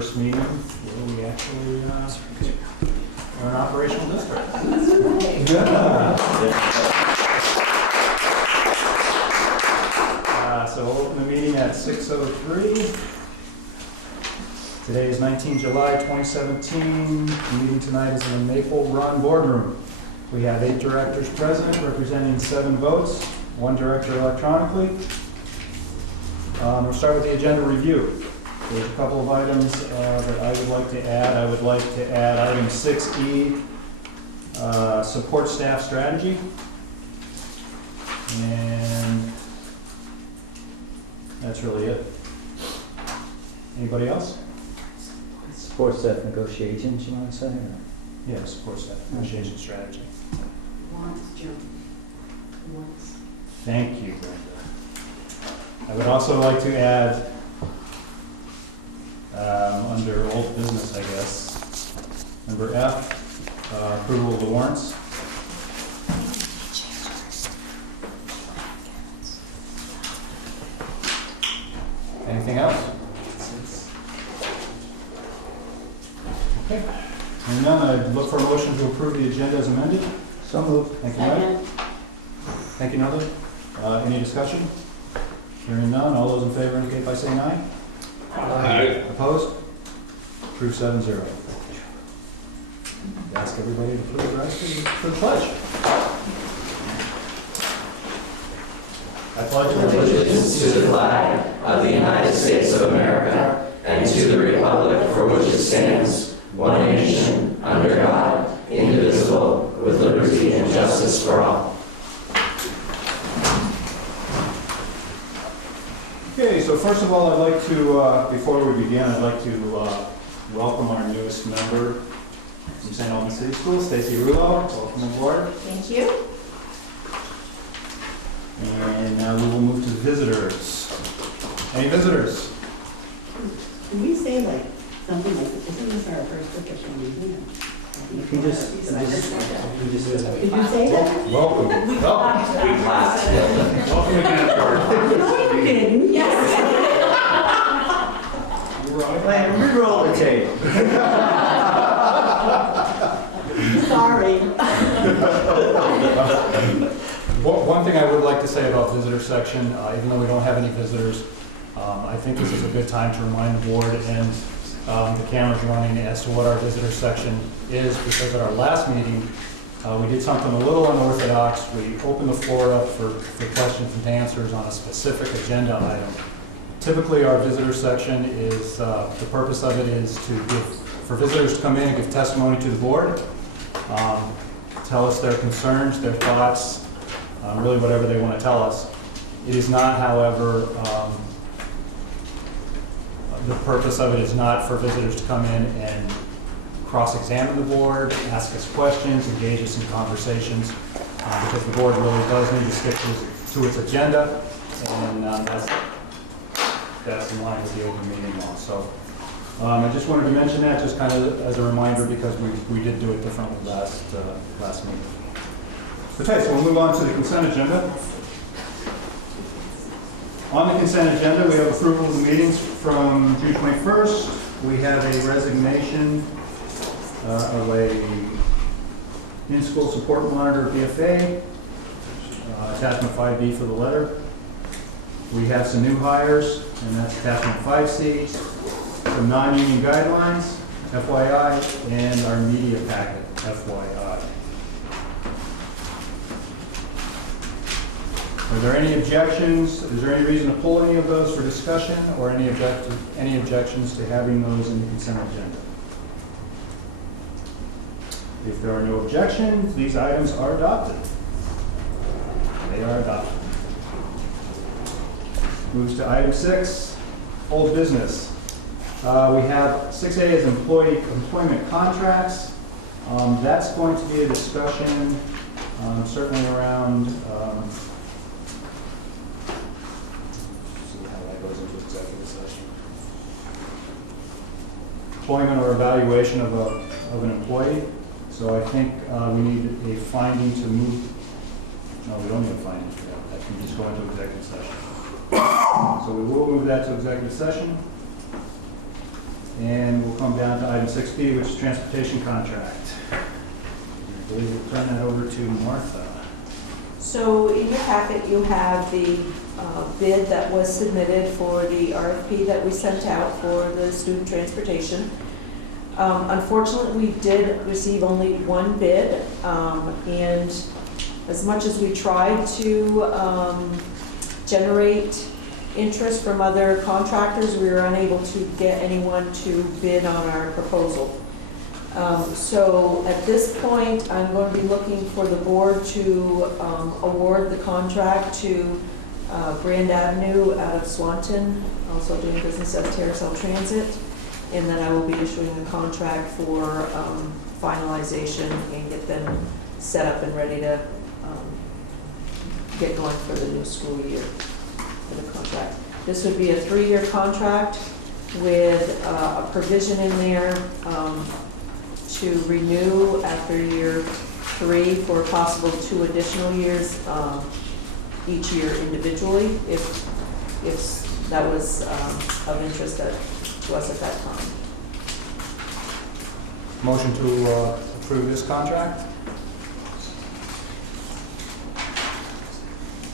first meeting where we actually are an operational district. So we'll open the meeting at 6:03. Today is 19 July 2017. The meeting tonight is in the Maple Run Boardroom. We have 8 directors present, representing 7 votes, 1 director electronically. We'll start with the agenda review. There's a couple of items that I would like to add. I would like to add item 6E, support staff strategy. And that's really it. Anybody else? Support staff negotiations, you want to say? Or? Yeah, support staff negotiation strategy. Wants, Jim. Wants. Thank you, Brenda. I would also like to add, under old business, I guess, number F, approval of the warrants. Anything else? Okay. Hearing none, I'd look for a motion to approve the agenda as amended. So moved. Thank you, Mike. Thank you, Nathan. Any discussion? Hearing none, all those in favor indicate by saying aye. Aye. Opposed? Approved 7-0. Ask everybody to please rise for the pledge. I pledge Allegiance to the flag of the United States of America and to the republic for which it stands, one nation, under God, indivisible, with liberty and justice for all. Okay, so first of all, I'd like to, before we begin, I'd like to welcome our newest member from St. Albans City Schools, Stacy Rulo. Welcome aboard. Thank you. And now we will move to visitors. Any visitors? Can we say like something like, isn't this our first official meeting? He just said Did you say that? Welcome. We clapped. Welcome again, Bart. No, you didn't. Yes. Re-roll the tape. Sorry. One thing I would like to say about visitor section, even though we don't have any visitors, I think this is a good time to remind the board and the cameras running as to what our visitor section is, because at our last meeting, we did something a little unorthodox. We opened the floor up for questions and answers on a specific agenda item. Typically, our visitor section is, the purpose of it is for visitors to come in and give testimony to the board, tell us their concerns, their thoughts, really whatever they want to tell us. It is not, however, the purpose of it is not for visitors to come in and cross-examine the board, ask us questions, engage us in conversations, because the board really does need to stick to its agenda, and that's in line with the open meeting law. So I just wanted to mention that just kind of as a reminder, because we did do it differently last meeting. Okay, so we'll move on to the consent agenda. On the consent agenda, we have approval of the meetings from June 21st. We have a resignation of a in-school support monitor, BFA, attachment 5B for the letter. We have some new hires, and that's attachment 5C, some non-union guidelines, FYI, and our media packet, FYI. Are there any objections? Is there any reason to pull any of those for discussion, or any objections to having those in the consent agenda? If there are no objections, these items are adopted. They are adopted. Moves to item 6, old business. We have 6A as employment contracts. That's going to be a discussion certainly around employment or evaluation of an employee. So I think we need a finding to move. No, we don't need a finding for that. That can just go into executive session. So we will move that to executive session. And we'll come down to item 6B, which is transportation contract. I believe we'll turn that over to Martha. So in your packet, you have the bid that was submitted for the RFP that we sent out for the student transportation. Unfortunately, we did receive only one bid, and as much as we tried to generate interest from other contractors, we were unable to get anyone to bid on our proposal. So at this point, I'm going to be looking for the board to award the contract to Grand Avenue out of Swanton, also doing business as Terracel Transit. And then I will be issuing the contract for finalization and get them set up and ready to get going for the new school year for the contract. This would be a 3-year contract with a provision in there to renew after year 3 for a possible 2 additional years, each year individually, if that was of interest to us at that time. Motion to approve this contract?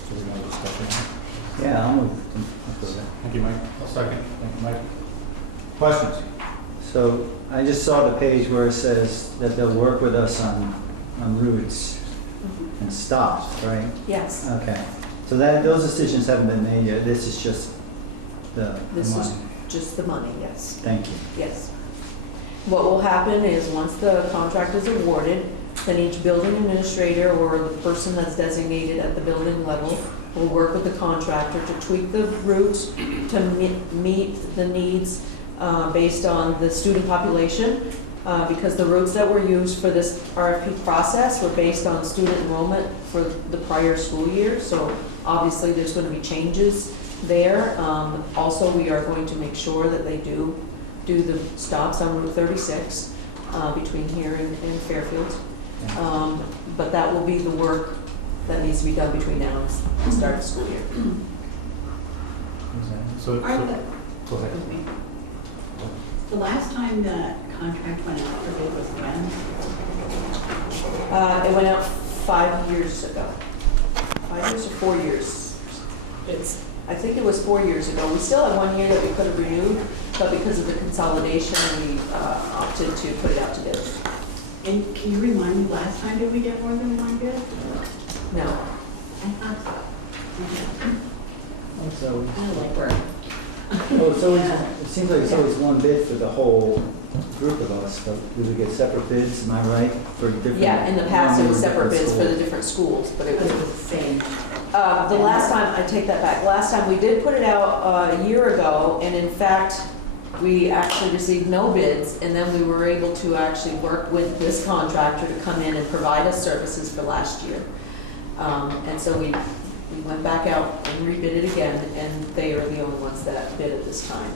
So we're going to discuss it. Yeah, I'll move to approve it. Thank you, Mike. I'll second. Thank you, Mike. Questions? So I just saw the page where it says that they'll work with us on routes and stops, right? Yes, Okay. So those decisions haven't been made yet. This is just the this money. is just the money, yes. Thank you. Yes. What will happen is, once the contract is awarded, then each building administrator or the person that's designated at the building level will work with the contractor to tweak the routes to meet the needs based on the student population, because the routes that were used for this RFP process were based on student enrollment for the prior school year, so obviously there's going to be changes there. Also, we are going to make sure that they do the stops on Route 36 between here and Fairfield. But that will be the work that needs to be done between now and the start of the school year. So, Are the, go ahead. excuse me. The last time that contract went out for bid was when? It went out 5 years ago. 5 years or 4 years? I think it was 4 years ago. We still have 1 year that we could have renewed, but because of the consolidation, we opted to put it out to bid. And can you remind me, last time did we get more than one bid? No. I thought so. So, I like work. it seems like it's always one bid for the whole group of us, but do we get separate bids, am I right, for different? Yeah, in the past, it was separate bids for the schools? different schools, but it Because was it was the same. the last time, I take that back, last time we did put it out a year ago, and in fact, we actually received no bids, and then we were able to actually work with this contractor to come in and provide us services for last year. And so we went back out and rebid it again, and they are the only ones that bid at this time.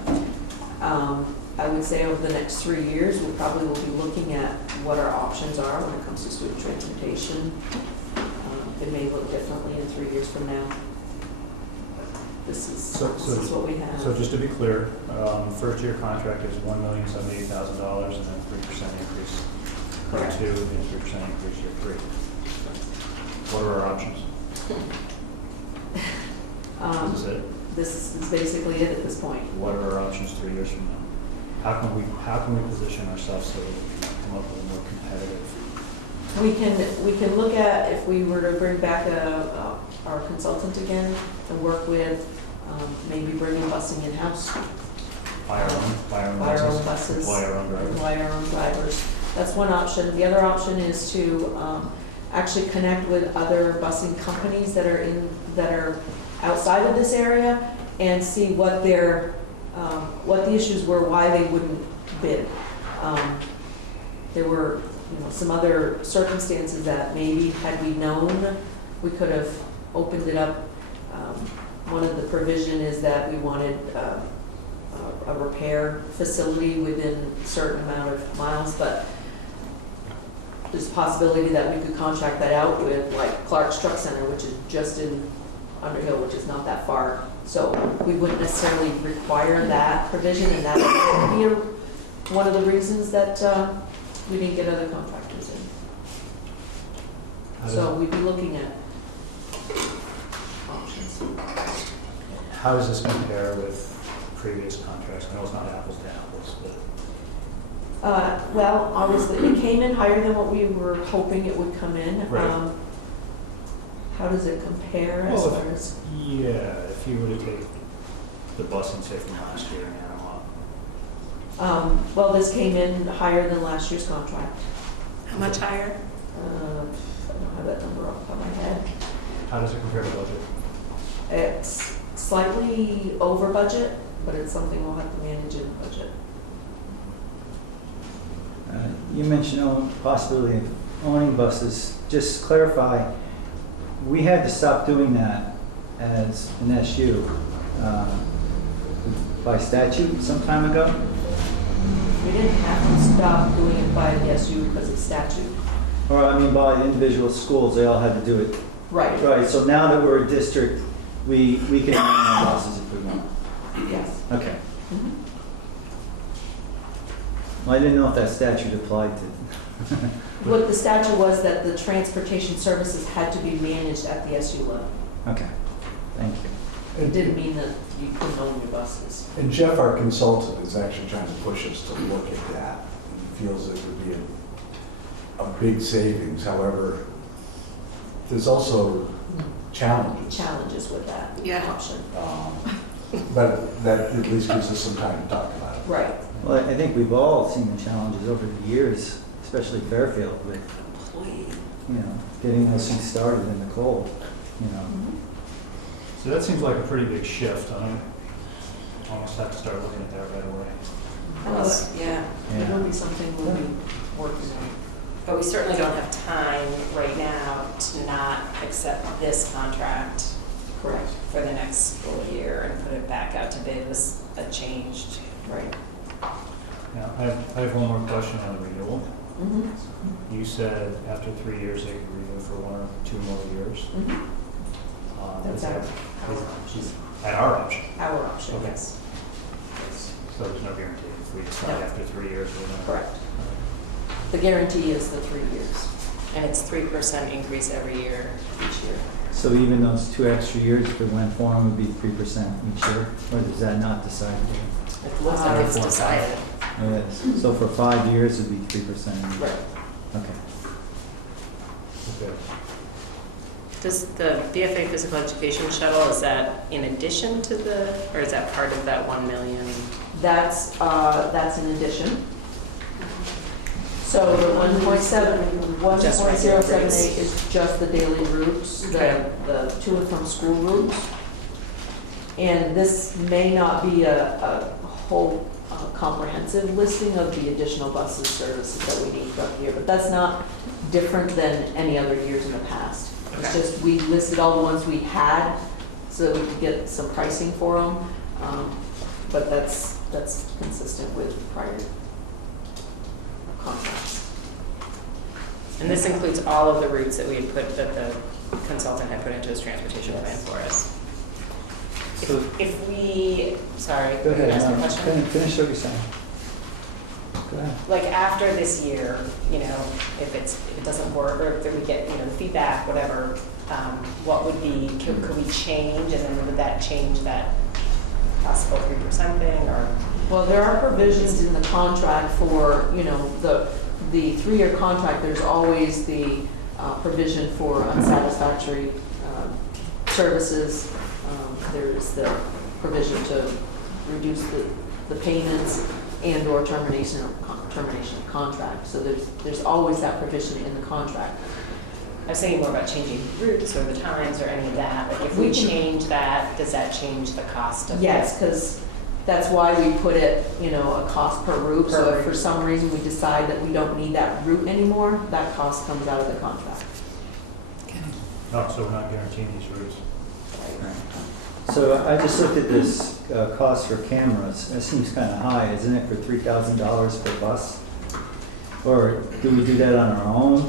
I would say over the next 3 years, we probably will be looking at what our options are when it comes to student transportation. It may look differently in 3 years from now. This is what we have. So just to be clear, first year contract is $1,078,000 and then 3% increase. Year Correct. 2 and 3% increase year 3. What are our options? This is it? This is basically it at this point. What are our options 3 years from now? How can we position ourselves so that we can come up with a more competitive? We can look at, if we were to bring back our consultant again and work with, maybe bringing busing in-house. Buy our own Buy our own buses. Employ our own drivers. Employ our own drivers. That's one option. The other option is to actually connect with other busing companies that are outside of this area and see what the issues were, why they wouldn't bid. There were some other circumstances that maybe had we known, we could have opened it up. One of the provision is that we wanted a repair facility within a certain amount of miles, but there's a possibility that we could contract that out with like Clark's Truck Center, which is just in Underhill, which is not that far. So we wouldn't necessarily require that provision, and that would be one of the reasons that we didn't get other contractors in. How does- So we'd be looking at options. How does this compare with previous contracts? I know it's not apples to apples, but Well, obviously, it came in higher than what we were hoping it would come in. Right. How does it compare as Well, far as? yeah, if you were to take the busing, say, from last year and add them up. Well, this came in higher than last year's contract. How much higher? I don't have that number off the top of my head. How does it compare to budget? It's slightly over budget, but it's something we'll have to manage in the budget. You mentioned possibility of owning buses. Just clarify, we had to stop doing that as an SU by statute some time ago. We didn't have to stop doing it by the SU because of statute. Or I mean by individual schools, they all had to do it. Right. Right, so now that we're a district, we can own our buses if we want. Yes. Okay. Mhm. Well, I didn't know if that statute applied to. What the statute was that the transportation services had to be managed at the SU level. Okay, thank you. It didn't mean that you couldn't own your buses. And Jeff, our consultant, is actually trying to push us to look at that. He feels it would be a big savings. However, there's also challenges. Challenges with that Yeah. option. But that at least gives us some time to talk about it. Right. Well, I think we've all seen the challenges over the years, especially Fairfield, with, getting those things started in the cold, So that seems like a pretty big shift. I don't almost have to start looking at that right away. Well, Yeah, it will be something we'll be working on. but we certainly don't have time right now to not accept this contract Correct. for the next school year and put it back out to bid with a changed. Right. Now, I have one more question on the renewal. Mhm. You said after 3 years, they could renew for 1 or 2 more years. Mhm. That's Is that- our option. At our option. Our option, Okay. yes. So there's no guarantee if we decide No. after 3 years we're going to. Correct. The guarantee is the 3 years And it's 3% increase every year. each year. So even those 2 extra years, if it went for them, would be 3% each year? Or is that not decided yet? It looks like it's decided. Oh, yes. So for 5 years, it'd be 3%? Right. Okay. Okay. Does the BFA physical education shuttle, is that in addition to the, or is that part of that 1 million? That's in addition. So the 1.078 is just the daily routes, Okay. the to and from school routes. And this may not be a whole comprehensive listing of the additional buses services that we need throughout the year, but that's not different than any other years in the past. It's Okay. just, we listed all the ones we had so that we could get some pricing for them. But that's consistent with prior contracts. And this includes all of the routes that we had put, that the consultant had put into his transportation plan for us. So, If we, sorry, go you ahead, ask a no, question? finish what you're saying. Go ahead. Like after this year, if it doesn't work, or if we get, the feedback, whatever, what would be, could we change, and then would that change that possible 3% thing, or? Well, there are provisions in the contract for, the 3-year contract, there's always the provision for unsatisfactory services. There's the provision to reduce the payments and/or termination of contract. So there's always that provision in the contract. I was thinking more about changing routes or the times or any of that. Like if we We can- change that, does that change the cost of? Yes, because that's why we put it, a cost per route. Per So if route. for some reason we decide that we don't need that route anymore, that cost comes out of the contract. Oh, so we're not guaranteeing these routes. So I just looked at this cost for cameras. That seems kind of high, isn't it, for $3,000 per bus? Or do we do that on our own?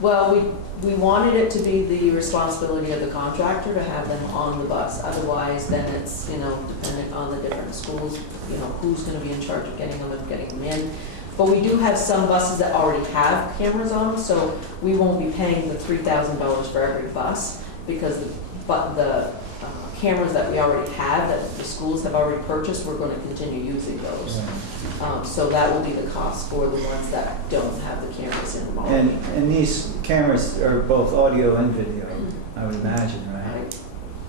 Well, we wanted it to be the responsibility of the contractor to have them on the bus. Otherwise, then it's, dependent on the different schools, who's gonna be in charge of getting them and getting them in. But we do have some buses that already have cameras on them, so we won't be paying the $3,000 for every bus, because the cameras that we already have, that the schools have already purchased, we're gonna continue using those. So that will be the cost for the ones that don't have the cameras in them already. And these cameras are both audio and video, I would imagine, I right?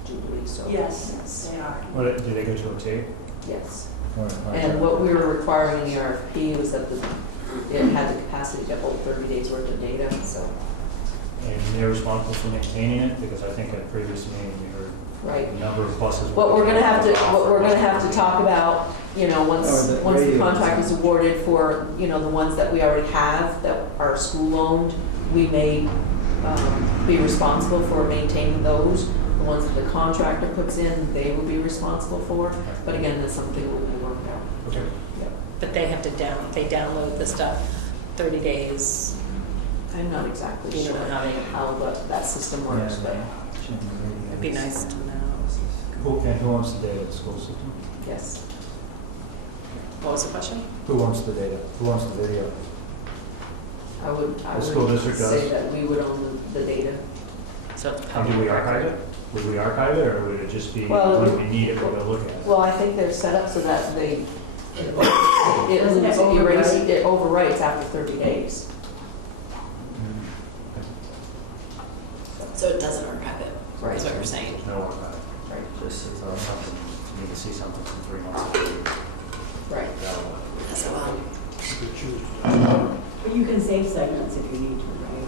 do believe so. Yes, they are. What, do they go to a tape? Yes. Or- And what we were requiring in the RFP was that it had the capacity to hold 30 days worth of data, so, And they're responsible for maintaining it, because I think at previous meeting we heard right. a number of buses. What we're gonna have to talk about, once Or the the radio. contract is awarded for, the ones that we already have, that are school-owned, we may be responsible for maintaining those. The ones that the contractor puts in, they will be responsible for. But again, that's something we'll be working out. Okay. But they have to they download the stuff 30 days. I'm not exactly You sure don't know how they- that system works, but It'd be nice to know. Who owns the data, the school system? yes. What was the question? Who owns the data? Who owns the video? I would The school district say does? that we would own the data. So it's How do we archive it? Would we archive it, or would it just be, Well, when we need it, we're gonna look at it? Well, I think they're set up so that it Doesn't it overwrite? it overwrites after 30 days. So it doesn't archive it, Right. is what you're saying. There's no archive. Right. Just, it's something, you need to see something from 3 months ago. Right. So, But you can save segments if you need to, right?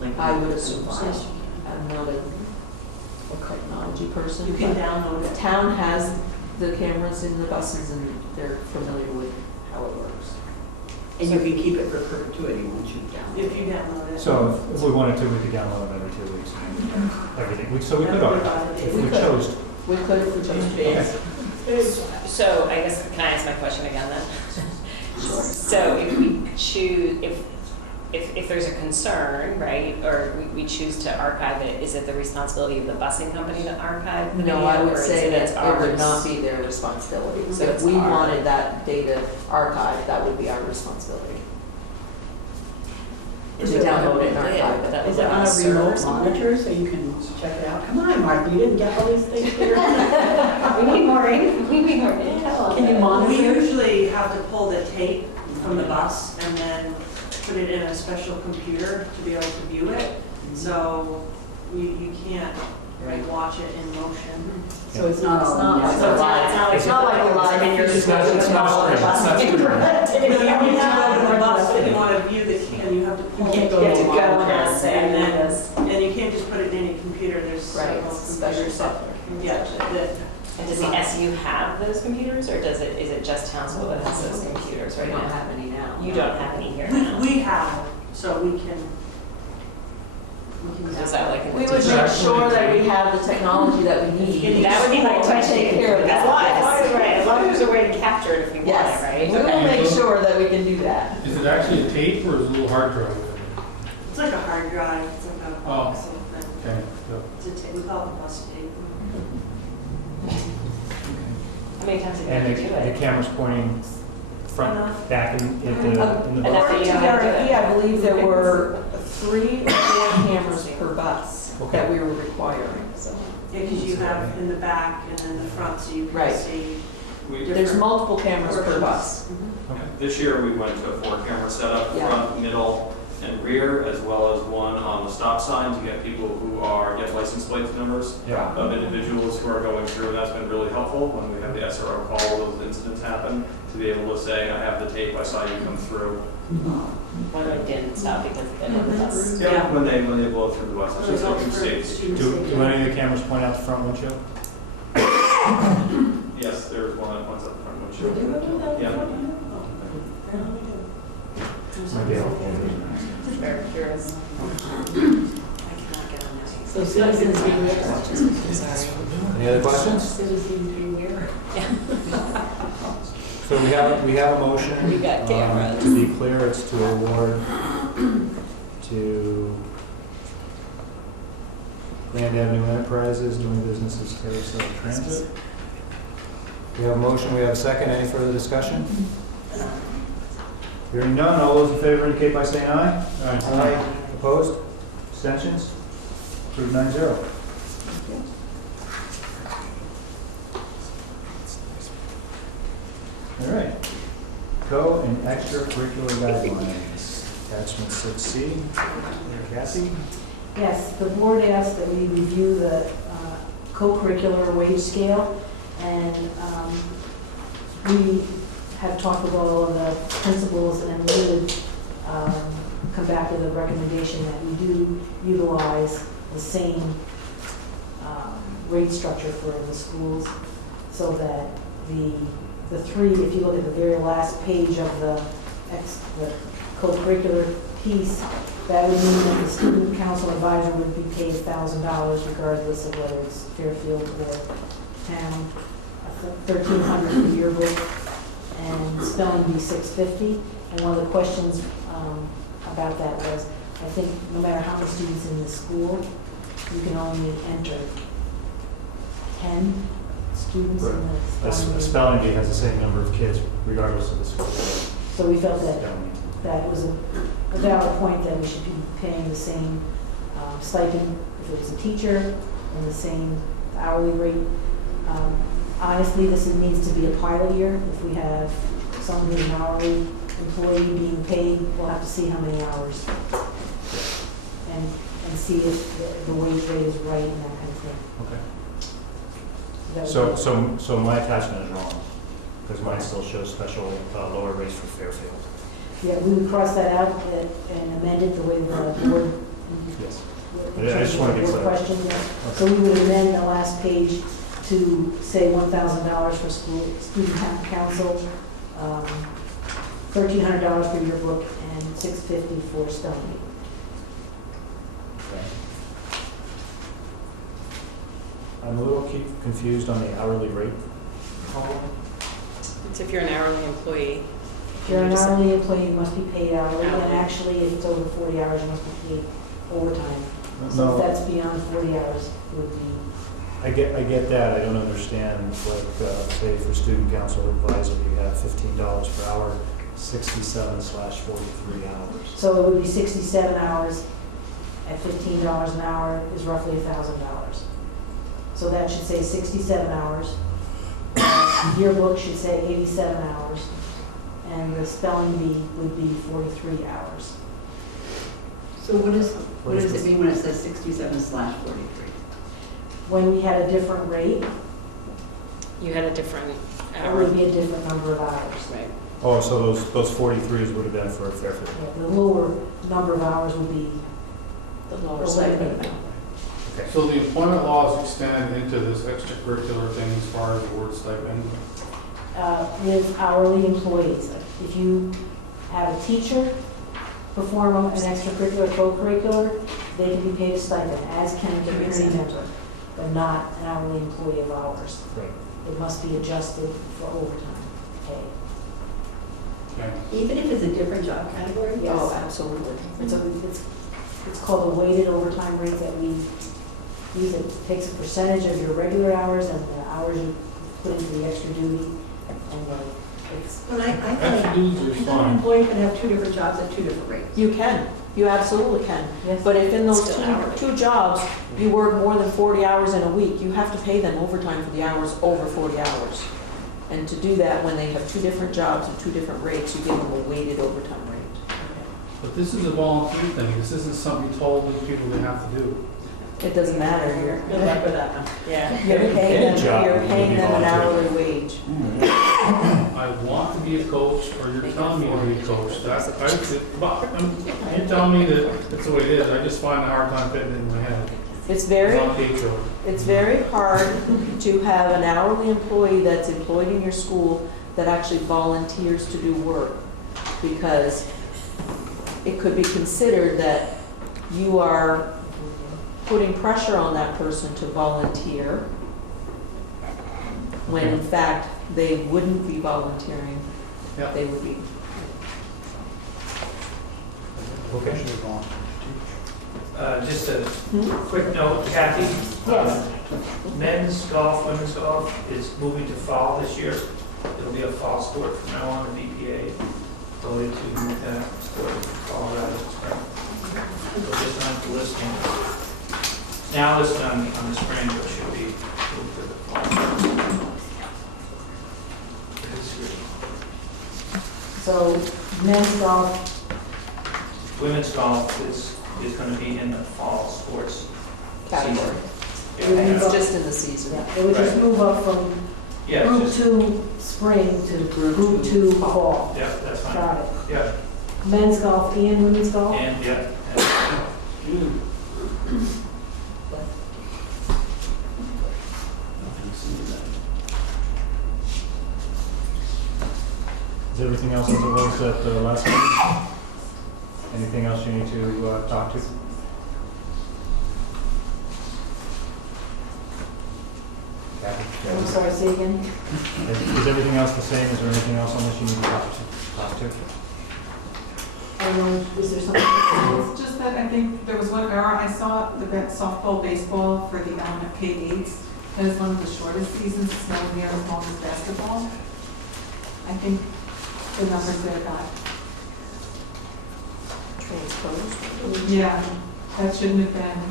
Like- I would assume so. Yes. I'm not a technology person. You can but download The it. town has the cameras in the buses and they're familiar with how it works. And you can keep it for perpetuity once you download it. If you download it. So if we wanted to, we could download them every 2 weeks, everything. So we could archive if we We could. chose to. We could if we chose to. Okay. So I guess, can I ask my question again then? So if we choose, if there's a concern, right, or we choose to archive it, is it the responsibility of the busing company to archive the video? No, I would or is say that it's it would ours? not be their responsibility. So So if it's we ours. wanted that data archived, that would be our responsibility. To download it and archive it. That Is was it like on a a server remote somewhere? monitor so you can check it out? Come on, Mark, you didn't get all these things here. We need more, we need more intel. Can you We monitor? usually have to pull the tape from the bus and then put it in a special computer to be able to view it. So you can't watch it in motion. So it's not all. It's not like So a live- it's not like a live and you're It's just not- watching it's it not all on the streaming. bus. It's not streaming. You know, you have to go to the bus and you want to view the, and you have to pull You the can't go to monitor this and then, and you can't just put it in any computer, there's Right, several it's special computers that, software. yeah, that. And does the SU have those computers, or is it just Townsville that has those computers We right don't now? have any now. You don't have any here now? We have, so we can. Is that like? We would make sure that we have the technology that we need. That would be my to question. take care of As that. long Yes. as, right, as long as there's a way to capture it if we want Yes, it, right? we will Okay. make sure that we can do that. Is it actually a tape or is it a little hard drive? It's like a hard drive, it's like a box of it. Okay, so It's a tape, we call it a bus tape. How many times have And you do the it? camera's pointing front, back in the And that's bus. what you have to do it. I believe there were 3 or 4 cameras per bus that Okay. we were requiring, so. Yeah, because you have in the back and in the front, so you can Right. see. We, There's multiple cameras per bus. this year, we went to a 4-camera setup, Yeah. front, middle, and rear, as well as one on the stop sign to get people who get license plate numbers Yeah. of individuals who are going through, and that's been really helpful when we have the SRO call, those incidents happen, to be able to say, I have the tape, I saw you come through. When it didn't stop because they didn't have us. Yeah. When they blow through the bus, it's just like safety. Do any of the cameras point out the front windshield? Yes, there's one that points up the front windshield. Yeah. Maybe I'll- Very curious. I cannot get on that. So citizens beware. Sorry. Any other questions? Citizens beware. So we have a motion. We got cameras. To be clear, it's to award to Grand Avenue Enterprises doing business as Carousel Transit. We have a motion, we have a second. Any further discussion? Hearing none, all those in favor indicate by saying aye. Aye. Opposed? Abstentions? Approved 9-0. All right. Co and extracurricular guidelines, attachment 6C. Kathy? Yes, the board asked that we review the co-curricular wage scale, and we have talked with all of the principals, and we would come back with a recommendation that we do utilize the same rate structure for the schools, so that the three, if you look at the very last page of the co-curricular piece, that would mean that the student council advisor would be paid $1,000 regardless of whether it's Fairfield or town, $1,300 for yearbook, and spelling bee $650. And one of the questions about that was, I think no matter how many students in the school, you can only enter 10 students in the A spelling bee. spelling bee has the same number of kids regardless of the school. So we felt that Spelling bee. that was a valid point, that we should be paying the same stipend if it was a teacher and the same hourly rate. Honestly, this needs to be a pilot year. If we have someone who's an hourly employee being paid, we'll have to see how many hours and see if the wage rate is right and that kind of thing. Okay. That would be- So my attachment is wrong, because mine still shows special lower rates for Fairfield. Yeah, we would cross that out and amend it the way the board. Yes. I just want to be clear. Question, yeah. So we would amend the last page to say $1,000 for student council, $1,300 for yearbook, and $650 for spelling bee. Okay. I'm a little confused on the hourly rate column. It's if you're an hourly employee. If you're an hourly employee, you must be paid hourly, and Hourly. actually, if it's over 40 hours, you must be paid overtime. So No. if that's beyond 40 hours, it would be, I get that. I don't understand, like, say for student council advisor, you have $15 per hour, 67/43 hours. so it would be 67 hours at $15 an hour is roughly $1,000. So that should say 67 hours. Yearbook should say 87 hours. And the spelling bee would be 43 hours. So what does it mean when it says 67/43? When we had a different rate, You had a different it hour. would be a different number of hours. Right. Oh, so those 43s would have been for Fairfield. Yeah, the lower number of hours would be The lower the stipend rate. amount. Okay. So the employment laws extend into this extracurricular thing as far as the word stipend? With hourly employees. If you have a teacher perform an extracurricular, co-curricular, they can be paid a stipend, as can a community member, but not an hourly employee of ours. Right. It must be adjusted for overtime pay. Okay. Even if it's a different job category? Yes, absolutely. It's called a weighted overtime rate that we use. It takes a percentage of your regular hours and the hours you put into the extra duty, and then it's, Well, I Extra duties are thought an fine. employee can have two different jobs at two different rates. You can, you absolutely can. yes. But if in those Still hourly. two jobs, you work more than 40 hours in a week, you have to pay them overtime for the hours over 40 hours. And to do that, when they have two different jobs at two different rates, you give them a weighted overtime rate. But this is a volunteer thing. This isn't something you told these people they have to do. It doesn't matter, Good luck with that one. Yeah. you're paying Any job them, you're would paying be them an voluntary. hourly wage. I want to be a coach, or you're telling me to be a coach. You're telling me that that's the way it is. I just find a hard time fitting it in my head. It's It's very, on HR. it's very hard to have an hourly employee that's employed in your school that actually volunteers to do work, because it could be considered that you are putting pressure on that person to volunteer, when in fact they wouldn't be volunteering, Yeah. they would be. Okay. Just a quick note, Kathy. Yes. Men's golf, women's golf is moving to fall this year. It'll be a fall sport from now on. The BPA voted to move that sport to fall rather than spring. So just on the listing. Now listed on the spring, but should be moved to the fall. So men's golf, Women's golf is going to be in the fall sports Category. season. It's just in the season. yeah, they would just move up from Yeah, group just, 2 spring to group 2 fall. yeah, that's fine. Got it. Yeah, Men's golf and women's golf? and, yeah. and- Is everything else as it was at the last meeting? Anything else you need to talk to? Kathy? I'm sorry, say again? Is everything else the same? Is there anything else on this you need to talk to? I don't know, is there something? It's just that I think there was one error. I saw the softball, baseball for the Element K-8s. That is one of the shortest seasons. It's nowhere near as long as basketball. I think the numbers there got, Transposed. yeah, that shouldn't have been,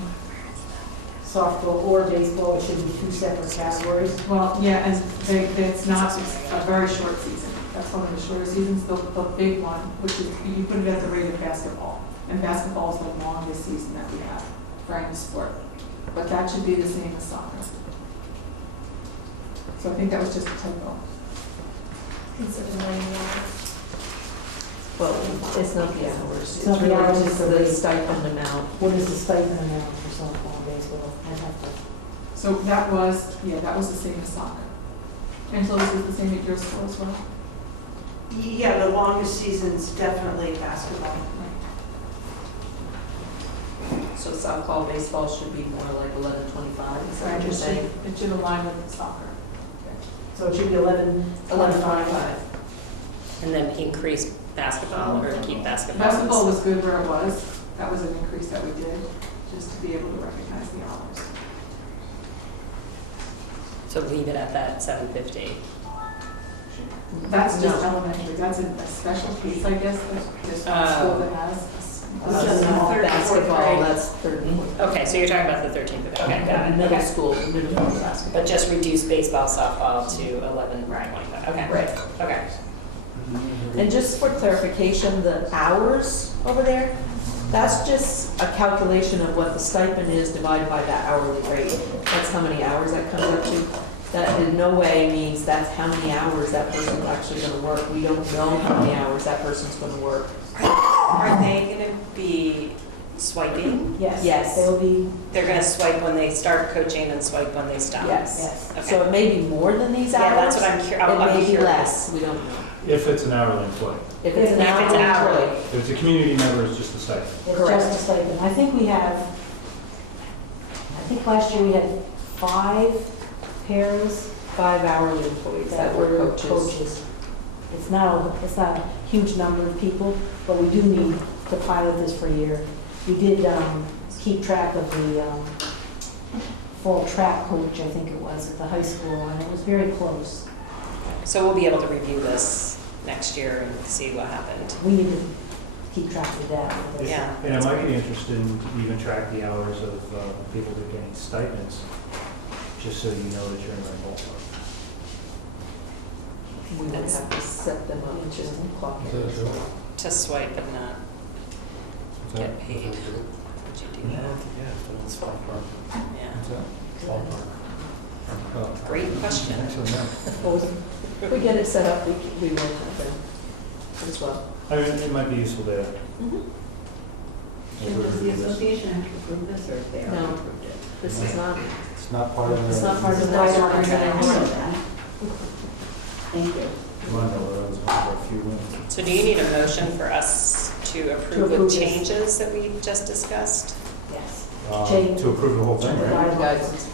Softball or baseball, it should be 2 separate categories. well, yeah, and it's not, it's a very short season. That's one of the shorter seasons. The big one, which is, you put it at the rate of basketball. And basketball is the longest season that we have for any sport. But that should be the same as soccer. So I think that was just a typo. Well, it's not the hours. It's not the hours, It's it's the the rate. stipend amount. What is the stipend amount for softball and baseball? I'd have to, So that was, yeah, that was the same as soccer. Angela, was it the same at your school as well? Yeah, the longest season's definitely basketball. So softball, baseball should be more like 11:25, is that what you're saying? It should align with soccer. so it should be 11:25. 11:25. And then increase basketball or keep basketball? Basketball was good where it was. That was an increase that we did, just to be able to recognize the hours. So leave it at that 7:50. That's just No. elementary. That's a special case, I guess, that's just one Oh. school that has. Uh, Just small third, fourth basketball, grade. that's third and fourth. Okay, so you're talking about the 13th, okay, got it, Middle okay. school, middle school basketball. But just reduce baseball, softball to 11:25, okay. Right. Okay. And just for clarification, the hours over there, that's just a calculation of what the stipend is divided by that hourly rate. That's how many hours that comes up to. That in no way means that's how many hours that person's actually gonna work. We don't know how many hours that person's gonna work. Are they gonna be swiping? Yes. Yes. They'll be, They're gonna swipe when they start coaching and swipe when they stop? Yes. yes. Okay. So it may be more than these hours. Yeah, that's what I'm It may be curious. less, we don't know. If it's an hourly employee. If it's an If it's hourly hourly. employee. If it's a community member, it's just a stipend. It's Correct. just a stipend. I think we have, I think last year we had 5 pairs 5 hourly employees that were coaches. It's not a huge number of people, but we do need to pilot this for a year. We did keep track of the fall track coach, I think it was, at the high school, and it was very close. So we'll be able to review this next year and see what happened. We need to keep track of that. Yeah. And it might be interesting to even track the hours of people that are getting stipends, just so you know that you're in the right ballpark. We would have to set them up, just clock it. To swipe and not get paid. Would you do that? Yeah. Great question. Actually, no. If we get it set up, we will have them as well. I mean, it might be useful to. Does the association have to approve this, or if they already No. approved it? This is not, It's not part of the. it's not part of the It's not contract. part of that. Thank you. Well, I know that was for a few minutes. So do you need a motion for us to approve the approve this. changes that we just discussed? Yes. To approve the whole thing, right? Guidance.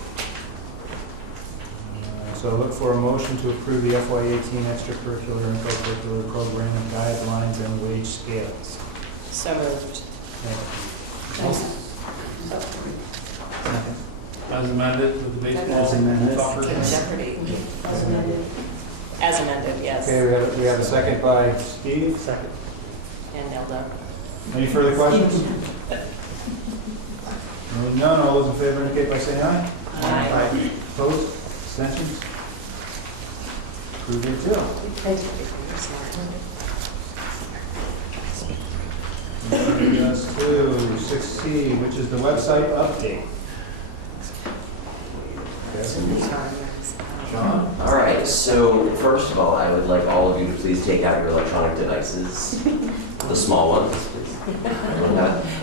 So I look for a motion to approve the FY18 extracurricular and co-curricular program guidelines and wage scales. So moved. Thank you. As amended with the baseball. As amended. soccer. Jeopardy. As amended, yes. Okay, we have a second by Steve. Second. And Nelda. Any further questions? Hearing none, all those in favor indicate by saying aye. Aye. Opposed? Abstentions? Approved 8-0. Bringing us to 6C, which is the website update. John? All right, so first of all, I would like all of you to please take out your electronic devices, the small ones, please.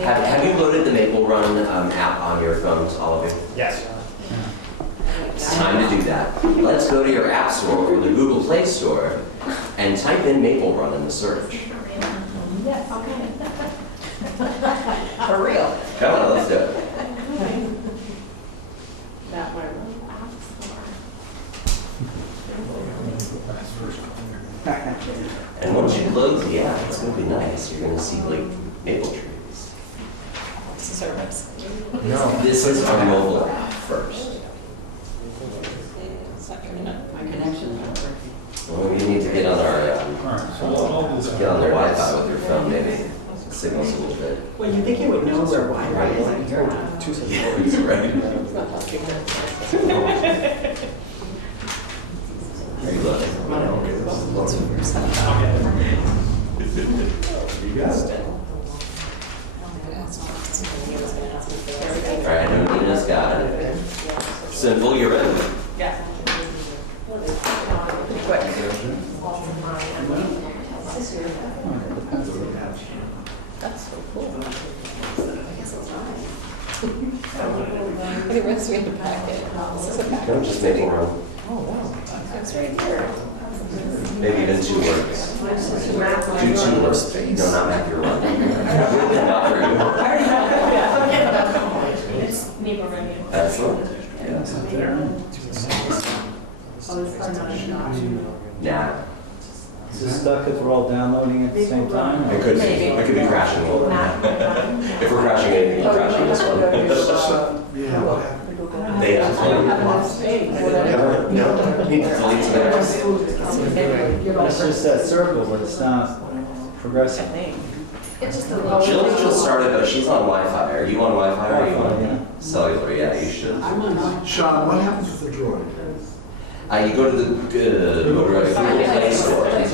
Have you loaded the Maple Run app on your phones, all of you? Yes. It's time to do that. Let's go to your App Store or the Google Play Store and type in Maple Run in the search. Yes, okay. For real. Come on, let's do it. That one. And once you close the app, it's going to be nice. You're going to see like maple trees. This is our website. No. This is our mobile app first. My connection's not working. Well, you need to get on our All right, so we'll get on their Wi-Fi with your phone, maybe. Signals a little bit. Well, you think you would know where Wi-Fi is, and you're not. Right. Are you loading? You got it. All right, I know Nina's got it. Simple, you're in. Yeah. That's so cool. It was in the packet. This is a packet. Don't just make one run. It's right here. Maybe even 2 words. Do 2 words. No, not Matthew Run. Not for you. It's Maple Run. Excellent. Nah. Is this stuck because we're all downloading at the same time? It could be crashing a little bit. If we're crashing anything, we're crashing this one. They have no, need to delete some It's just that circle, but it's not progressing. Jill just started, but she's on Wi-Fi. Are you on Wi-Fi or are you on cellular? Yeah, you should. I'm on. Sean, what happens with the droid? You go to the Google Play Store. Play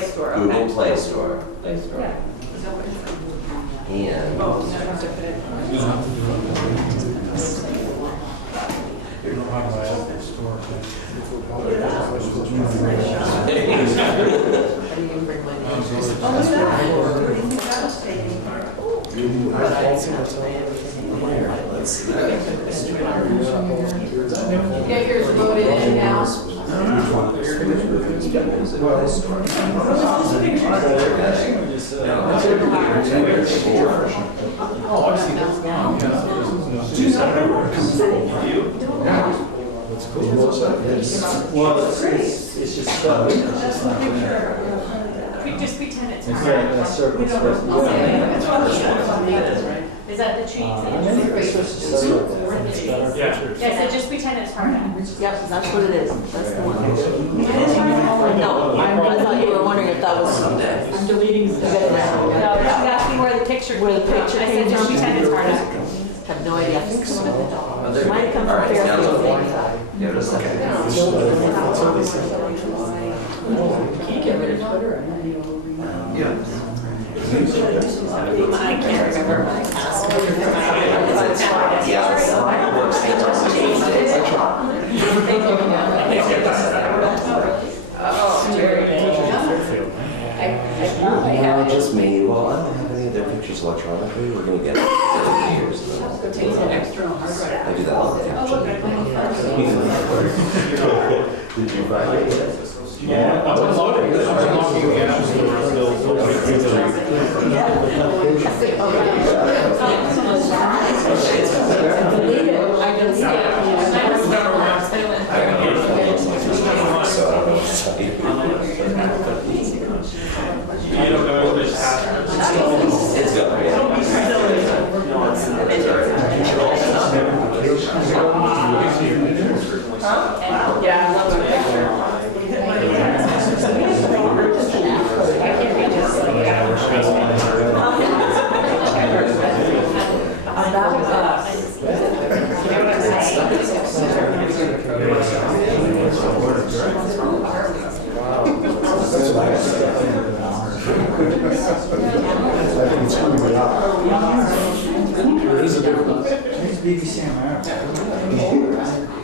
Store. Google Play Store. And Get yours loaded in now. Oh, I see, that's gone. That's cool. Well, it's just stuck. It's just not connected. Just pretend it's It's that circle's supposed to be going. Is that the trees? It's just a circle. It's got our Yeah. pictures. Yeah, so just pretend it's hard out. Yep, that's what it is. That's the one. No, I thought you were wondering if that was. I'm deleting. No, she's asking where the picture Where the picture I said came just from? pretend it's hard out. Have no idea. I think so. Might come all from right, sounds Fairfield. good. Give it a second. Can you get rid of Twitter? I can't remember my password. Oh, Jerry. I thought I had it. Just me. Well, I don't have any of their pictures electronically. We're going to get it in years. Takes an external hard drive. I do that all the time. Did you find it? Yeah. It's good. I think it's coming out. There is a difference. It's BBC America.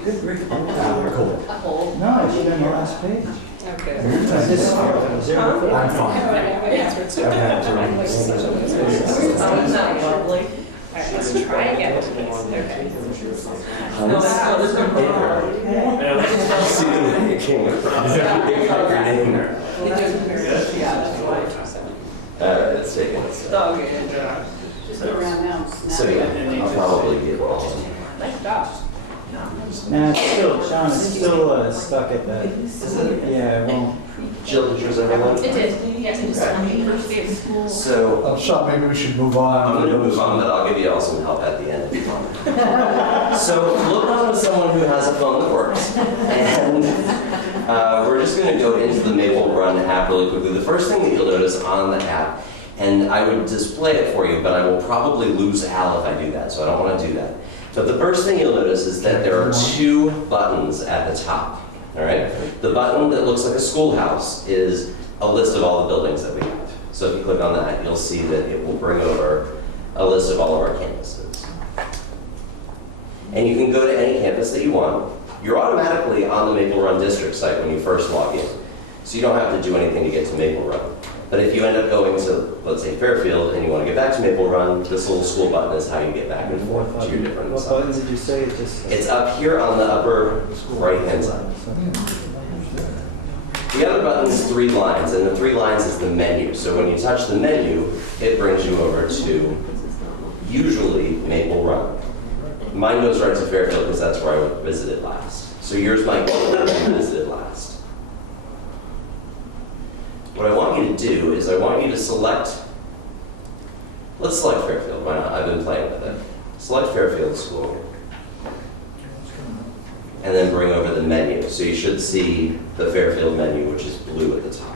Good grief. Cool. No, it should be on the last page. Okay. Is this zero? I'm fine. I've had to. Oh, isn't that lovely? All right, let's try again, please. Okay. See where it came from. They got your name there. It's taken. Just go around now. So yeah, I'll probably get all. Nice job. Nah, it's still, Sean, it's still stuck at that. Yeah, it won't. Jill, did yours ever one? It did, yes, it just, So Sean, maybe we should move on. I'm gonna move on, but I'll give you all some help at the end if you want. So look on to someone who has a phone that works. And we're just gonna go into the Maple Run app really quickly. The first thing that you'll notice on the app, and I would display it for you, but I will probably lose Al if I do that, so I don't wanna do that. But the first thing you'll notice is that there are two buttons at the top, all right? The button that looks like a schoolhouse is a list of all the buildings that we have. So if you click on that, you'll see that it will bring over a list of all of our campuses. And you can go to any campus that you want. You're automatically on the Maple Run District site when you first log in. So you don't have to do anything to get to Maple Run. But if you end up going to, let's say, Fairfield, and you want to get back to Maple Run, this little school button is how you get back and forth to your different What button sites. did you say? It just. It's up here on the upper right-hand side. The other button is 3 lines, and the 3 lines is the menu. So when you touch the menu, it brings you over to usually Maple Run. Mine goes right to Fairfield because that's where I visited last. So yours might go where you visited last. What I want you to do is I want you to select, let's select Fairfield, why not? I've been playing with it. Select Fairfield School. And then bring over the menu. So you should see the Fairfield menu, which is blue at the top.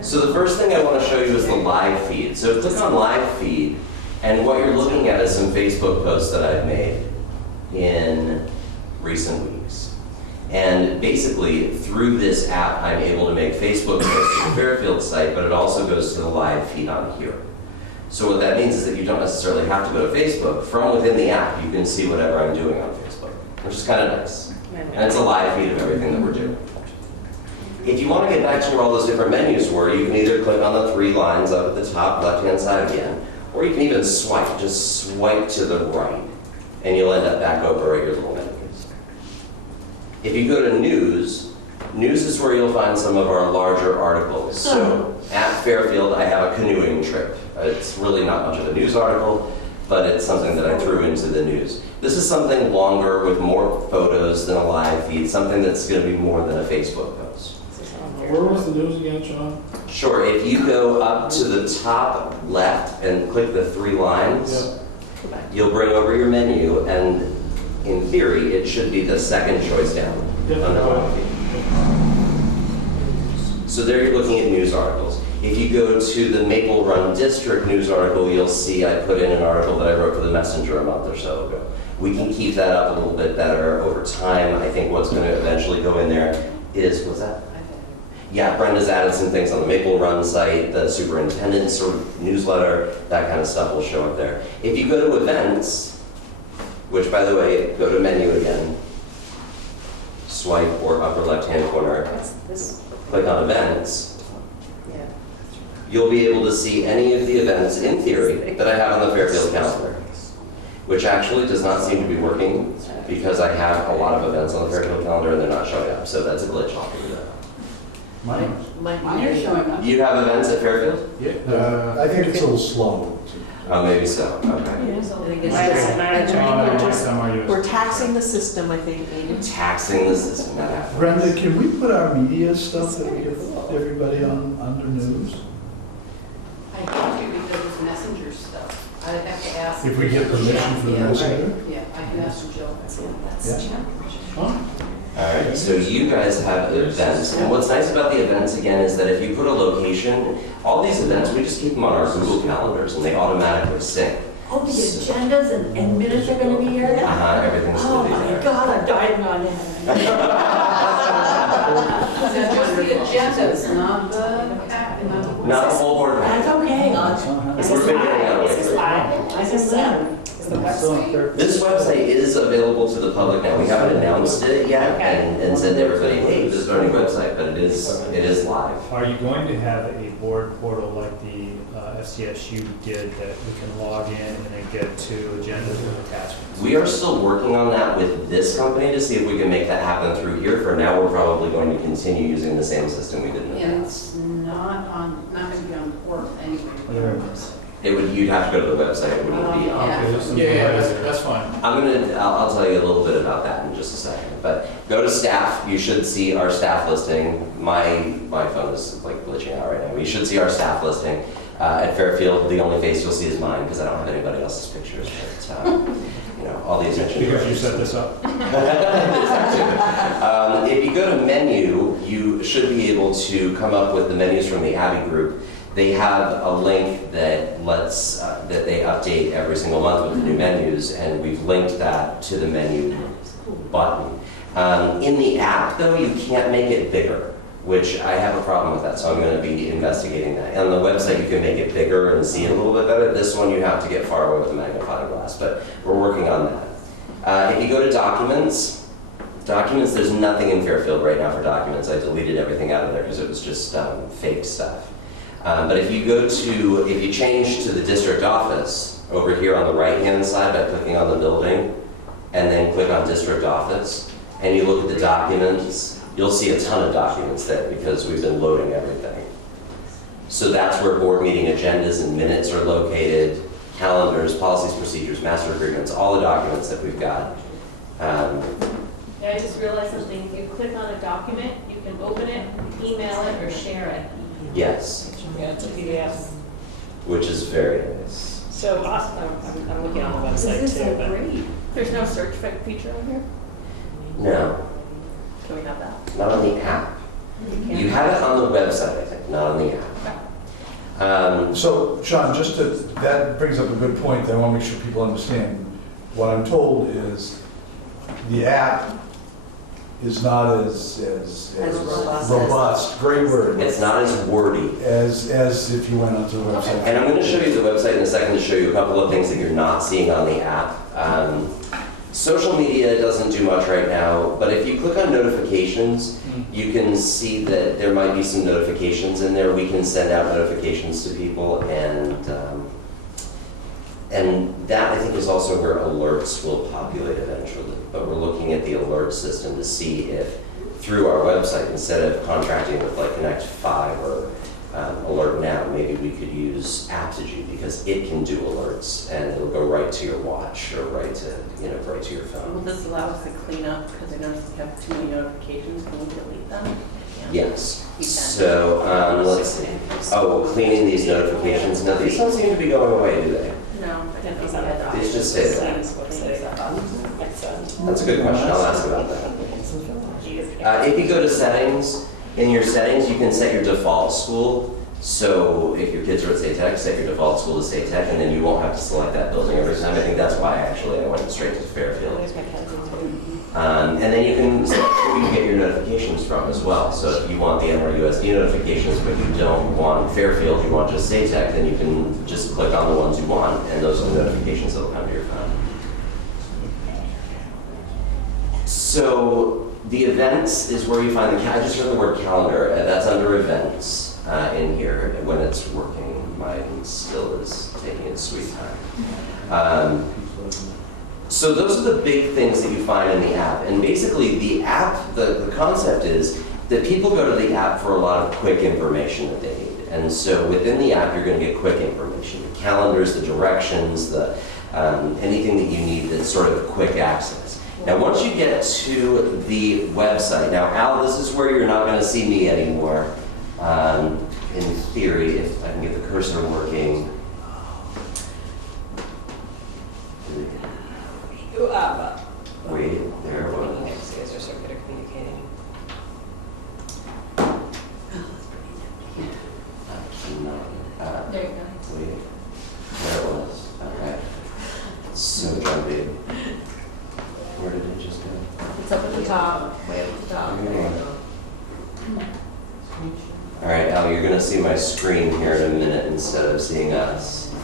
So the first thing I want to show you is the live feed. So click on live feed, and what you're looking at is some Facebook posts that I've made in recent weeks. And basically, through this app, I'm able to make Facebook posts to the Fairfield site, but it also goes to the live feed on here. So what that means is that you don't necessarily have to go to Facebook. From within the app, you can see whatever I'm doing on Facebook, which is kind of nice. And it's a live feed of everything that we're doing. If you want to get back to where all those different menus were, you can either click on the 3 lines up at the top left-hand side again, or you can even swipe, just swipe to the right, and you'll end up back over at your little menus. If you go to news, news is where you'll find some of our larger articles. So at Fairfield, I have a canoeing trip. It's really not much of a news article, but it's something that I threw into the news. This is something longer with more photos than a live feed, something that's going to be more than a Facebook post. Where was the news again, Sean? Sure, if you go up to the top left and click the 3 lines, you'll bring over your menu, and in theory, it should be the second choice down under live feed. So there you're looking at news articles. If you go to the Maple Run District news article, you'll see I put in an article that I wrote for the Messenger a month or so ago. We can keep that up a little bit better over time. I think what's going to eventually go in there is, what's that? Yeah, Brenda's added some things on the Maple Run site, the superintendent's sort of newsletter, that kind of stuff will show up there. If you go to events, which by the way, go to menu again, swipe or upper left-hand corner, click on events, you'll be able to see any of the events in theory that I have on the Fairfield calendar, which actually does not seem to be working because I have a lot of events on the Fairfield calendar and they're not showing up, so that's a glitch. Mine are showing up. You have events at Fairfield? Yeah. I think it's a little slow. Oh, maybe so, okay. We're taxing the system, I think, maybe. Taxing the system. Brenda, can we put our media stuff that we give everybody on under news? I can't do because it's messenger stuff. I'd have to ask. If we get permission from the Yeah, messenger? right. Yeah, I can ask Jill. Huh? All right, so you guys have events, and what's nice about the events, again, is that if you put a location, all these events, we just keep them on our Google calendars, and they automatically sync. Oh, the agendas and minutes are gonna be here now? Everything's Oh going to be my there. God, I'm dying on that. agendas, not the, Not the full board That's packet. okay. Is We're this figuring live? out Is this live? I can learn. Is the website? This website is available to the public now. We haven't announced it yet Okay. and said to everybody, hey, this is our new website, but it is live. Are you going to have a board portal like the FCSU did that we can log in and then get to agendas with attachments? We are still working on that with this company to see if we can make that happen through here. For now, we're probably going to continue using the same system we did in the and past. it's not going to be on the portal anyway. Whatever it is. You'd have to go to the website, it wouldn't be on. Yeah, that's fine. I'll tell you a little bit about that in just a second. But go to staff, you should see our staff listing. My phone is like glitching out right now. You should see our staff listing. At Fairfield, the only face you'll see is mine because I don't have anybody else's pictures. But, all the attention. Because you set this up. If you go to menu, you should be able to come up with the menus from the Abbey group. They have a link that lets that they update every single month with the new menus, and we've linked that to the menu button. In the app, though, you can't make it bigger, which I have a problem with that, so I'm going to be investigating that. On the website, you can make it bigger and see it a little bit better. This one, you have to get far away with a magnifying glass, but we're working on that. If you go to documents, there's nothing in Fairfield right now for documents. I deleted everything out of there because it was just fake stuff. But if you change to the district office over here on the right-hand side by clicking on the building and then click on district office and you look at the documents, you'll see a ton of documents there because we've been loading everything. So that's where board meeting agendas and minutes are located, calendars, policies, procedures, master agreements, all the documents that we've got. I just realized something. If you click on a document, you can open it, email it, or share it. Yes, Yeah, it's a PDF. which is very nice. So I'm looking on the website too, but great. There's no search feature on here? No, Can we have that? not on the app. You have it on the website, I think, not on the app. So, Sean, that brings up a good point that I want to make sure people understand. What I'm told is the app is not as robust, great word, It's not as wordy. as if you went onto the website. And I'm going to show you the website in a second to show you a couple of things that you're not seeing on the app. Social media doesn't do much right now, but if you click on notifications, you can see that there might be some notifications in there. We can send out notifications to people, and that I think is also where alerts will populate eventually. But we're looking at the alert system to see if through our website, instead of contracting with like Connect 5 or Alert Now, maybe we could use Aptitude because it can do alerts and it'll go right to your watch or right to your Will phone. this allow us to clean up, because I noticed we have too many notifications, can we delete them? Yes. You can. So let's see. Oh, cleaning these notifications. No, these don't seem to be going away, do they? No, I didn't think that. These just stay there. That's a good question. I'll ask about that. If you go to settings, in your settings, you can set your default school. So if your kids are at State Tech, set your default school to State Tech, and then you won't have to select that building every time. I think that's why I went straight to Fairfield. And then you can select who you get your notifications from as well. So if you want the MRUSD notifications, but you don't want Fairfield, you want just State Tech, then you can just click on the ones you want, and those are the notifications that will come to your phone. So the events is where you find I just heard the word calendar. That's under events in here when it's working. Mine still is taking its sweet time. So those are the big things that you find in the app. And basically the app, the concept is that people go to the app for a lot of quick information that they need. And so within the app, you're going to get quick information. The calendars, the directions, anything that you need that's sort of quick access. Now, once you get to the website, now, Al, this is where you're not going to see me anymore. In theory, if I can get the cursor working. Wait, there it was. You guys are so good at communicating. There you go. Wait, there it was. Okay. So jumpy. Where did it just go? It's up at the top, way up at the top. All right, Al, you're gonna see my screen here in a minute instead of seeing us.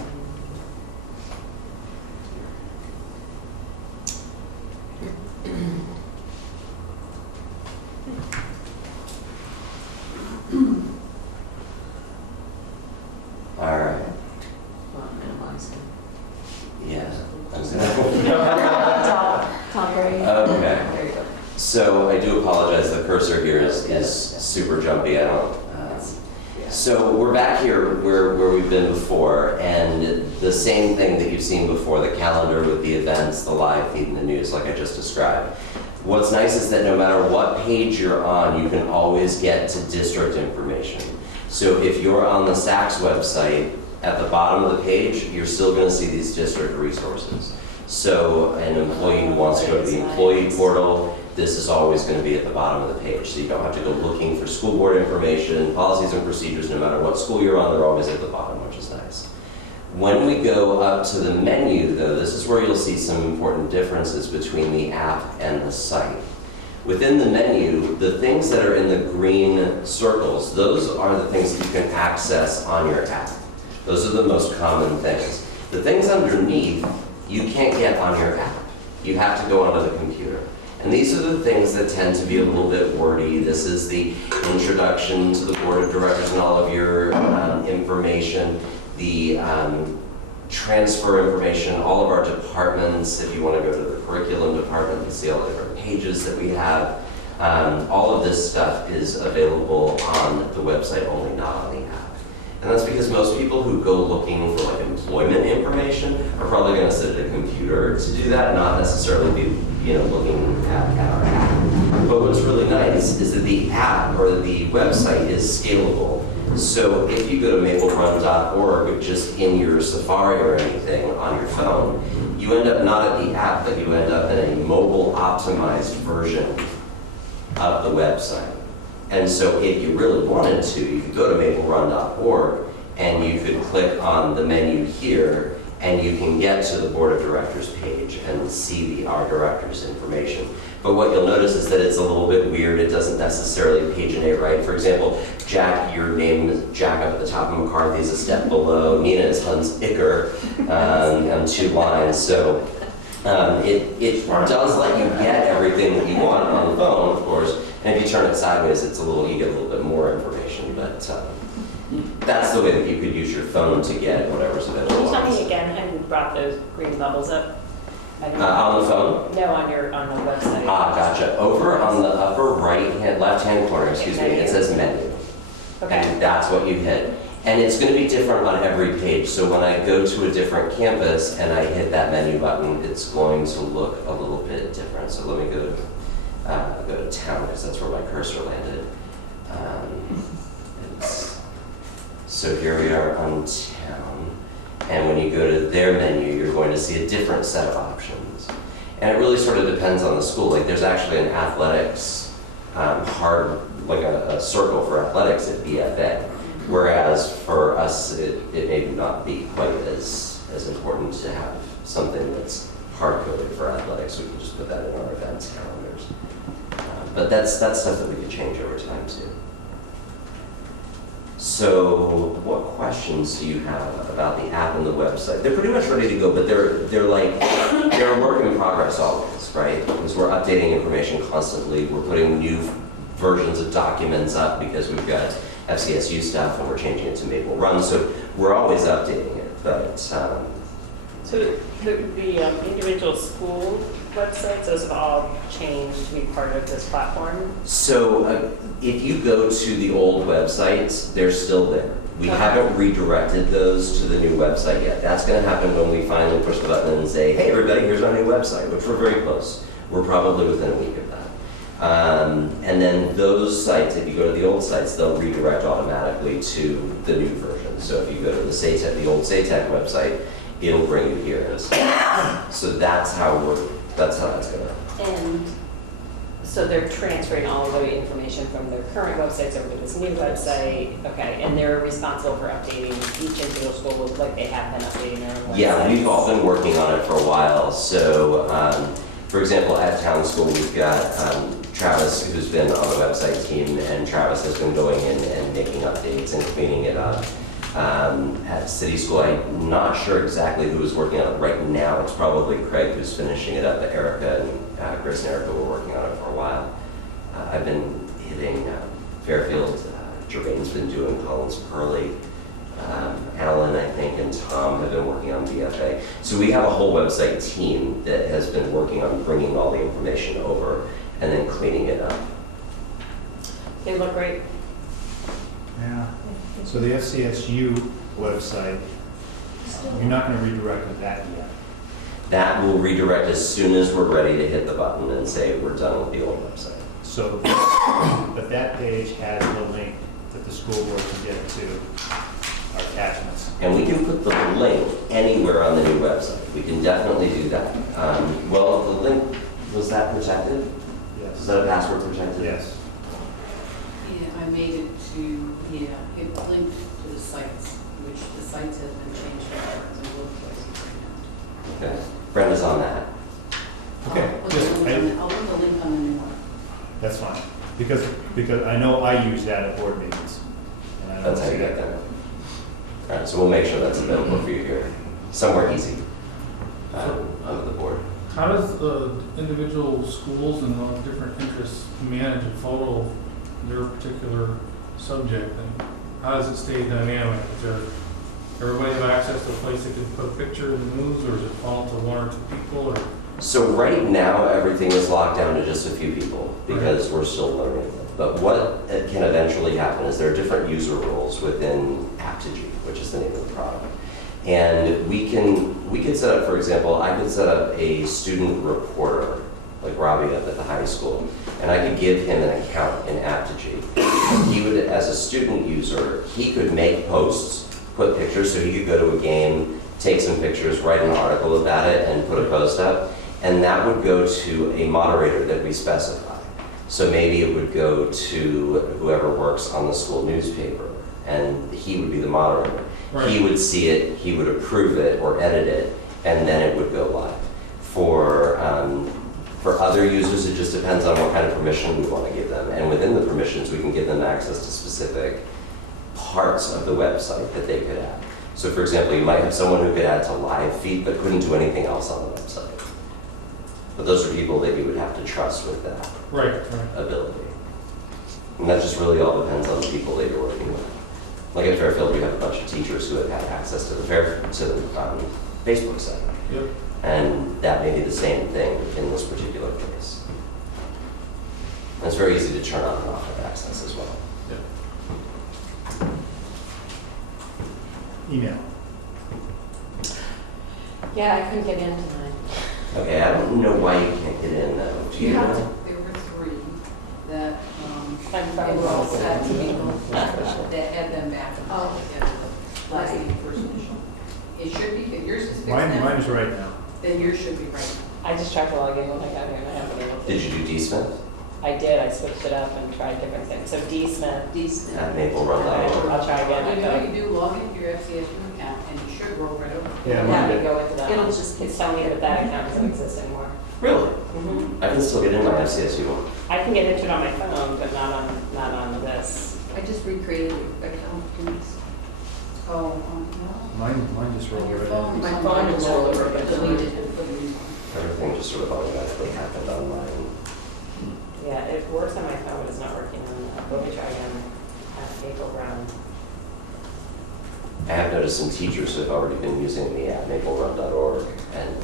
All right. Yeah. Top right. Okay. There you go. So I do apologize, the cursor here is super jumpy, I don't. So we're back here where we've been before, and the same thing that you've seen before, the calendar with the events, the live feed, and the news, like I just described. What's nice is that no matter what page you're on, you can always get to district information. So if you're on the SACS website, at the bottom of the page, you're still going to see these district resources. So an employee who wants to go to the employee portal, this is always going to be at the bottom of the page. So you don't have to go looking for school board information, policies and procedures, no matter what school you're on, they're always at the bottom, which is nice. When we go up to the menu, though, this is where you'll see some important differences between the app and the site. Within the menu, the things that are in the green circles, those are the things that you can access on your app. Those are the most common things. The things underneath, you can't get on your app. You have to go onto the computer. And these are the things that tend to be a little bit wordy. This is the introduction to the board of directors and all of your information, the transfer information, all of our departments. If you want to go to the curriculum department and see all the different pages that we have, all of this stuff is available on the website only, not on the app. And that's because most people who go looking for like employment information are probably going to sit at a computer to do that, not necessarily be looking at our app. But what's really nice is that the app or the website is scalable. So if you go to maplerun.org just in your Safari or anything on your phone, you end up not at the app, but you end up in a mobile optimized version of the website. And so if you really wanted to, you could go to maplerun.org and you could click on the menu here and you can get to the board of directors page and see our directors information. But what you'll notice is that it's a little bit weird. It doesn't necessarily paginate right. For example, Jack, your name is Jack up at the top, of McCarthy is a step below, Nina is Hans Icker on 2 lines. So it does let you get everything that you want on the phone, of course. And if you turn it sideways, you get a little bit more information. But that's the way that you could use your phone to get whatever's available. Can you tell me again how you brought those green bubbles up? On the phone? No, on the website. Ah, gotcha. Over on the upper left-hand corner, it says menu. Okay. And that's what you hit. And it's going to be different on every page. So when I go to a different campus and I hit that menu button, it's going to look a little bit different. So let me go to town because that's where my cursor landed. So here we are on town. And when you go to their menu, you're going to see a different set of options. And it really sort of depends on the school. Like there's actually an athletics like a circle for athletics at BFA. Whereas for us, it may not be quite as important to have something that's hard-coded for athletics. We can just put that in our events calendars. But that's stuff that we could change over time too. So what questions do you have about the app and the website? They're pretty much ready to go, but they're a work in progress always, right? Because we're updating information constantly. We're putting new versions of documents up because we've got FCSU stuff and we're changing it to Maple Run. So we're always updating it, but So the individual school websites, those have all changed to be part of this platform? So if you go to the old websites, they're still there. We haven't redirected those to the new website yet. That's going to happen when we finally push the button and say, hey, everybody, here's our new website, which we're very close. We're probably within a week of that. And then those sites, if you go to the old sites, they'll redirect automatically to the new version. So if you go to the old SATEC website, it'll bring you here instead. So that's how that's going to. And so they're transferring all of the information from their current websites over to this new website. Okay, and they're responsible for updating each individual school like they have been updating their own websites. Yeah, we've all been working on it for a while. So, for example, at Town School, we've got Travis, who's been on the website team, and Travis has been going in and making updates and cleaning it up. At City School, I'm not sure exactly who is working on it right now. It's probably Craig who's finishing it up, but Erica and Chris and Erica were working on it for a while. I've been hitting Fairfield, Jermaine's been doing Collins Pearly, Alan, I think, and Tom have been working on BFA. So we have a whole website team that has been working on bringing all the information over and then cleaning it up. They look great. Yeah. So the FCSU website, you're not going to redirect to that yet. That will redirect as soon as we're ready to hit the button and say we're done with the old website. So, but that page has the link that the school board can get to our attachments. And we can put the link anywhere on the new website. We can definitely do that. Well, the link, was that protected? Yes. Is that a password protected? Yes. Yeah, I made it to, it linked to the sites, which the sites have been changed to both places right now. Okay. Brenda's on that. Okay. I'll put the link on the new one. That's fine. Because I know I use that at board meetings. And I don't That's how you see get that. there. All right, so we'll make sure that's available for you here, somewhere easy on the board. How does individual schools and all different interests manage a photo of their particular subject? And how does it stay dynamic? Is there, everybody have access to a place that can put a picture in the news, or does it fall to one or two people? Or So right now, everything is locked down to just a few people because we're still learning. But what can eventually happen is there are different user roles within Aptitude, which is the name of the product. And we could set up, for example, I could set up a student reporter, like Robbie up at the high school, and I could give him an account in Aptitude. He would, as a student user, he could make posts, put pictures, so he could go to a game, take some pictures, write an article about it, and put a post up. And that would go to a moderator that we specify. So maybe it would go to whoever works on the school newspaper, and he would be the moderator. Right. He would see it, he would approve it or edit it, and then it would go live. For other users, it just depends on what kind of permission we want to give them. And within the permissions, we can give them access to specific parts of the website that they could add. So for example, you might have someone who could add to live feed but couldn't do anything else on the website. But those are people that you would have to trust with that ability. And that just really all depends on the people that you're working with. Like at Fairfield, we have a bunch of teachers who have had access to the Facebook site. Yep. And that may be the same thing in this particular case. And it's very easy to turn on and off of access as well. Email. Yeah, I couldn't get in tonight. Okay, I don't know why you can't get in though. Do you know? There were three that, I'm they were all set to be, that had them back. Last name, first initial. It should be, if yours is fixed Mine now, is right now. then yours should be right. I just tried to log in when I got here and I haven't been able to. Did you do DSmith? I did, I switched it up and tried different things. So D-Smith. At MapleRun.org. I'll try again. You know what you do, log into your FCSU account and you should roll right over. Yeah, Yeah, mine we did. go into that. It'll just- It's telling me that that account doesn't exist anymore. Really? Mm-hmm. I can still get in my FCSU one. I can get into it on my phone, but not on this. I just recreated the account, please. Oh, no. Mine just rolled On your right phone. in. My phone is rolled over, but deleted and put it in. Everything just sort of automatically happened on mine. Yeah, it works on my phone, but it's not working on, let me try again. At Maple Brown. I have noticed some teachers who have already been using the app MapleRun.org, and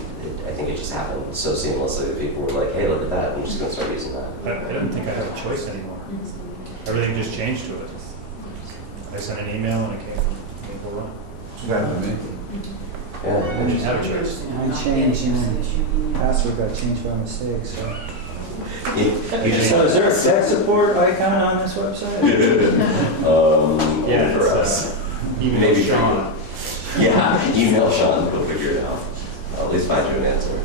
I think it just happened so seamlessly that people were like, hey, look at that, I'm just going to start using that. I don't think I have a choice anymore. Everything just changed to it. I sent an email and it came from Maple Run. That to me. Yeah, I didn't have a choice. Mine changed and password got changed by mistake, so. You just So is there a tech support icon on this website? Yeah, for it's, us. Email Maybe Sean. Yeah, email Sean, he'll figure it out. I'll at least find you an answer.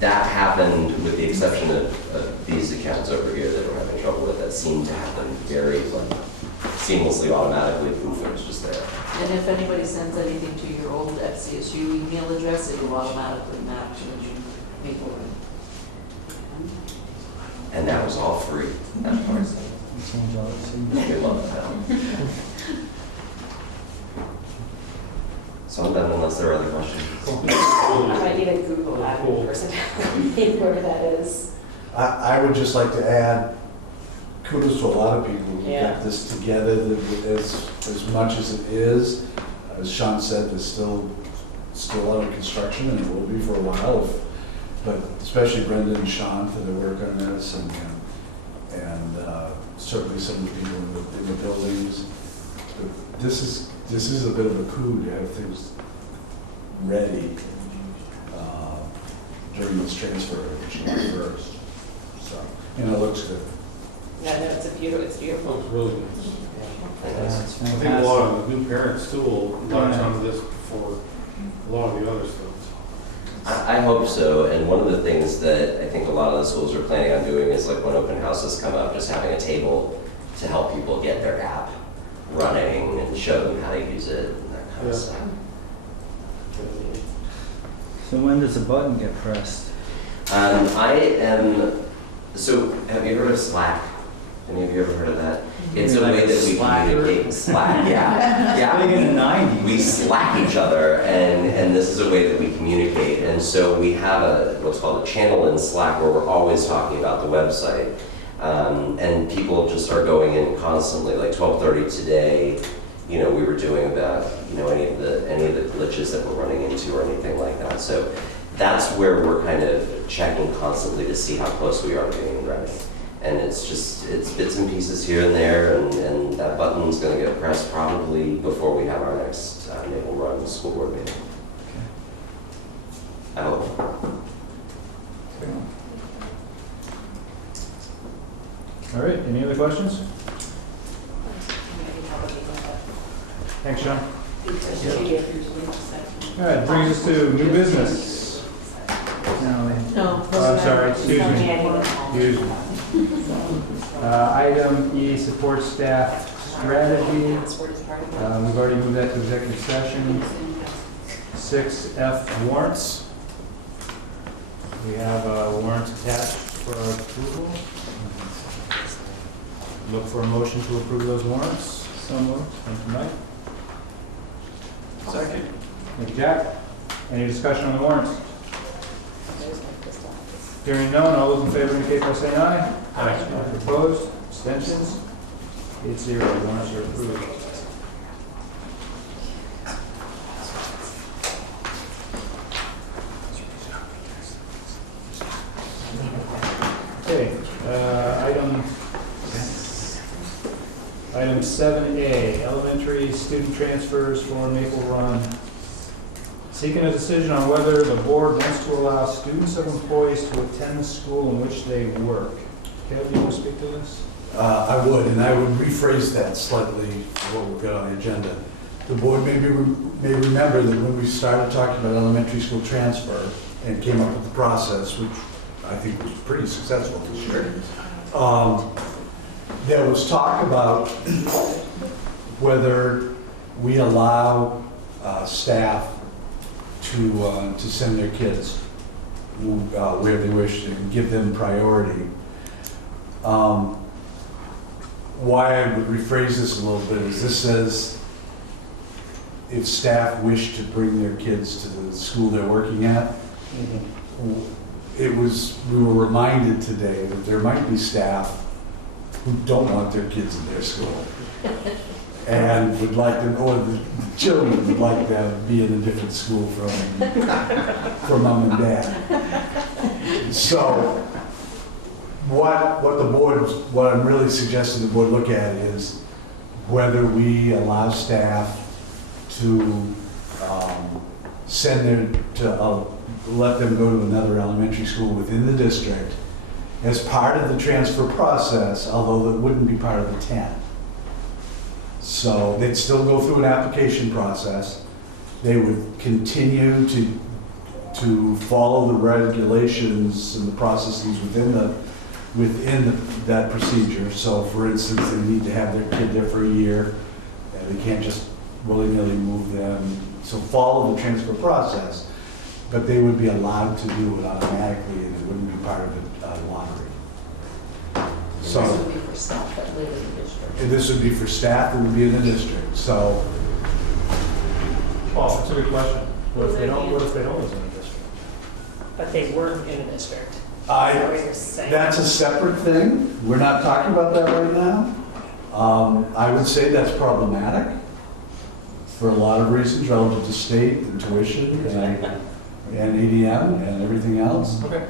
That happened with the exception of these accounts over here that we're having trouble with, that seemed to happen very seamlessly, automatically, poof, it was just there. And if anybody sends anything to your old FCSU email address, it will automatically map to Maple Run. and that was all free. That part. Change all the We love that. So I'm done unless there are other questions. I might need a Google that personality, where that is. I would just like to add kudos to a lot of people who Yeah. got this together, as much as it is. As Sean said, there's still under construction, and it will be for a while, but especially Brenda and Sean for their work on this, and certainly some of the people in the buildings. But this is a bit of a coup to have things ready during this transfer of July 1st. So, and it looks good. Yeah, no, it's beautiful. Looks really good. It's I think a fantastic. lot of the new parents too will latch onto this before a lot of the other stuff. I hope so, and one of the things that I think a lot of the schools are planning on doing is like when open houses come up, just having a table to help people get their app running and show them how to use it and that kind of Yeah. stuff. So when does the button get pressed? So have you heard of Slack? Any of you ever heard of that? It's a Like way a that we Slacker? communicate. Slack, yeah. Big in the 90s. We Slack each other, and this is a way that we communicate. And so we have what's called a channel in Slack where we're always talking about the website. And people just are going in constantly, like 12:30 today, we were doing about, any of the glitches that we're running into or anything like that. So that's where we're kind of checking constantly to see how close we are to getting ready. And it's bits and pieces here and there, and that button's gonna get pressed probably before we have our next Maple Run school board meeting. I hope. All right, any other questions? Thanks, Sean. All right, brings us to new business. No. I'm sorry, excuse me. Item E, support staff strategy. We've already moved that to executive session. 6F, warrants. We have warrants attached for our approval. Look for a motion to approve those warrants. So moved. Thank you, Mike. Second. Thank you, Jack. Any discussion on the warrants? Hearing none, all those in favor indicate by saying aye. Aye. Opposed? Abstentions? 8-0, warrants are approved. Okay, item 7A, elementary student transfers for Maple Run. Seeking a decision on whether the board wants to allow students of employees to attend the school in which they work. Kev, you want to speak to this? I would, and I would rephrase that slightly for what we've got on the agenda. The board may remember that when we started talking about elementary school transfer and came up with the process, which I think was pretty successful this year, there was talk about whether we allow staff to send their kids where they wish and give them priority. Why I would rephrase this a little bit is this says if staff wish to bring their kids to the school they're working at. We were reminded today that there might be staff who don't want their kids in their school and would like them, or the children would like to be in a different school from mom and dad. So what I'm really suggesting the board look at is whether we allow staff to let them go to another elementary school within the district as part of the transfer process, although that wouldn't be part of the 10. So they'd still go through an application process. They would continue to follow the regulations and the processes within that procedure. So for instance, they need to have their kid there for a year, and they can't just willy-nilly move them. So follow the transfer process, but they would be allowed to do it automatically, and it wouldn't be part of a lottery. So, This would be for staff that live in the district. and this would be for staff that would be in the district, so, Well, that's a good question. What if they don't live in the district? But they weren't in the district. Is that what you're saying? that's a separate thing. We're not talking about that right now. I would say that's problematic for a lot of reasons relative to state and tuition and ADM and everything else. Okay.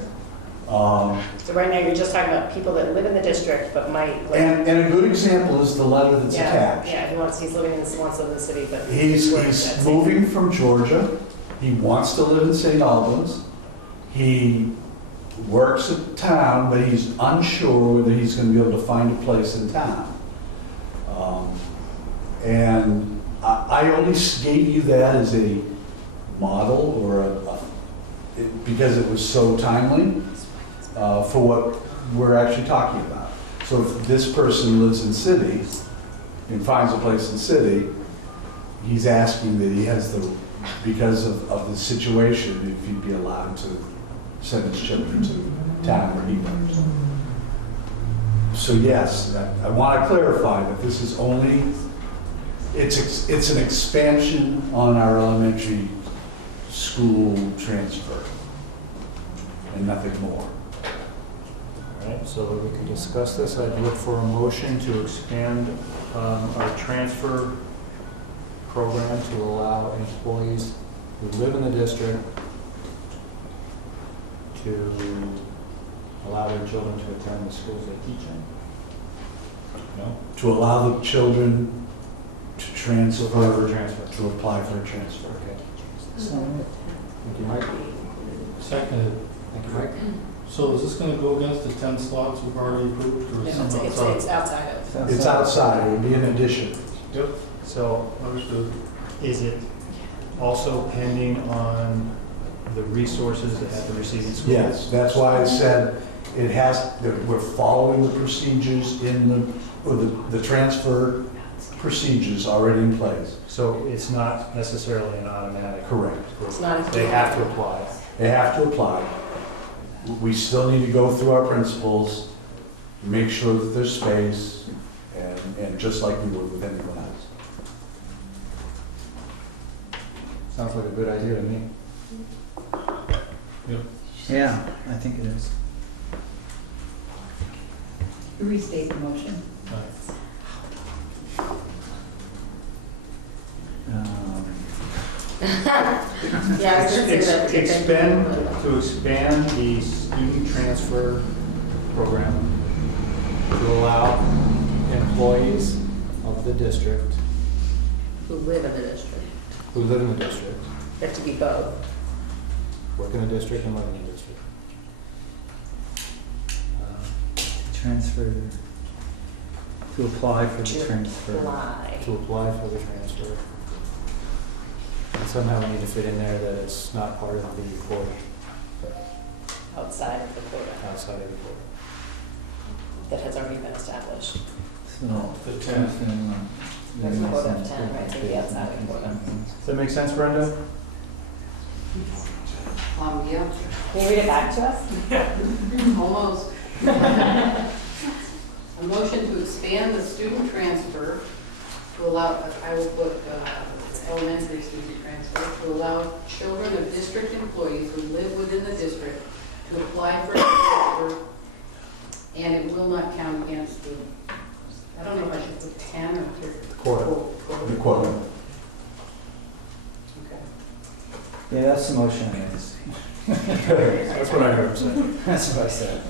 So right now, you're just talking about people that live in the district but might. And a good example is the letter that's Yeah, attached. yeah, he's living in, wants to live in the city, but. He's works at St. moving from Georgia. He wants to live in St. Albans. He works at town, but he's unsure whether he's going to be able to find a place in town. And I only gave you that as a model or because it was so timely for what we're actually talking about. So if this person lives in city and finds a place in city, he's asking that he has the, because of the situation, if he'd be allowed to send his children to town where he lives. So yes, I want to clarify that this is only, it's an expansion on our elementary school transfer and nothing more. All right, so we can discuss this. I'd look for a motion to expand our transfer program to allow employees who live in the district to allow their children to attend the schools they teach in. No? To allow the children to transfer, To apply for a transfer. Okay. So, Thank you, Mike. Seconded. Thank you, Mike. So is this gonna go against the 10 slots we've already approved, or is Yeah, some it's outside? outside of. It's outside, it would be an addition. Yep, So understood. is it also pending on the resources at the receiving school? Yes, that's why I said it has, that we're following the procedures in the, or the transfer procedures already in place. So it's not necessarily an automatic? Correct. It's not. They have to apply. They have to apply. We still need to go through our principles, make sure that there's space, and just like we would with anyone else. Sounds like a good idea to me. yeah, I think it is. Restate the motion. Yeah, I was gonna say that. To expand the student transfer program to allow employees of the district Who live in the district. who live in the district, They have to be both. work in the district and live in the district. Transfer, to apply for the transfer. Apply. To apply for the transfer. And somehow we need to fit in there that it's not part of the quota, Outside of the quota outside of the quota. that has already been established. So, The 10. There's a quota of 10, right, so the outside of the quota. Does that make sense, Brenda? Yeah, Can you read it back to us? almost. A motion to expand the student transfer to allow, I will put elementary student transfer, to allow children of district employees who live within the district to apply for a transfer, and it will not count against the, I don't know if I should put 10 or 30. Quota. The quota. Okay. yeah, that's the motion I made. That's what I heard him say. That's what I said.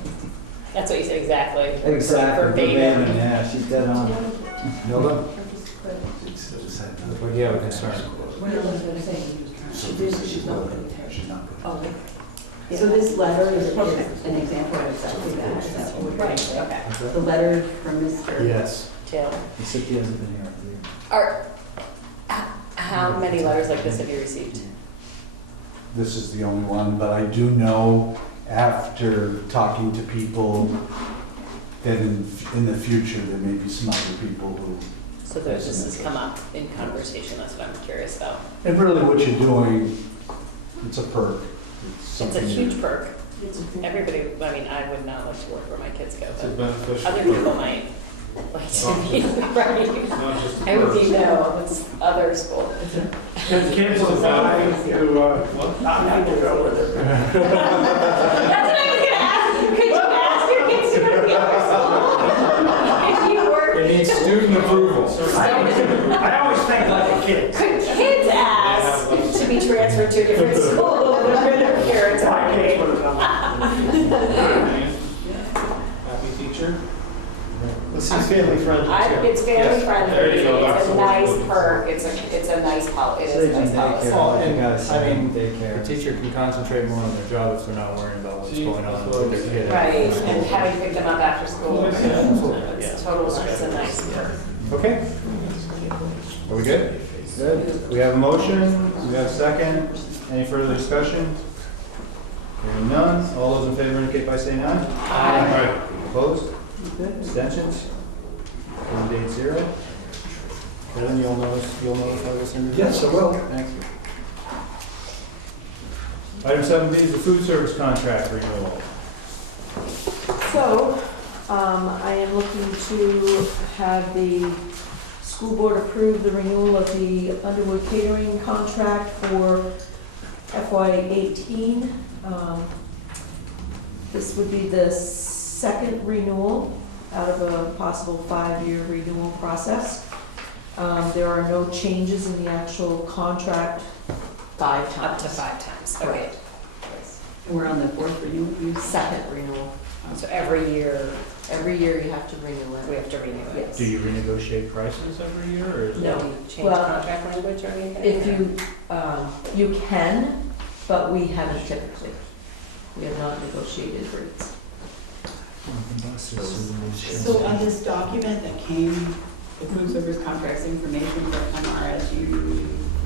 That's what you said, exactly. Exactly, Verbatim. verbatim, yeah, she's dead on. Nilda? It's the same. But you have a concern. What I was gonna say, she did, she's not gonna take. She's not good. Oh, so this letter is an example of exactly that, is that what we're Right, saying? okay. The letter from Mr. Yes. Till. Except he hasn't been here. Are, how many letters like this have you received? This is the only one, but I do know after talking to people that in the future, there may be some other people who. So this has come up in conversation, that's what I'm curious about. And really what you're doing, it's a perk. It's a something huge you- perk. Everybody, I mean, I would not like to work where my kids go, It's a but beneficial. other people might like to be, right? It's not just the I would be, person. no, it's other school. Kids will decide to, not to go with it. That's what I was gonna ask. Could you ask your kids to go to the other school? If you were. It needs student approval. I always think like a kid. Could kids ask to be transferred to a different school when their parents are? My kids would have done that. Happy teacher? This is family friendly It's family friendly, There you go, that's it's a the word I'm nice looking for. perk, it's a nice policy, it Saves is a them nice policy. daycare, Well, like you and, gotta I send mean, them daycare. The teacher can concentrate more on their job if they're not worrying about what's See, going on that's what I with was their kid. Right, and having picked them up after school, absolutely. it's totally, it's a nice perk. Okay. Are we good? Good. We have a motion, we have a second. Any further discussion? Hearing none. All those in favor indicate by saying aye. Aye. Opposed? Abstentions? 0. Kevin, you'll notify us in review? Yes, I will. Thank you. Item 7B is the food service contract renewal. So, I am looking to have the school board approve the renewal of the Underwood catering contract for FY18. This would be the second renewal out of a possible 5-year renewal process. There are no changes in the actual contract 5 times. Up to 5 times, okay. Correct. And we're on the fourth renewal, you Second renewal. So every year, Every year you have to renew we it. have to renew it. Yes. Do you renegotiate prices every year, or is it? No. Do we change Well, contract language or anything? If you can, but we haven't typically. We have not negotiated rates. So on this document that came, the food service contracts information for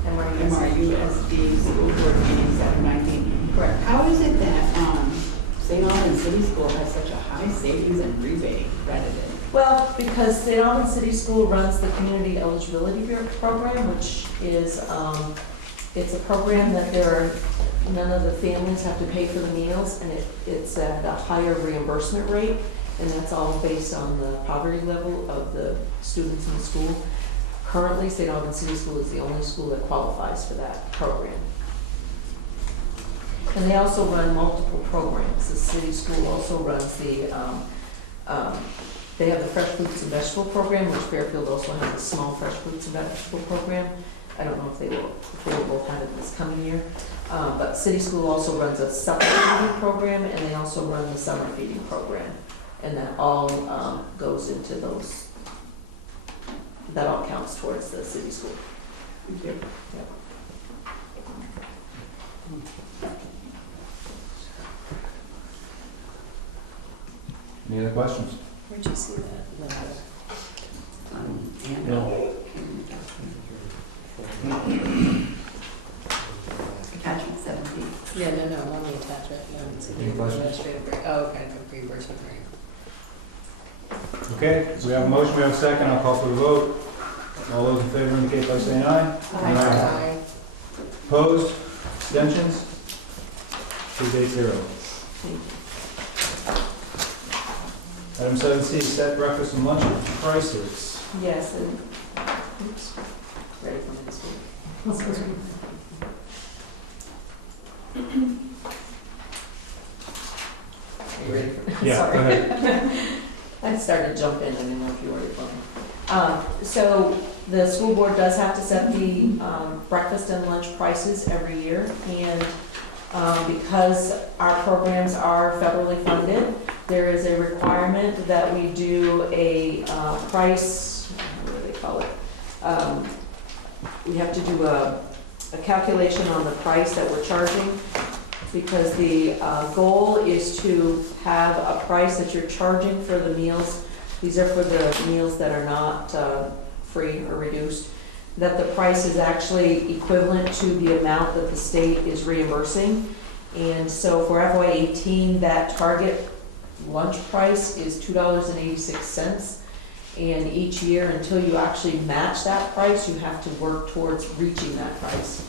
MRUSD School Board Meeting 719. Correct. How is it that St. Albans City School has such a high savings and rebate rather than? Well, because St. Albans City School runs the Community Eligibility Program, which is, it's a program that none of the families have to pay for the meals, and it's at a higher reimbursement rate, and that's all based on the poverty level of the students in the school. Currently, St. Albans City School is the only school that qualifies for that program. And they also run multiple programs. The city school also runs they have the fresh fruits and vegetable program, which Fairfield also has a small fresh fruits and vegetable program. I don't know if they will both have it this coming year. But city school also runs a supper feeding program, and they also run the summer feeding program. And that all goes into those, that all counts towards the city school. Thank you. Yep. Any other questions? Where'd you see that? And, No. attachment 7B. Yeah, no, on the attachment, no, it's Any questions? administrative break. Oh, okay, reimbursement rate. Okay, we have a motion, we have a second, I'll call for the vote. All those in favor indicate by saying aye. Aye. Opposed? Abstentions? 280. Item 7C, set breakfast and lunch prices. Yes, and, oops, ready for me to speak. Are you ready? Yeah, go Sorry. ahead. I started to jump in, I didn't know if you were fine. So the school board does have to set the breakfast and lunch prices every year, and because our programs are federally funded, there is a requirement that we do a price, what do they call it? We have to do a calculation on the price that we're charging, because the goal is to have a price that you're charging for the meals. These are for the meals that are not free or reduced, that the price is actually equivalent to the amount that the state is reimbursing. And so for FY18, that target lunch price is $2.86. And each year, until you actually match that price, you have to work towards reaching that price.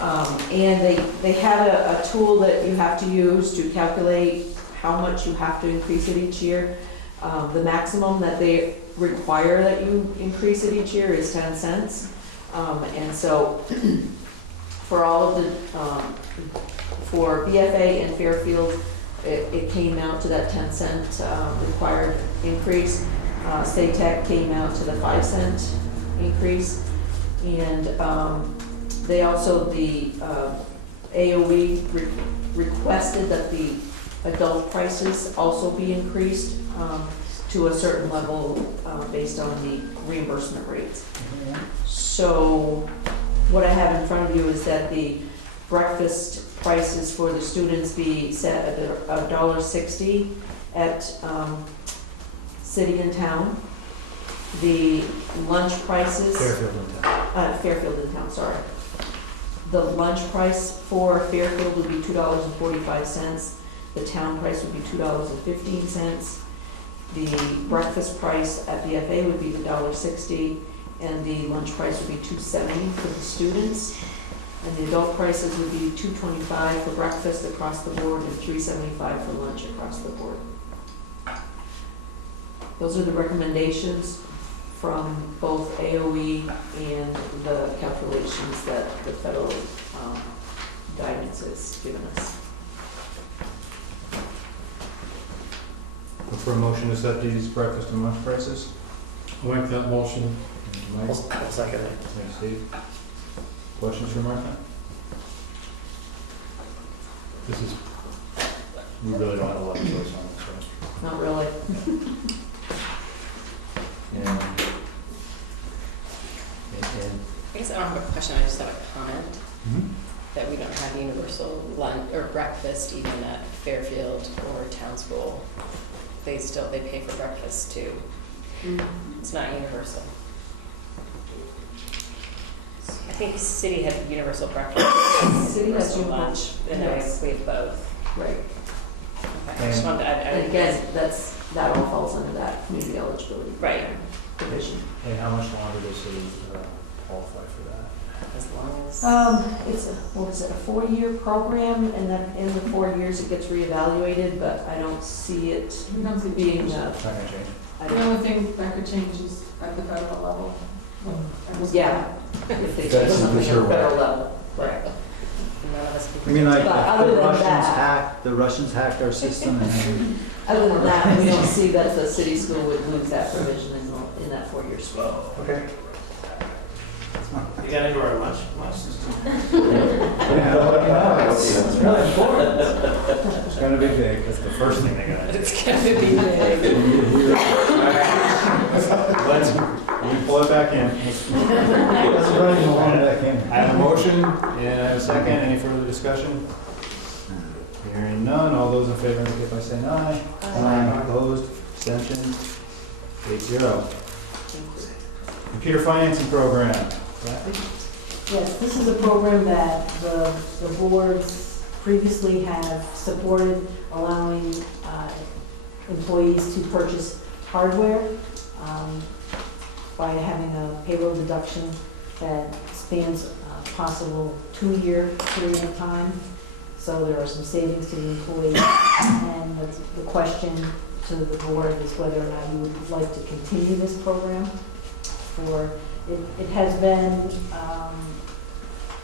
And they have a tool that you have to use to calculate how much you have to increase it each year. The maximum that they require that you increase it each year is 10 cents. And so for all of the, for BFA and Fairfield, it came out to that 10 cent required increase. State Tech came out to the 5 cent increase. And they also, the AOE requested that the adult prices also be increased to a certain level based on the reimbursement rates. So what I have in front of you is that the breakfast prices for the students be set at $1.60 at city and town. The lunch prices. Fairfield in town, sorry. The lunch price for Fairfield would be $2.45. The town price would be $2.15. The breakfast price at BFA would be $1.60, and the lunch price would be $2.70 for the students. And the adult prices would be $2.25 for breakfast across the board and $3.75 for lunch across the board. Those are the recommendations from both AOE and the calculations that the federal guidance has given us. Look for a motion to set these breakfast and lunch prices. I'll make that motion. Mike? I'll second it. Thanks, Steve. Questions for Martha? This is, we really don't have a lot of choice on this, right? Not really. Yeah. I guess I don't have a question, I just have a comment that we don't have universal lunch or breakfast even at Fairfield or Town School. They pay for breakfast too. It's not universal. I think city had universal breakfast. City has universal lunch, and then yes. we have both. Right. Okay. I just wanted to, And again, that all falls under that community eligibility right. division. And how much longer does city qualify for that? As long as. It's a 4-year program, and then in the 4 years it gets reevaluated, but I don't see it We don't see being, change. Not gonna change. I The don't, only thing that could change is at the federal level. yeah, if they do That's something at the sure federal level. Right. None of us I mean, like, But if other the than Russians that- the Russians hacked our system and Other than that, we don't see that the city school would lose that provision in that 4-year swing. Okay. You got into our lunch system. yeah, well, it's really important. It's gonna be big. That's the first thing they gotta do. It's gonna be big. We pull it back in. Let's run the line back in. I have a motion and a second. Any further discussion? Hearing none. All those in favor indicate by saying aye. Aye. Opposed? Abstentions? 8-0. Computer financing program. Kathy? Yes, this is a program that the boards previously have supported, allowing employees to purchase hardware by having a payroll deduction that spans a possible 2-year period of time. So there are some savings to the employee. And the question to the board is whether or not you would like to continue this program. It has been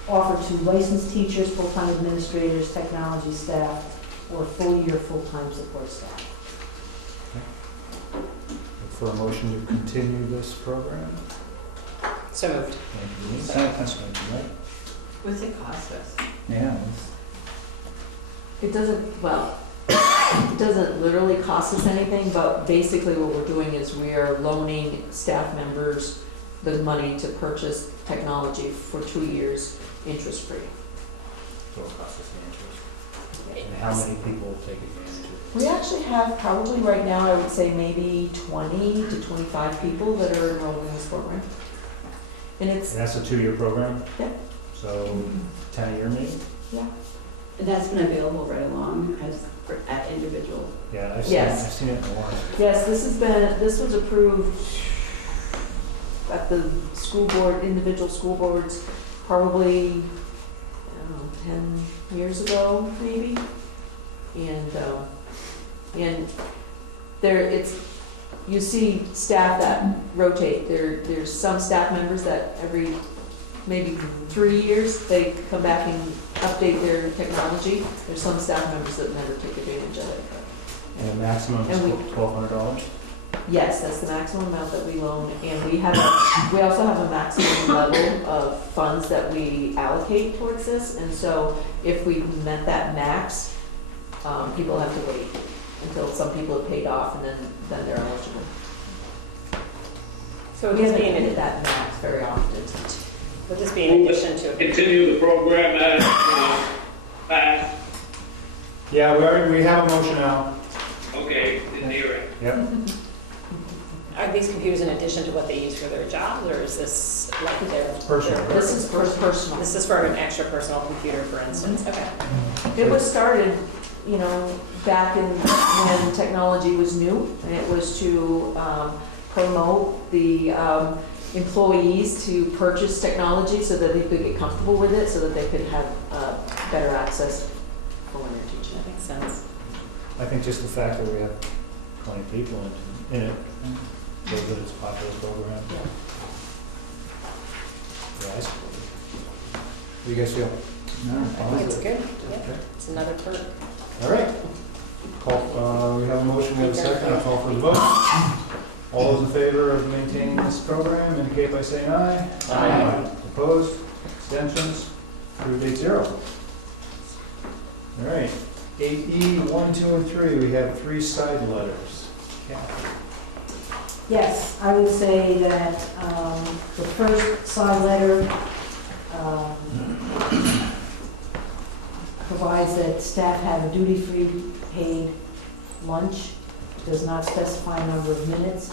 offered to licensed teachers, full-time administrators, technology staff, or full-year full-time support staff. Look for a motion to continue this program. So moved. Thank you, Lisa. Thank you, Mike. What's it cost us? Yeah. It doesn't, well, it doesn't literally cost us anything, but basically what we're doing is we are loaning staff members the money to purchase technology for 2 years, interest-free. So it costs us the interest. And how many people take advantage of it? We actually have probably right now, I would say maybe 20 to 25 people that are enrolled in this program. And it's, And that's a 2-year program? Yeah. So 10 a year maybe? yeah. And that's been available right along at individual. Yeah, I've Yes. seen it in the warrant. Yes, this was approved at the school board, individual school boards, probably 10 years ago, maybe. And you see staff that rotate. There's some staff members that every maybe 3 years, they come back and update their technology. There's some staff members that never take advantage of it. And the maximum is And we- $1,200? Yes, that's the maximum amount that we loan, and we also have a maximum level of funds that we allocate towards this, and so if we met that max, people have to wait until some people have paid off, and then they're eligible. So We haven't hit that max very often. would this be in addition to? Continue the program as passed. Yeah, we have a motion now. Okay, didn't hear it. Yep. Are these computers in addition to what they use for their jobs, or is this like their? Personal. This is personal. This is for an extra personal computer, for instance, okay. It was started, back when technology was new, and it was to promote the employees to purchase technology so that they could get comfortable with it, so that they could have better access for when they're teaching. That makes sense. I think just the fact that we have 20 people in it shows that it's a popular program. Yeah, I support it. What do you guys feel? No, I think it's good, yeah, Okay. it's another perk. All right. We have a motion, we have a second, I'll call for the vote. All those in favor of maintaining this program indicate by saying aye. Aye. Opposed? Abstentions? Approved 8-0. All right. 8E, 1, 2, and 3, we have 3 side letters. Kathy. Yes, I would say that the first side letter provides that staff have a duty-free paid lunch, does not specify a number of minutes.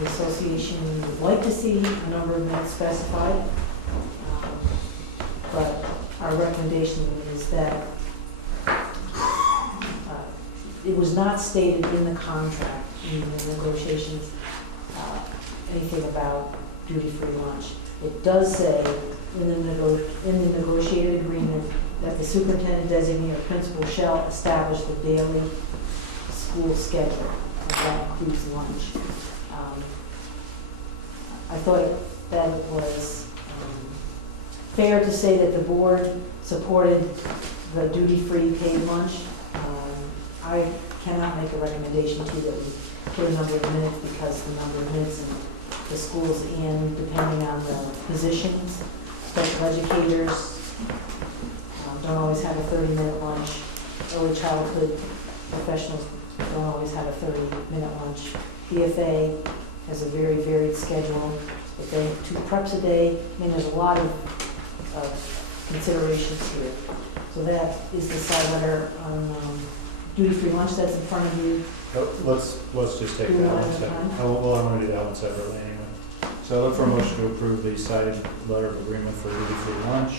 The association would like to see a number of minutes specified, but our recommendation is that it was not stated in the contract, in the negotiations, anything about duty-free lunch. It does say in the negotiated agreement that the superintendent designee or principal shall establish the daily school schedule, and that includes lunch. I thought that it was fair to say that the board supported the duty-free paid lunch. I cannot make a recommendation to you that we put a number of minutes, because the number of minutes in the schools, and depending on the positions, special educators don't always have a 30-minute lunch. Early childhood professionals don't always have a 30-minute lunch. PFA has a very varied schedule. If they have 2 preps a day, I mean, there's a lot of considerations here. So that is the side letter on duty-free lunch that's in front of you. Let's just take Do that one one at a separate. time? Well, I want to do that one separately anyway. So I look for a motion to approve the side letter of agreement for duty-free lunch.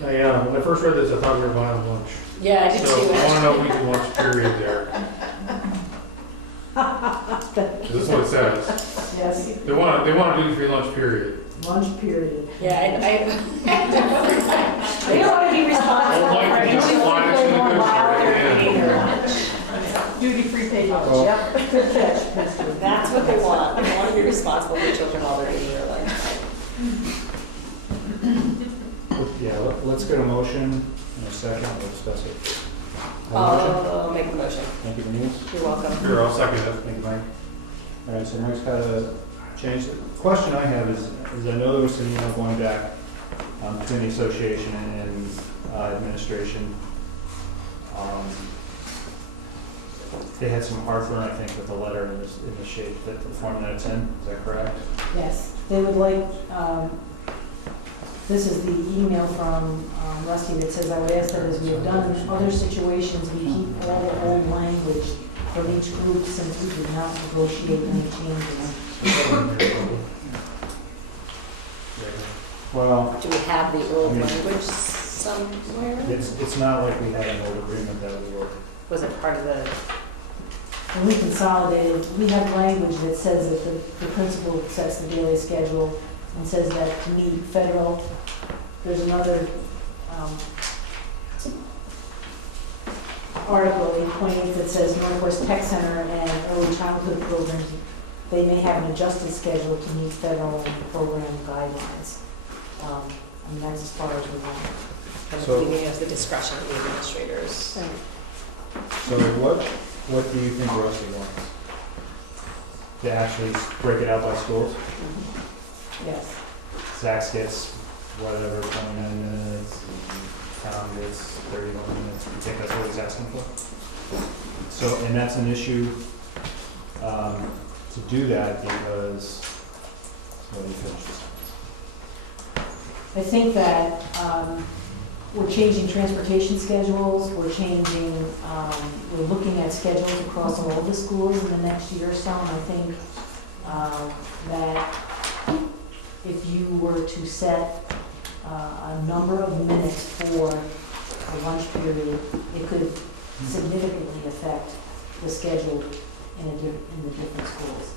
When I first read this, I thought we were buying lunch. Yeah, I did So too. I want to know weekly lunch period there. This is what it says. Yes, They want to do free lunch period. lunch period. Yeah, I don't want to be responsible Well, for like, anyone just slide it to the more good while side, they're yeah. eating their lunch. Duty-free paid lunch, Oh. yep, good catch, Mr. That's what they want. They want to be responsible for children while they're eating their lunch. Yeah, let's get a motion in a second, we'll discuss it. Have a motion? I'll make the motion. Thank you, Denise. You're welcome. Here, I'll second it. Thank you, Mike. All right, so Mike's got to change. The question I have is I know there was some email going back between the association and administration. They had some heartburn, I think, with the letter in the shape, that the form that it's in. Is that correct? Yes, they would like, this is the email from Rusty that says, I would ask that as we have done in other situations, we keep all the old language from each group, since we did not negotiate any changes. Well, Do we have the old I mean- language somewhere? it's not like we had an old agreement that we were. Was it part of the, When we consolidated, we have language that says that the principal sets the daily schedule and says that to meet federal there's another article, 8.8, that says Northwest Tech Center and early childhood programs, they may have an adjusted schedule to meet federal program guidelines. I mean, that's as far as we want. Kind So- of leaving it as the discretion of the administrators. So what do you think Rusty wants? To actually break it out by schools? Yes. Saks gets whatever, 29 minutes, Town gets 31 minutes. You think that's what he's asking for? So, and that's an issue to do that because, so let me finish this. I think that we're changing transportation schedules, we're looking at schedules across all the schools in the next year or so, and I think that if you were to set a number of minutes for a lunch period, it could significantly affect the schedule in the different schools.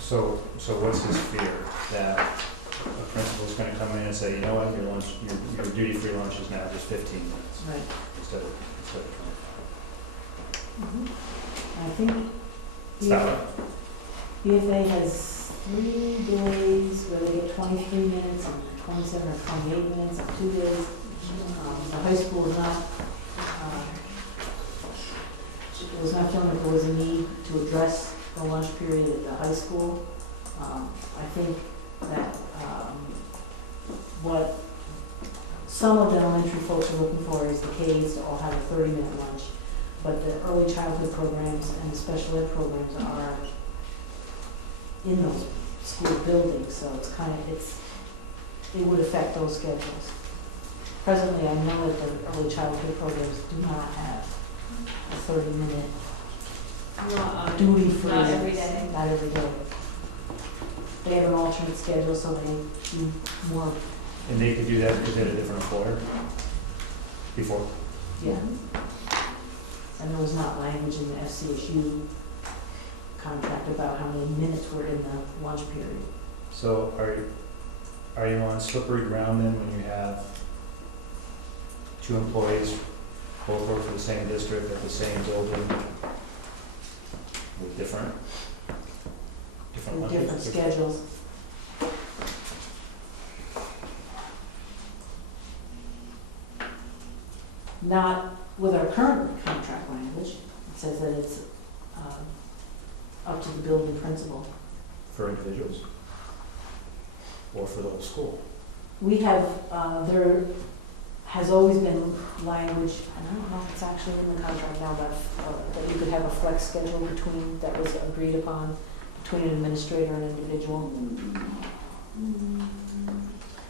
So what's his fear? That a principal's gonna come in and say, you know what, your duty-free lunch is now just 15 minutes Right. instead of 25. I think Is that right? BFA has 3 days where they get 23 minutes and 27 or 28 minutes on 2 days. The high school is not, it was not feeling like there was a need to address the lunch period at the high school. I think that what some of the elementary folks are looking for is the Ks to all have a 30-minute lunch, but the early childhood programs and the special ed programs are in those school buildings, so it's kind of, it would affect those schedules. Presently, I know that the early childhood programs do not have a 30-minute duty free. Not every day. Not every day. They have an alternate schedule, so they do more, And they could do that because they had a different employer before? yeah. And there was not language in the FCSU contract about how many minutes were in the lunch period. So are you on slippery ground then when you have 2 employees, both work for the same district at the same building with different And lunches? different schedules. Not with our current contract language. It says that it's up to the building principal. For individuals? Or for the whole school? We have, there has always been language, and I don't know if it's actually in the contract now, that you could have a flex schedule that was agreed upon between an administrator and an individual.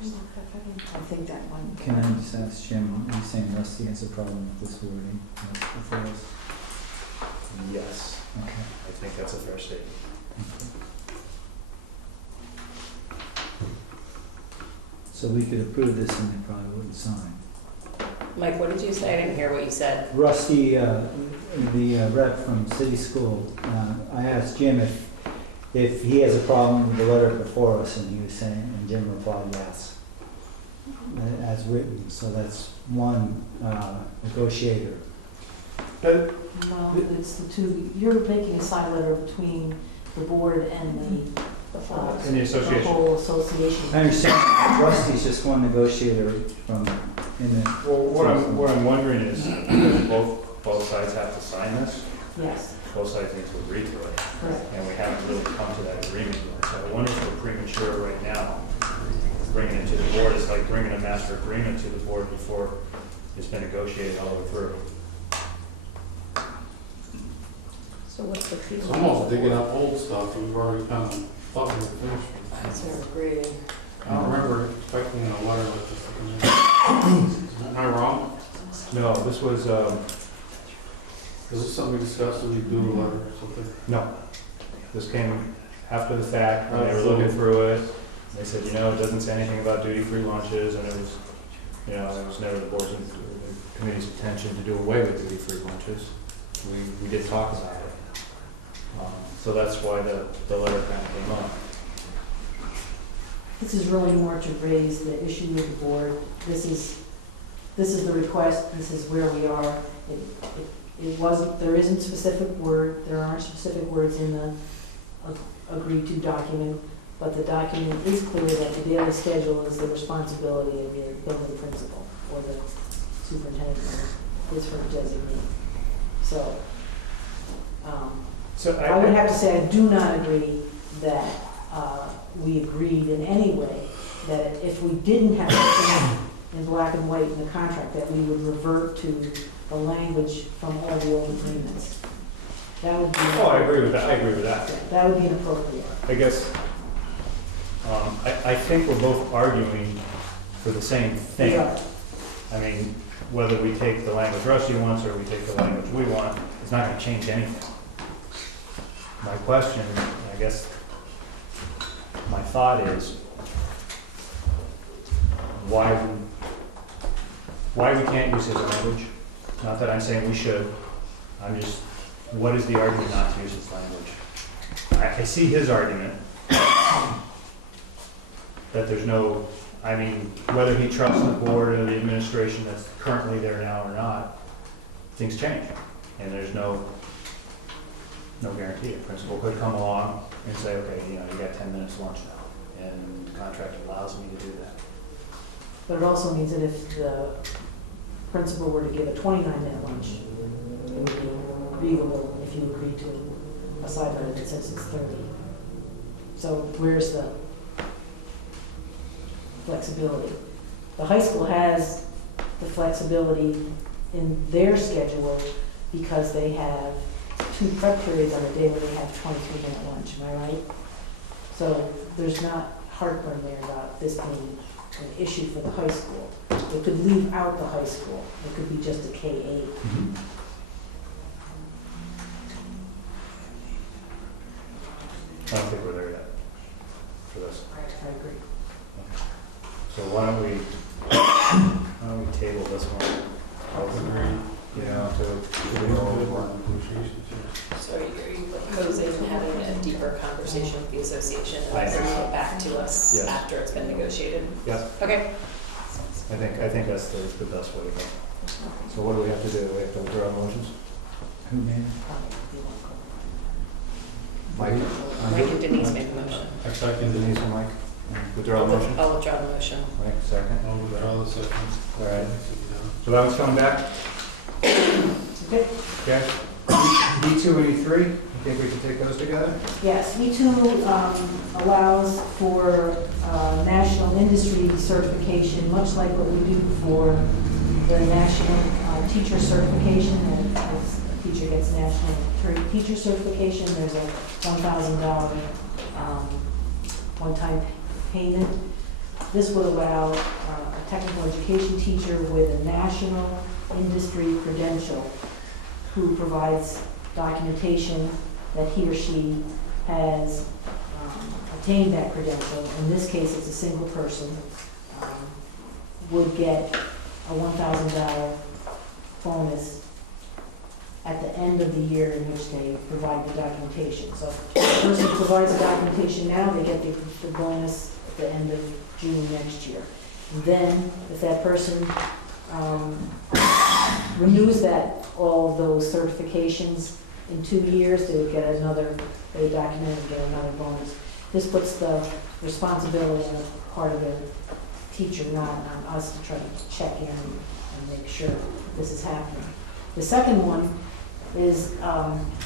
I think that one. Can I just ask Jim, are you saying Rusty has a problem with this wording before us? Yes. Okay. I think that's a fair statement. So we could approve this and they probably wouldn't sign. Mike, what did you say? I didn't hear what you said. Rusty, the rep from City School, I asked Jim if he has a problem with the letter before us, and he was saying, and Jim replied yes, as written. So that's one negotiator. But No, it's the two, you're making a side letter between the board and the in the association. the whole association. I understand Rusty's just one negotiator from, in the. Well, what I'm wondering is, both sides have to sign this? Yes, Both sides need to agree to it, correct. and we haven't really come to that agreement yet. So I wonder if we're premature right now, bringing it to the board. It's like bringing a master agreement to the board before it's been negotiated all the way through. So what's the fee? It's almost digging up old stuff, we've already kind of thought we were finished. That's our agreeing. I don't remember expecting a letter like this to come in. Am I wrong? No, this was, Is this something we discussed, when you do a letter or something? no. This came after the fact, when they were looking through it. They said, it doesn't say anything about duty-free lunches, and it was, it was never the board's and the committee's intention to do away with duty-free lunches. We did talk about it. So that's why the letter kind of came up. I This is really more to raise the issue with the board. This is the request, this is where we are. It wasn't, there aren't specific words in the agreed to document, but the document is clear that the daily schedule is the responsibility of the building principal or the superintendent is her designee. So, I would have to say I do not agree that we agreed in any way that if we didn't have it in black and white in the contract, that we would revert to the language from all the old agreements. That would be. Oh, I agree with that, That would be inappropriate. I guess, I think we're both arguing for the same thing. Yeah. I mean, whether we take the language Rusty wants or we take the language we want, it's not gonna change anything. My question, I guess, my thought is, why we can't use his language? Not that I'm saying we should, I'm just, what is the argument not to use his language? I see his argument, that there's no, I mean, whether he trusts the board or the administration that's currently there now or not, things change. And there's no guarantee. A principal could come along and say, okay, you got 10 minutes lunch now, and the contract allows me to do that. But it also means that if the principal were to give a 29-minute lunch, it would be reasonable if you agreed to a sideline that says it's 30. So where's the flexibility? The high school has the flexibility in their schedule because they have 2 prep periods on a day where they have 23-minute lunch, am I right? So there's not heartburn there about this being an issue for the high school. It could leave out the high school. It could be just a K-8. I don't think we're there yet for this. I agree. So why don't we table this one? To So are you proposing having a deeper conversation with the association and bringing it back to us Yes. after it's been negotiated? Yeah, Okay. I think that's the best way to go. So what do we have to do? We have to withdraw the motions? Who made Mike? Mike and Denise made the motion. I second Denise and Mike. Withdraw the motion? I'll withdraw the motion. Mike, second. I'll withdraw the second. All right. So that one's coming back? Okay. Okay. E2 and E3, you think we can take those together? Yes, E2 allows for national industry certification, much like what we do for the national teacher certification. And as a teacher gets national teacher certification, there's a $1,000 one-time payment. This would allow a technical education teacher with a national industry credential who provides documentation that he or she has obtained that credential. In this case, it's a single person, would get a $1,000 bonus at the end of the year in which they provide the documentation. So if the person provides the documentation now, they get the bonus at the end of June next year. And then, if that person renews all of those certifications in 2 years, they would get they document and get another bonus. This puts the responsibility on the part of the teacher, not on us to try to check in and make sure this is happening. The second one is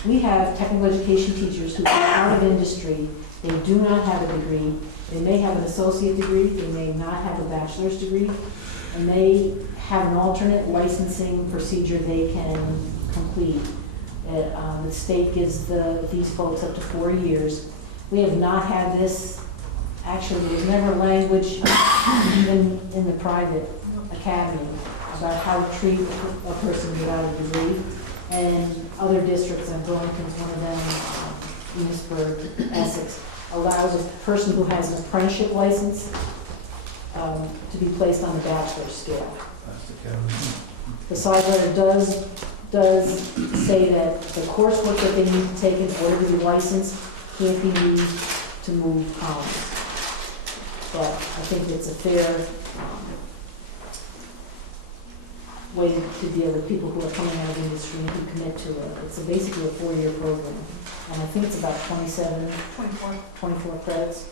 we have technical education teachers who are out of industry. They do not have a degree. They may have an associate degree. They may not have a bachelor's degree. And they have an alternate licensing procedure they can complete. The state gives these folks up to 4 years. We have not had this. Actually, there's never language, even in the private academy, about how to treat a person without a degree. And other districts, and Burlington's one of them, Enosburg, Essex, allows a person who has an apprenticeship license to be placed on the bachelor's scale. The side letter does say that the coursework that they need to take in order to be licensed can't be used to move columns. but I think it's a fair way to deal with people who are coming out of the industry and who commit to it. It's basically a 4-year program, and I think it's about 24 credits.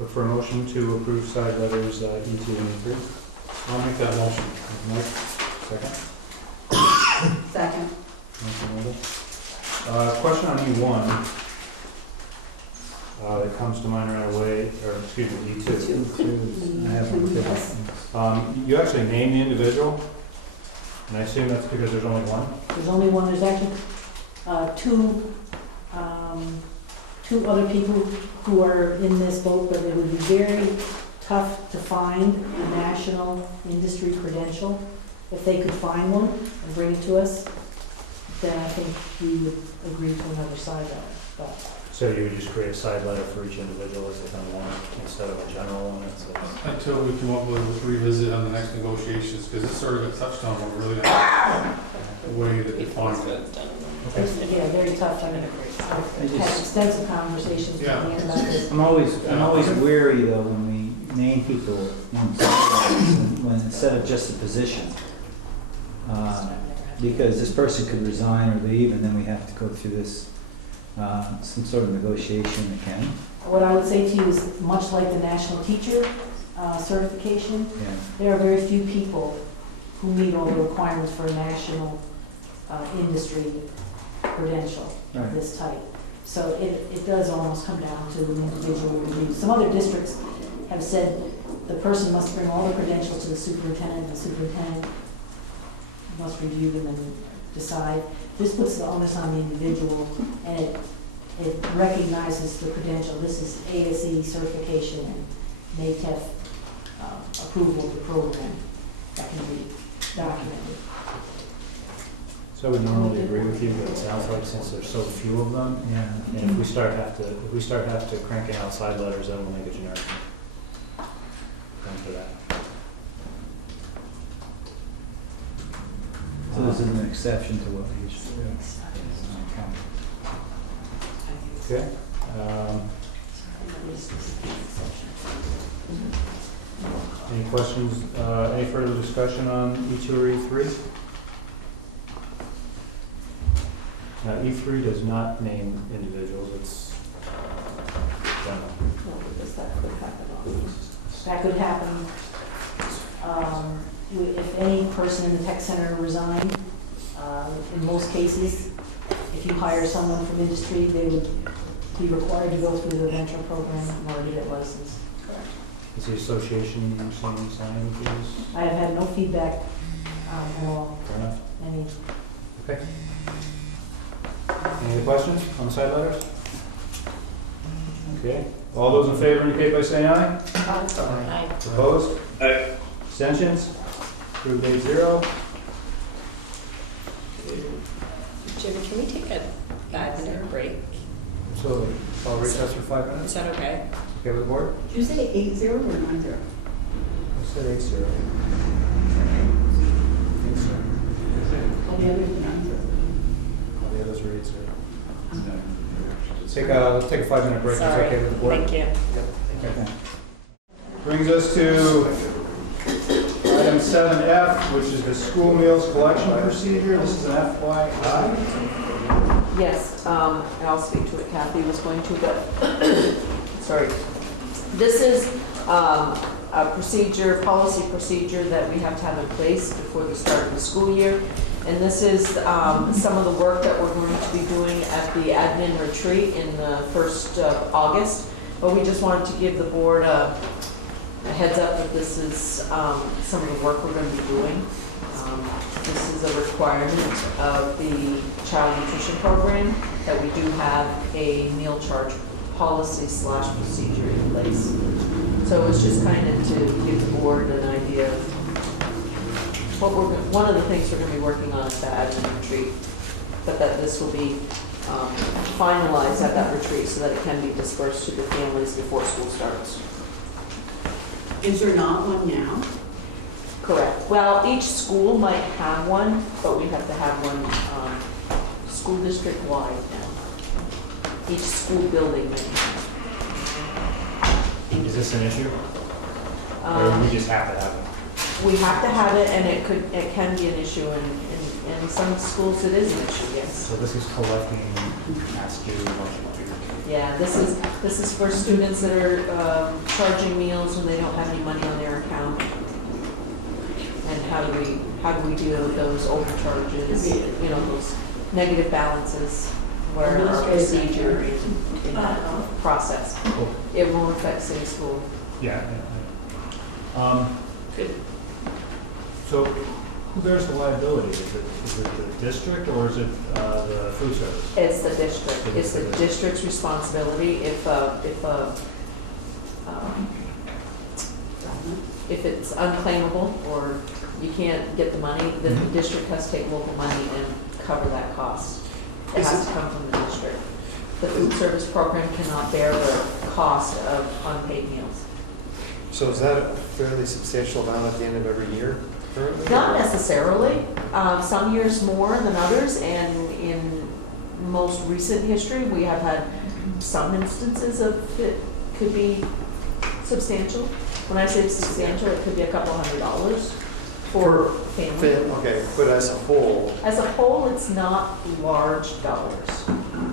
Look for a motion to approve side letters E2 and E3. I'll make that motion. Mike, second. Second. Question on E1 that comes to mind right away, or excuse me, E2. I have one too. Yes. You actually name the individual, and I assume that's because there's only one? There's only one, there's actually two other people who are in this boat, but it would be very tough to find a national industry credential. If they could find one and bring it to us, then I think we would agree to another side letter. But So you would just create a side letter for each individual as they kind of want it, instead of a general one? Until we come up with a revisit on the next negotiations, because it's sort of a touchdown, but we're really not a way that defines it. it's, yeah, very tough. I mean, I've had extensive conversations with Ian about this. I'm always wary though when we name people when instead of just a position. Because this person could resign or leave and then we have to go through this, some sort of negotiation again. What I would say to you is, much like the national teacher certification, Yeah. there are very few people who meet all the requirements for a national industry credential of Right. this type. So it does almost come down to an individual review. Some other districts have said the person must bring all the credentials to the superintendent, the superintendent must review them and decide. This puts the onus on the individual, and it recognizes the credential. This is ASE certification and NATEF approval of the program that can be documented. So I would normally agree with you, but it sounds like since there's so few of them, Yeah. and if we start have to cranking out side letters, that will make it generic. Going for that. So this is an exception to what we usually do. Okay. Any questions, any further discussion on E2 or E3? Now, E3 does not name individuals, it's general. No, because that could happen. That could happen. If any person in the tech center resigned, in most cases, if you hire someone from industry, they would be required to go through the venture program in order to get licensed. Is the association saying signing these? I have had no feedback at all. Fair enough. Any, Okay. Any other questions on the side letters? Okay. All those in favor indicate by saying aye. Aye. Opposed? Aye. Abstentions? Approved 8-0. Jimmy, can we take a 5-minute break? So I'll recess for 5 minutes. Is that okay? Okay with the board? Did you say 8-0 or 9-0? I said 8-0. All the others are 9-0. All the others were 8-0. Let's take a 5-minute break. Is that Sorry. okay with the board? Thank you. Okay. Brings us to item 7F, which is the school meals collection procedure. This is an FYI. Yes, and I'll speak to it. Kathy was going to, but, sorry. This is a policy procedure that we have to have in place before the start of the school year. And this is some of the work that we're going to be doing at the admin retreat in the 1st of August. But we just wanted to give the board a heads up that this is some of the work we're going to be doing. This is a requirement of the child nutrition program that we do have a meal charge policy/procedure in place. So it's just kind of to give the board an idea of one of the things we're going to be working on at the admin retreat, but that this will be finalized at that retreat so that it can be dispersed to the families before school starts. Is there not one now? Correct. Well, each school might have one, but we have to have one school district wide now. Each school building may have. Is this an issue? Or Um, we just have to have it? We have to have it, and it can be an issue, and in some schools it is an issue, yes. So this is collecting past due lunch and beer. Yeah, this is for students that are charging meals when they don't have any money on their account. And how do we deal with those overcharges, you know, those negative balances? What are our procedures in that process? It won't affect city school. Yeah. So who bears the liability? Is it the district or is it the food service? It's the district. It's the district's responsibility if it's unclaimable or you can't get the money, then the district has to take local money and cover that cost. It has to come from the district. The food service program cannot bear the cost of unpaid meals. So is that a fairly substantial amount at the end of every year currently? Not necessarily. Some years more than others, and in most recent history, we have had some instances of it could be substantial. When I say substantial, it could be a couple $100 for family. Okay, but as a whole, As a whole, it's not large dollars.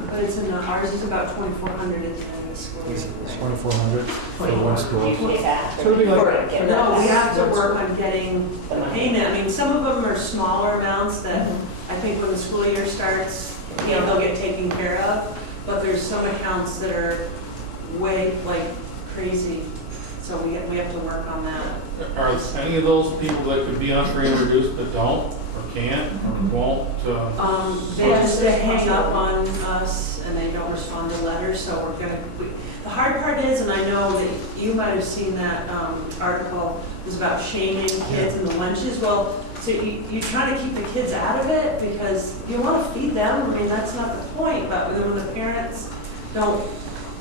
But it's ours is about 2,400 at the end of the school year. 2,400 for one school. You pay that. So it'd be like- For No, we have to That's- work on getting The money. payment. I mean, some of them are smaller amounts that I think when the school year starts, you know, they'll get taken care of. But there's some accounts that are way, like, crazy. So we have to work on that. Are any of those people that could be on free and reduced but don't, or can't, or won't? They just hang up on us and they don't respond to letters, so the hard part is, and I know that you might have seen that article, was about shaming kids in the lunches. Well, so you try to keep the kids out of it because you want to feed them. I mean, that's not the point, but when the parents don't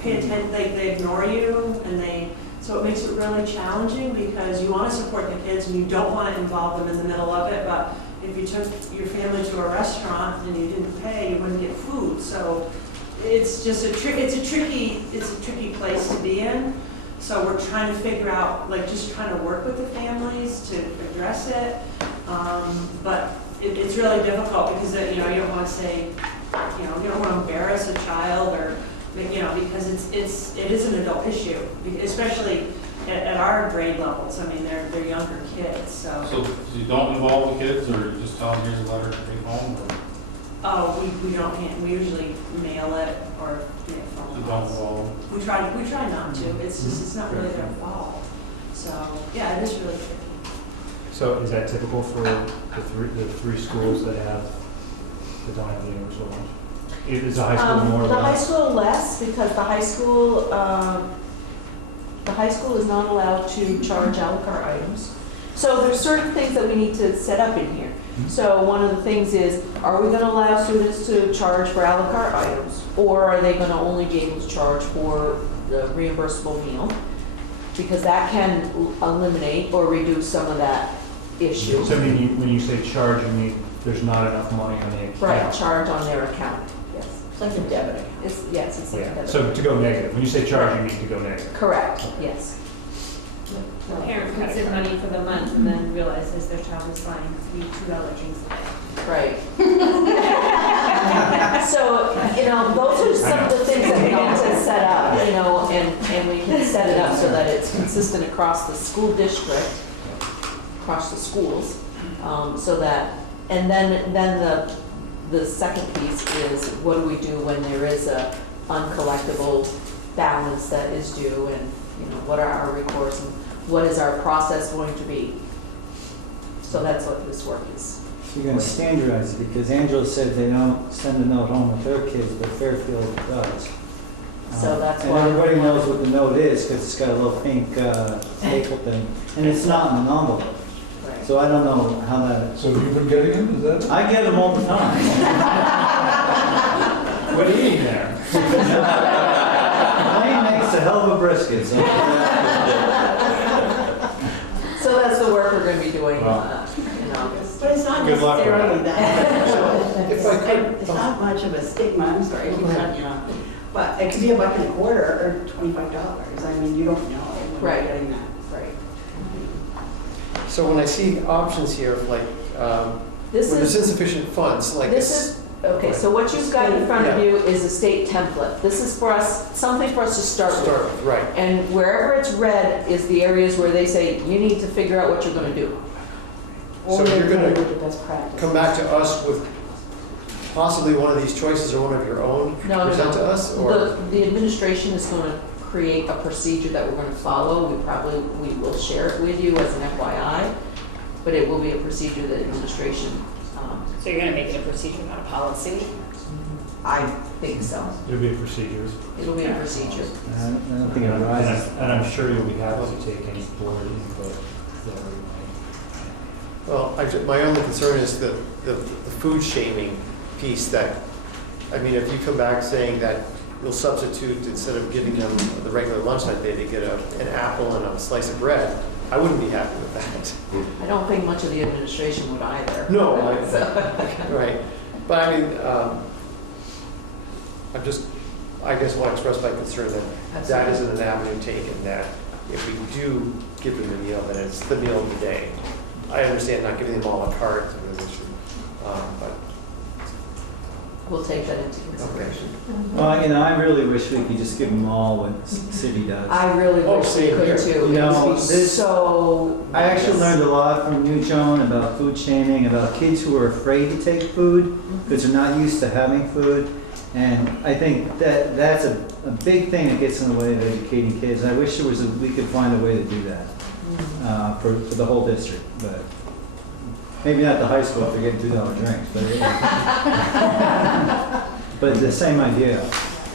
pay attention, they ignore you, and so it makes it really challenging because you want to support the kids and you don't want to involve them in the middle of it, but if you took your family to a restaurant and you didn't pay, you wouldn't get food. So it's just it's a tricky place to be in. So we're trying to figure out, like, just trying to work with the families to address it. But it's really difficult because, you know, you don't want to say, you know, you don't want to embarrass a child or, you know, because it is an adult issue, especially at our grade levels. I mean, they're younger kids, so. So you don't involve the kids, or you just tell them here's a letter to take home, or Oh, we don't, we usually mail it or phone you don't calls. involve them? We try not to. It's just, it's not really their fault. So, yeah, it is really tricky. So is that typical for the three schools that don't have the universal lunch? Is the high school more or The high less? school less, because the high school is not allowed to charge a la carte items. So there's certain things that we need to set up in here. So one of the things is, are we going to allow students to charge for a la carte items? Or are they going to only be able to charge for the reimbursable meal? Because that can eliminate or reduce some of that issue. So when you say charge, you mean there's not enough money on the account? Right, charge on their account, yes. It's like a debit account. Yes, it's like a Yeah. debit. So to go negative, when you say charge, you mean to go negative? Correct, yes. The parent puts in money for the month and then realizes their child is buying $2 things a day. Right. So, you know, those are some of the things that we need to set up, you know, and we can set it up so that it's consistent across the school district, across the schools, so that, and then the second piece is, what do we do when there is a uncollectible balance that is due, and, you know, what are our recourse, and what is our process going to be? So that's what this work is. You're gonna standardize it, because Angela said they don't send a note home with their kids, but Fairfield does. So that's And why. everybody knows what the note is, because it's got a little pink staple thing, and it's not in an envelope. Right. So I don't know how that, So you've been getting them, is that it? I get them all the time. What are you eating there? Lane makes a hell of a brisket, so. So that's the work we're gonna be doing in August. But it's not Good luck with necessarily that. If I could- It's not much of a stigma, I'm sorry, you know, but it could be $1.25 or $25. I mean, you don't know Right. getting that. Right. So when I see options here, of like, when This there's is, insufficient funds, like this this. is, okay, so what you've got in front of you is a state template. This is for us, something for us to start with. Right. And wherever it's red is the areas where they say, you need to figure out what you're gonna do. So Only you're gonna the best practice. come back to us with possibly one of these choices or one of your own to No, present to us? Or The administration is gonna create a procedure that we're gonna follow. We will share it with you as an FYI, but it will be a procedure that administration, So you're gonna make it a procedure, not a policy? I think so. It'll be a procedure. It'll be a procedure. I don't think it And arises. I'm sure you'll be happy to take any board input that we well, my only concern is the food shaming piece that, I mean, if you come back saying that you'll substitute, instead of giving them the regular lunch that day, they get an apple and a slice of bread, I wouldn't be happy with that. I don't think much of the administration would either. No, So- right. But I mean, I guess want to express my concern that that isn't an avenue taken, that if we do give them a meal, then it's the meal of the day. I understand not giving them all a cart, but We'll take that into consideration. Well, you know, I really wish we could just give them all what the city does. I really Oh, wish we same could here. too. You know, It would be this- so. I actually nice. learned a lot from New Joan about food shaming, about kids who are afraid to take food because they're not used to having food. And I think that that's a big thing that gets in the way of educating kids. I wish we could find a way to do that for the whole district, but maybe not the high school if they're getting $2 drinks, but the same idea.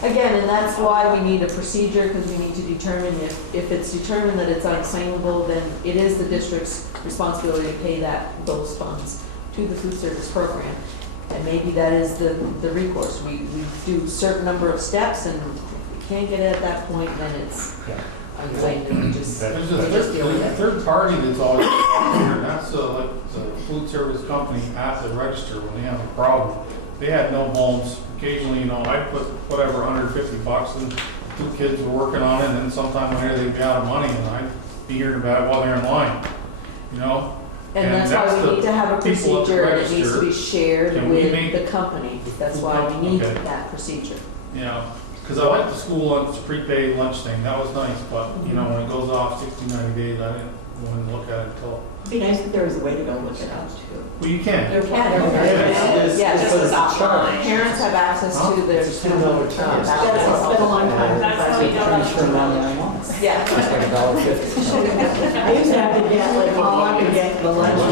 Again, and that's why we need a procedure, because we need to determine if it's determined that it's unclaimable, then it is the district's responsibility to pay those funds to the food service program. And maybe that is the recourse. We do a certain number of steps, and if we can't get it at that point, then it's unclaimed, and we just There's deal with a it. third party that's always out here, and that's like the food service company at the register when they have a problem. They had no bones. Occasionally, I put whatever, $150, and 2 kids were working on it, and then sometime later they'd be out of money, and I'd be hearing about it while they're in line, And that's why we need to have a people at the procedure, and it needs to register. be shared Can we with make- the company. That's why we need Okay. that procedure. Because I like the school lunch, prepaid lunch thing, that was nice, but, when it goes off 60, 90 days, I didn't want to look at it until, It'd be nice if there was a way to go look it up too. well, you can. You can. Yes, Yes, but it's a charge. parents have access to their student That's been a long time. That's how we don't Transfer money I want. Yeah. It's like $1.50. I used to have to get like on to get the lunch. That's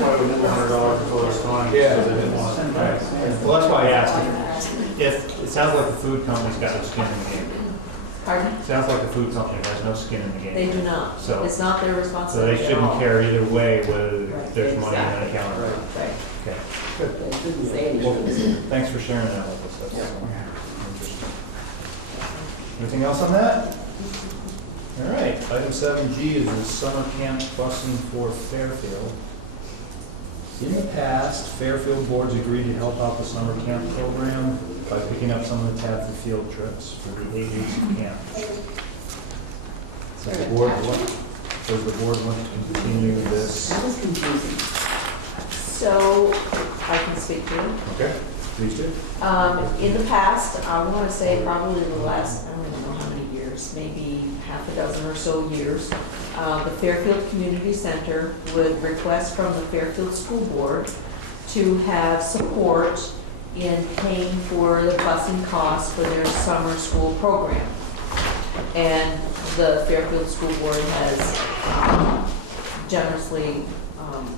why we did $100 before this time, because I didn't want to. Well, that's why I asked if, it sounds like the food company's got no skin in the game. Pardon? It sounds like the food company has no skin in the game. They do not. So- It's not their So they responsibility at shouldn't all. care either way whether Right. there's money in an Exactly. account or not. Right. Okay. They shouldn't say Well, anything. thanks for sharing that with us. That's interesting. Anything else on that? All right, item 7G is the summer camp busing for Fairfield. In the past, Fairfield boards agreed to help out the summer camp program by picking up some of the tab for field trips for the 8 weeks of camp. Does the board want to continue this? That was confusing. So, I can speak to it. Okay, please do. In the past, I want to say probably the last, I don't even know how many years, maybe half a dozen or so years, the Fairfield Community Center would request from the Fairfield School Board to have support in paying for the busing costs for their summer school program. And the Fairfield School Board has generously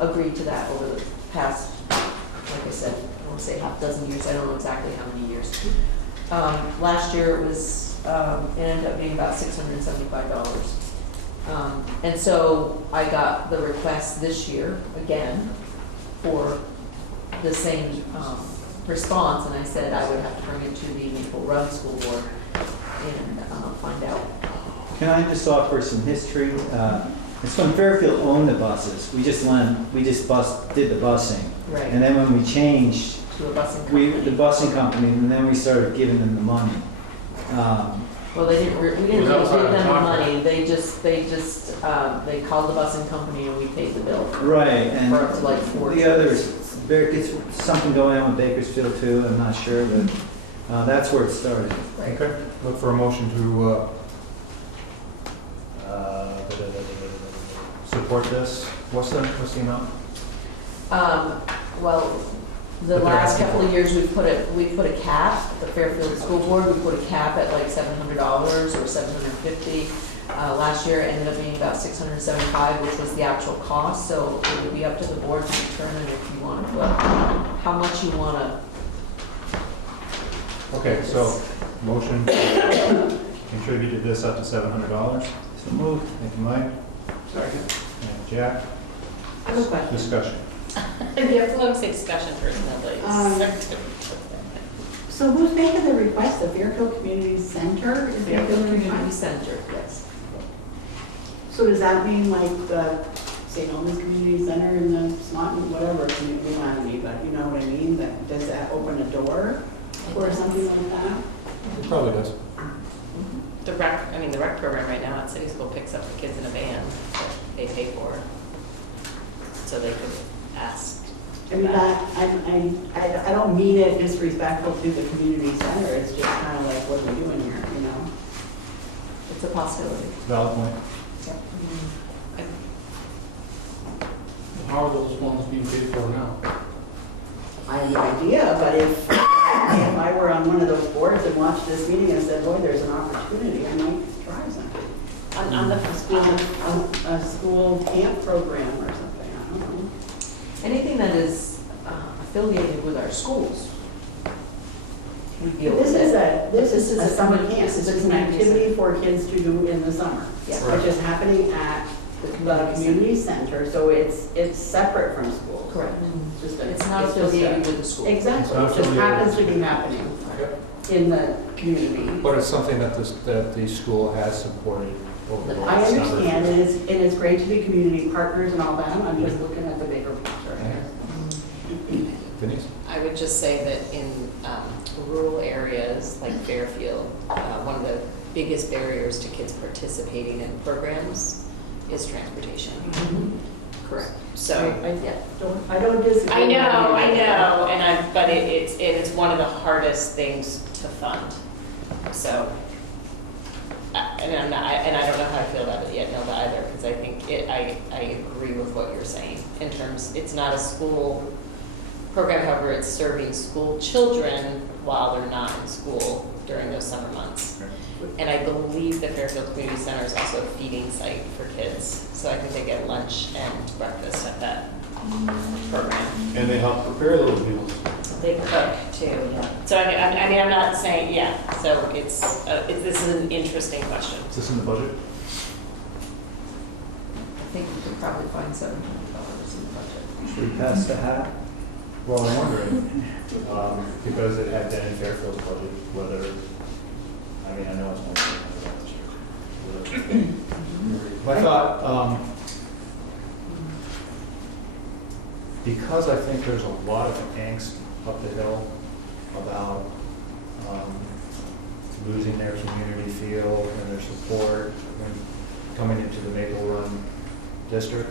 agreed to that over the past, like I said, I want to say half dozen years, I don't know exactly how many years. Last year it was, it ended up being about $675. And so I got the request this year again for the same response, and I said I would have to bring it to the Maple Run School Board and find out. Can I just offer some history? It's when Fairfield owned the buses. We just did the busing. Right. And then when we changed, To a busing company. the busing company, and then we started giving them the money. Well, they didn't, we didn't It was really outside give of them the contract. money, they called the busing company and we paid the bill Right, and for like 4 the others, there's something going on with Bakersfield too, I'm not sure, but that's where it started. Okay, look for a motion to support this. What's the amount? Well, the But they're last asking couple for- of years, we put a cap, the Fairfield School Board, we put a cap at like $700 or $750. Last year it ended up being about $675, which was the actual cost, so it would be up to the board to determine if you want to put, how much you want to. Okay, so motion to contribute this up to $700. So moved. Thank you, Mike. Second. And Jack. I have a question. Discussion. You have to say discussion first, and then So who's making the request? The Fairfield Community Center is making Fairfield the Community request? Center, yes. So does that mean like the St. Albans Community Center and the Swanton, whatever, community, not me, but you know what I mean? That, does that open a door or something like that? It probably does. The rec program right now at City School picks up the kids in a van that they pay for. So they could ask. I mean, I don't mean it disrespectful to the community center, it's just kind of like, what are we doing here, you know? It's a possibility. Valid point. How are those ones being paid for now? I have no idea, but if I were on one of those boards and watched this meeting and said, boy, there's an opportunity, I might try something. On the A school camp program or something, I don't know. Anything that is affiliated with our schools. We deal This with is it. this is a summer community- camp, this is this a is an community activity for kids to do in the summer, Yeah. which is happening at the community center, so it's separate from school. Correct. Just a- It's not just a- affiliated with the school. Exactly, It's not it just affiliated. happens to be happening in the community. But it's something that the school has supported over the I last number of understand, years. and it's great to be community partners and all that, I'm just looking at the bigger picture here. Denise? I would just say that in rural areas like Fairfield, one of the biggest barriers to kids participating in programs is transportation. Correct. So. I don't disagree. I know, but it's one of the hardest things to fund. So, and I don't know how to feel about it yet, Nova, either, because I think I agree with what you're saying in terms, it's not a school program, however, it's serving school children while they're not in school during those summer months. And I believe the Fairfield Community Center is also a feeding site for kids, so I think they get lunch and breakfast at that program. And they help prepare those meals. They cook too. So I mean, I'm not saying, yeah, so this is an interesting question. Is this in the budget? I think we could probably find $700 in the budget. Should we pass the hat? Well, I'm wondering, because it had been in Fairfield's budget, whether, I mean, I know it's not. I thought, because I think there's a lot of angst up the hill about losing their community feel and their support when coming into the Maple Run district,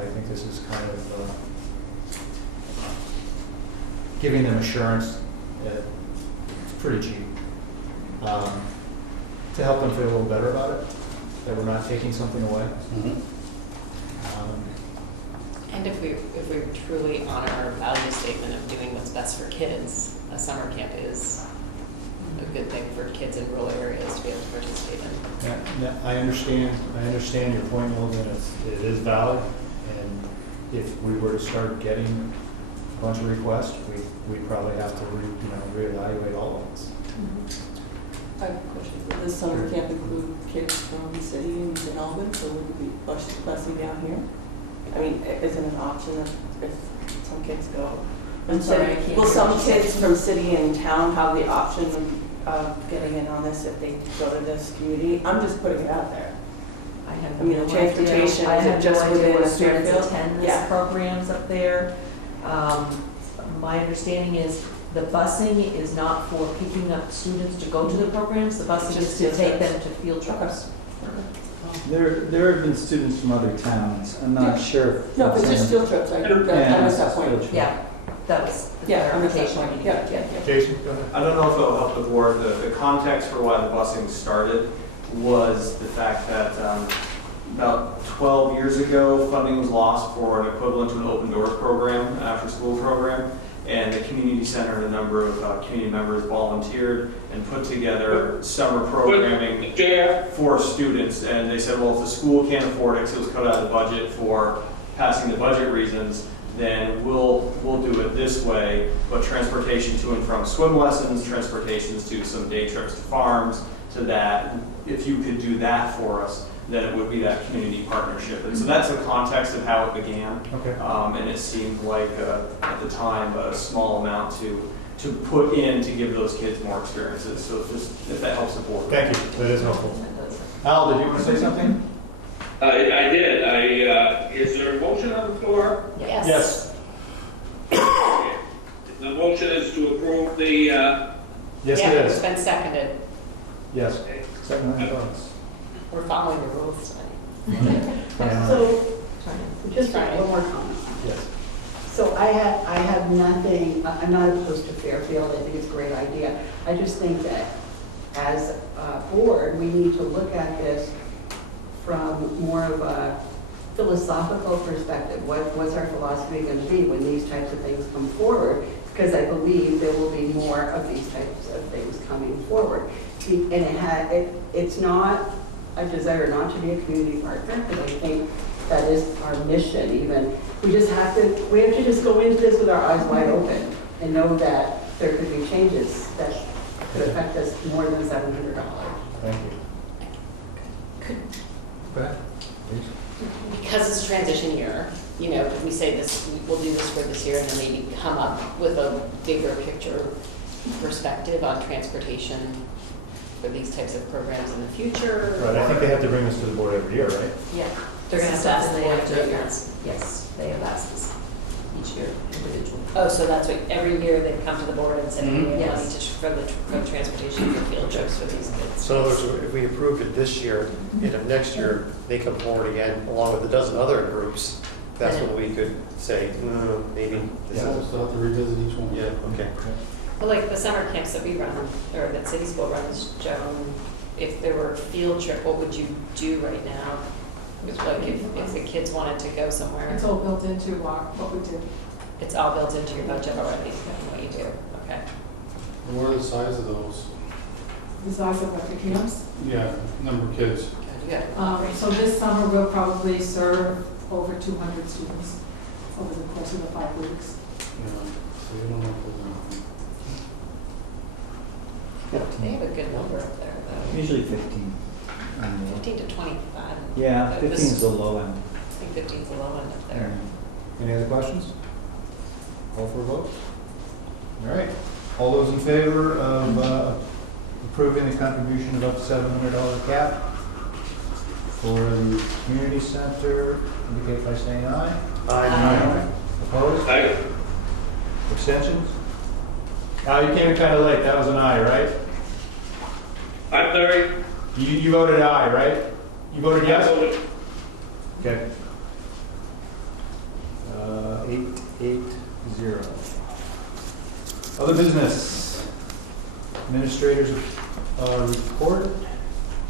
I think this is kind of giving them assurance that it's pretty cheap, to help them feel a little better about it, that we're not taking something away. And if we truly honor our value statement of doing what's best for kids, a summer camp is a good thing for kids in rural areas to be able to participate in. Yeah, I understand your point, Logan, it is valid, and if we were to start getting a bunch of requests, we'd probably have to reevaluate all of this. I have a question. Would this summer camp include kids from the city and St. Albans, or would it be busing down here? I mean, is it an option if some kids go? I'm sorry, I can't Will hear some what you kids said. from city and town have the option of getting in on this if they go to this community? I'm just putting it out there. I mean, the transportation, I is it have just no idea within what the students Fairfield? attend this Yeah. programs up there. My understanding is The busing is not for picking up students to go to the programs, the busing is to take them to field trips. There have been students from other towns, I'm not sure. if No, it's just in- field trips, I Yeah, missed that it's point. field trip. Yeah, that was the Yeah, I missed that clarification. point. Yeah. Jason, go ahead. I don't know if it'll help the board. The context for why the busing started was the fact that about 12 years ago, funding was lost for an equivalent to an open doors program, an after-school program, and the community center and a number of community members volunteered and put together summer programming for students. And they said, well, if the school can't afford it, because it was cut out of the budget for passing the budget reasons, then we'll do it this way, but transportation to and from swim lessons, transportations to some day trips to farms, to that, if you could do that for us, then it would be that community partnership. And so that's the context of how it began. Okay. And it seemed like, at the time, a small amount to put in to give those kids more experiences. So just, if that helps the board. Thank you, that is helpful. Al, did you want to say something? I did. Is there a motion on the floor? Yes. The motion is to approve the, Yes, it Yeah, it's is. been seconded. Yes. Second round votes. We're following the rules tonight. So, just one more comment. Yes. So I have nothing, I'm not opposed to Fairfield, I think it's a great idea. I just think that as a board, we need to look at this from more of a philosophical perspective. What's our philosophy going to be when these types of things come forward? Because I believe there will be more of these types of things coming forward. And it's not a desire not to be a community partner, because I think that is our mission even. We have to just go into this with our eyes wide open and know that there could be changes that could affect us more than $700. Thank you. Go ahead. Because it's a transition year, you know, we say this, we'll do this for this year, and then maybe come up with a bigger picture perspective on transportation for these types of programs in the future. Right, I think they have to bring this to the board every year, right? Yeah. They're gonna have to ask the board to do it. Yes, they have asked us each year individually. Oh, so that's what, every year they come to the board and say, Mhm. we need money Yes. for transportation for field trips for these kids. So in other words, if we approve it this year, and if next year they come forward again, along with a dozen other groups, that's when we could say, maybe this Yeah. is. Still have to revisit each one. Yeah, okay. Well, like the summer camps that we run, or that City School runs, Joan, if there were a field trip, what would you do right now? Like if the kids wanted to go somewhere, It's all built into what we do. it's all built into your budget already, what you do, okay? And what are the size of those? The size of what the camps. Yeah, number of kids. Good, you got it. So this summer, we'll probably serve over 200 students over the course of the 5 weeks. Yeah, so you don't have to. They have a good number up there, though. Usually 15. 15 to 25. Yeah, But 15 is the low end. I think 15 is the low end up there. Any other questions? Call for a vote? All right. All those in favor of approving the contribution of up to $700 cap for the community center, indicate by saying aye. Aye. Opposed? Aye. Abstentions? Al, you came in kind of late. That was an aye, right? I'm sorry. You voted aye, right? You voted yes? Okay. 880. Other business. Administrators report.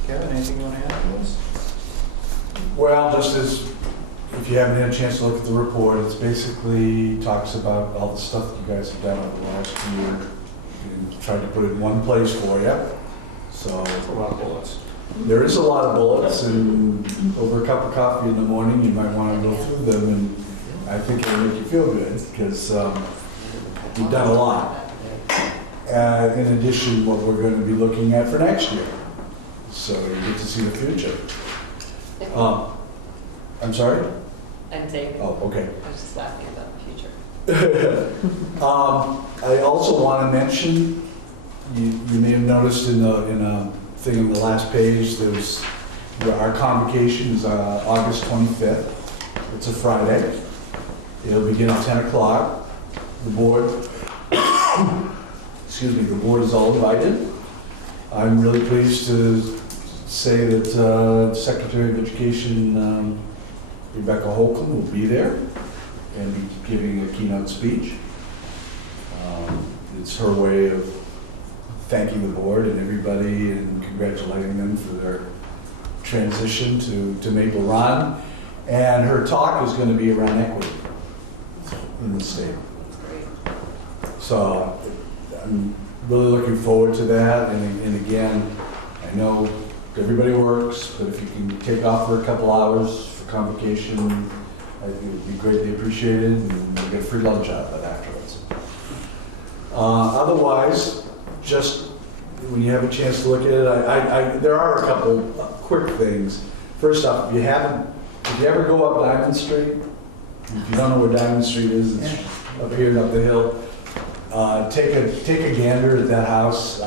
Kevin, anything you want to add to this? Well, just as, if you haven't had a chance to look at the report, it's basically talks about all the stuff that you guys have done over the last year and tried to put it in one place for you. So That's a lot of bullets. there is a lot of bullets, and over a cup of coffee in the morning, you might want to go through them, and I think it'll make you feel good because you've done a lot. In addition, what we're going to be looking at for next year. So you get to see the future. I'm sorry? I'm saying, Oh, okay. I was just laughing about the future. I also want to mention, you may have noticed in a thing on the last page, there's our convocation is August 25th. It's a Friday. It'll begin at 10 o'clock. The board the board is all invited. I'm really pleased to say that Secretary of Education Rebecca Holcomb will be there and be giving a keynote speech. It's her way of thanking the board and everybody and congratulating them for their transition to Maple Run. And her talk is going to be around equity in the state. So I'm really looking forward to that. And again, I know everybody works, but if you can take off for a couple hours for convocation, I think it would be greatly appreciated, and you get free lunch out of it afterwards. Otherwise, just when you have a chance to look at it, there are a couple quick things. First off, if you ever go up Diamond Street, if you don't know where Diamond Street is, it's up here and up the hill. Take a gander at that house.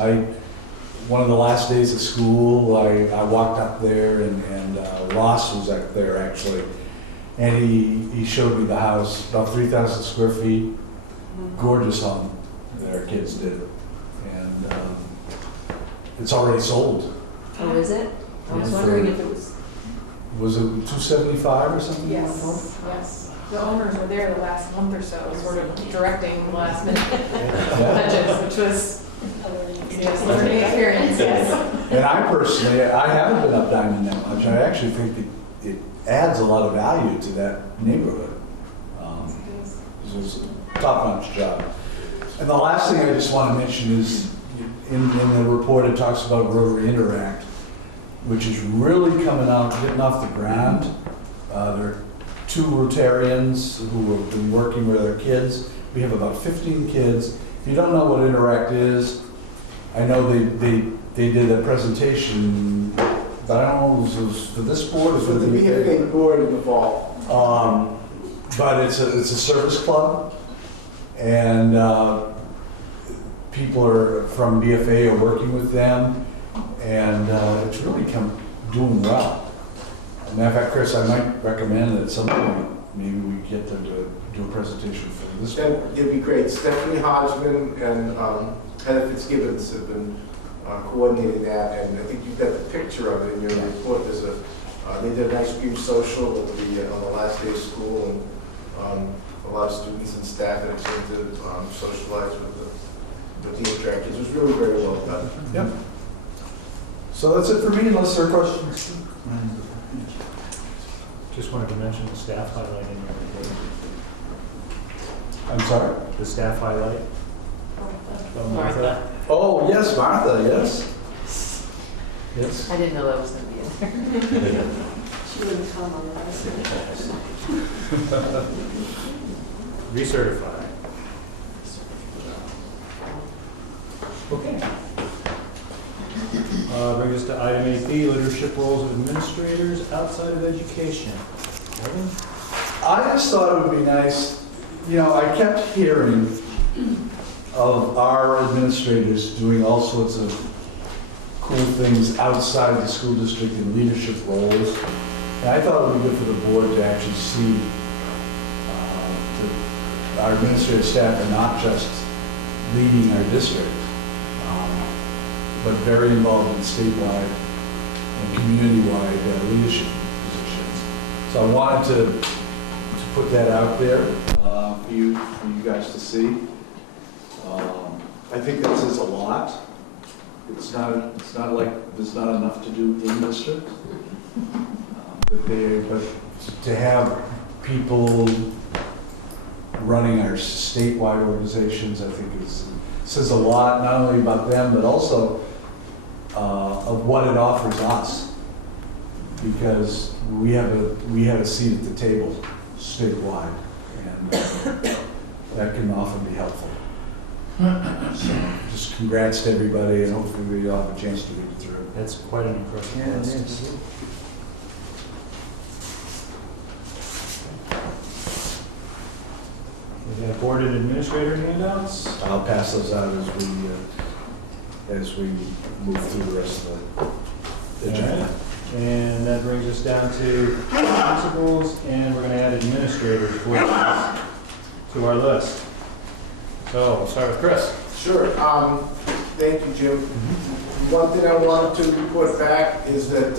One of the last days of school, I walked up there, and Ross was up there actually, and he showed me the house, about 3,000 square feet, gorgeous home that our kids did, and it's already sold. Oh, is it? I was wondering if it was. Was it 275 or something? Yes, yes. The owners were there the last month or so, sort of directing last minute budgets, which was a learning experience, yes. And I personally, I haven't been up Diamond that much. I actually think it adds a lot of value to that neighborhood. It was a top-notch job. And the last thing I just want to mention is, in the report it talks about Rotary Interact, which is really coming out, getting off the ground. There are 2 Rotarians who have been working with our kids. We have about 15 kids. If you don't know what Interact is, I know they did a presentation, but I don't know if it was for this board or for the BFA board in the fall. But it's a service club, and people from BFA are working with them, and it's really doing well. As a matter of fact, Chris, I might recommend that at some point maybe we get them to do a presentation for this board. It'd be great. Stephanie Hodgman and Heather Fitzgibbons have been coordinating that, and I think you've got the picture of it in your report. They did an ice cream social on the last day of school, and a lot of students and staff had came to socialize with the Interact kids. It was really very well done. Yep. So that's it for me, unless there are questions. Just wanted to mention the staff highlight in your report. I'm sorry? The staff highlight. Martha. Oh, yes, Martha, yes. Yes. I didn't know that was going to be in there. She wouldn't come on the last Recertify. Okay. Brings us to item 8B, leadership roles of administrators outside of education. Evan? I just thought it would be nice, I kept hearing of our administrators doing all sorts of cool things outside the school district in leadership roles. And I thought it would be good for the board to actually see that our administrative staff are not just leading our district, but very involved in statewide and community-wide leadership positions. So I wanted to put that out there for you guys to see. I think that says a lot. It's not like there's not enough to do in district, but to have people running our statewide organizations, I think says a lot, not only about them, but also of what it offers us, because we have a seat at the table statewide, and that can often be helpful. So just congrats to everybody, and hopefully we all have a chance to read it through. That's quite an impressive list. We have board and administrator handouts. I'll pass those out as we move through the rest of the agenda. And that brings us down to principals, and we're going to add administrators to our list. So we'll start with Chris. Sure. Thank you, Jim. One thing I wanted to report back is that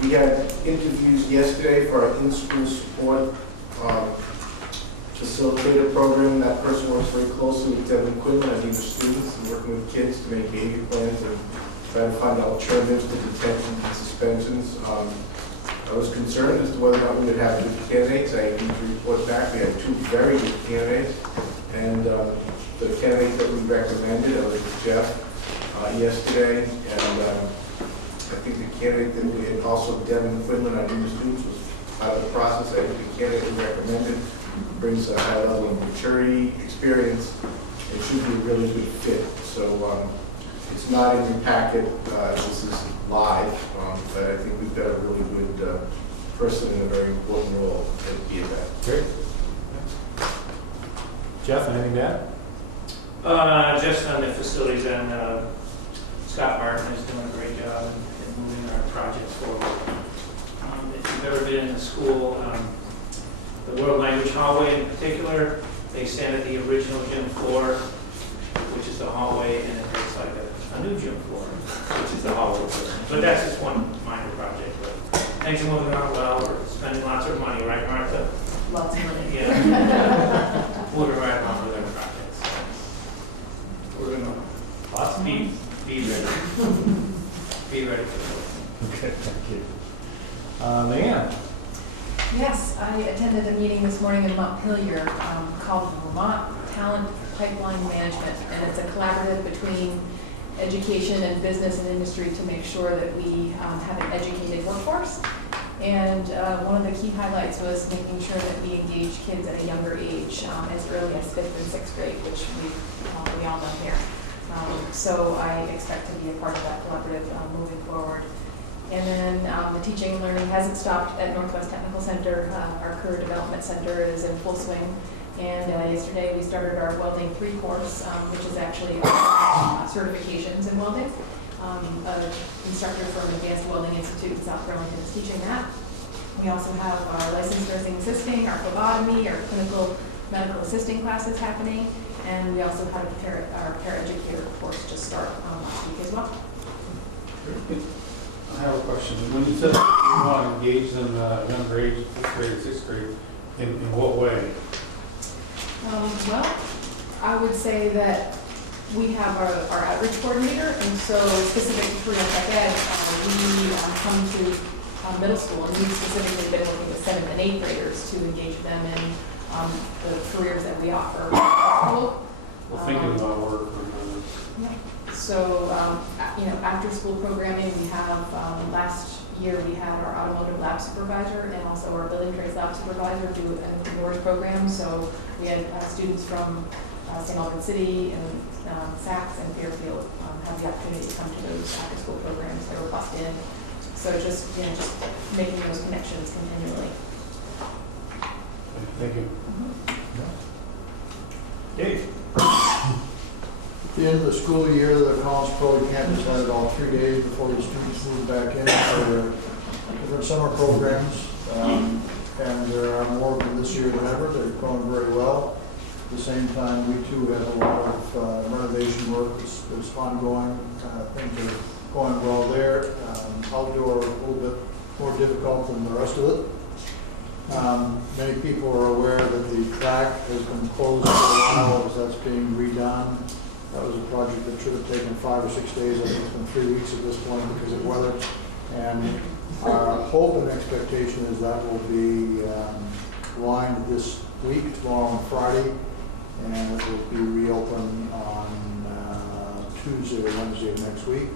we had interviews yesterday for our in-school support facilitator program. That person works very closely with Devin Quinlan and either students and working with kids to make behavior plans and try to find alternatives to detention and suspensions. I was concerned as to whether or not we would have good candidates. I need to report back. We had 2 very good candidates. And the candidate that we recommended, I was with Jeff yesterday, and I think the candidate that we had also Devin Quinlan, our new students, was out of the process. I think the candidate we recommended brings a high level of maturity, experience, and should be a really good fit. So it's not in your packet. This is live, but I think we've got a really good person in a very important role at the event. Great. Jeff, anything to add? Just on the facilities, and Scott Martin is doing a great job in moving our projects forward. If you've ever been in the school, the World Language Hallway in particular, they stand at the original gym floor, which is the hallway, and it looks like a new gym floor, which is the hallway. But that's just one minor project. But things are moving on well. We're spending lots of money, right, Martha? Lots of money. Yeah. Moving right along with our projects. We're going to Lots of money. be ready. Be ready for it. Okay, thank you. Leanne? Yes, I attended a meeting this morning in Montpelier called Vermont Talent Pipeline Management, and it's a collaborative between education and business and industry to make sure that we have an educated workforce. And one of the key highlights was making sure that we engage kids at a younger age, as early as 5th and 6th grade, which we all know here. So I expect to be a part of that collaborative moving forward. And then the teaching and learning hasn't stopped at Northwest Technical Center. Our Career Development Center is in full swing. And yesterday we started our Welding 3 course, which is actually certifications in welding. An instructor from Advanced Welding Institute in South Burlington is teaching that. We also have our licensed nursing assisting, our phlebotomy, our clinical medical assisting classes happening. And we also had our paraeducator course just start last week as well. I have a question. When you said you want to engage them at a younger age, 5th grade, 6th grade, in what way? Well, I would say that we have our outreach coordinator, and so specific to Korean Tech Ed, we come to middle school, and we've specifically been working with 7th and 8th graders to engage them in the careers that we offer. Well, thinking about work. So, after school programming, we have, last year we had our automotive lab supervisor and also our building trades lab supervisor do an awards program. So we had students from St. Albans City and Saks and Fairfield have the opportunity to come to those after school programs. They were bussed in. So just making those connections continually. Thank you. Dave? At the end of the school year, the College Pro campus had it all 3 days before the students moved back in for their different summer programs. And there are more of them this year than ever. They're going very well. At the same time, we too have a lot of renovation work that's ongoing. Things are going well there. Outdoor, a little bit more difficult than the rest of it. Many people are aware that the track has been closed for a while as that's being redone. That was a project that should have taken 5 or 6 days. I think it's been 3 weeks at this point because of weather. And our hope and expectation is that will be lined this week, tomorrow and Friday, and it will be reopened on Tuesday or Wednesday of next week.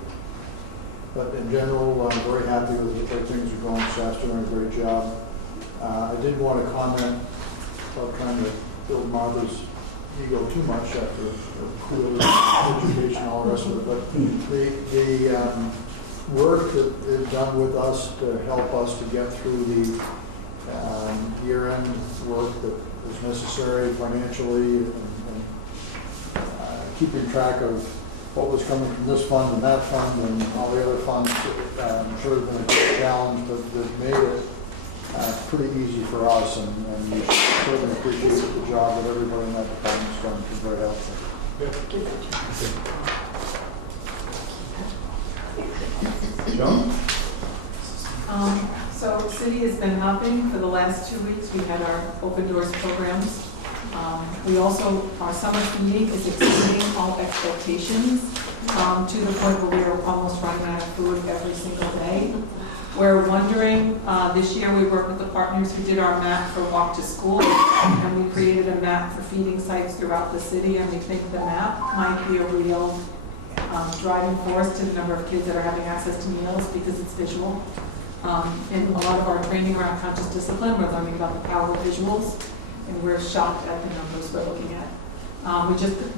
But in general, I'm very happy with the way things are going. Staff's doing a great job. I did want to comment about trying to build Martha's ego too much after cool education and all the rest of it. But the work that is done with us to help us to get through the year-end work that is necessary financially and keeping track of what was coming from this fund and that fund and all the other funds, I'm sure has been a big challenge, but they've made it pretty easy for us, and we certainly appreciate the job that everybody in that department's done. It's very helpful. Joan? So city has been hopping for the last 2 weeks. We had our open doors programs. We also, our summer feeding is exceeding all expectations to the point where we are almost running out of food every single day. We're wondering, this year we worked with the partners who did our map for Walk to School, and we created a map for feeding sites throughout the city, and we think the map might be a real driving force to the number of kids that are having access to meals because it's visual. In a lot of our training around conscious discipline, we're learning about the power of visuals, and we're shocked at the numbers we're looking at.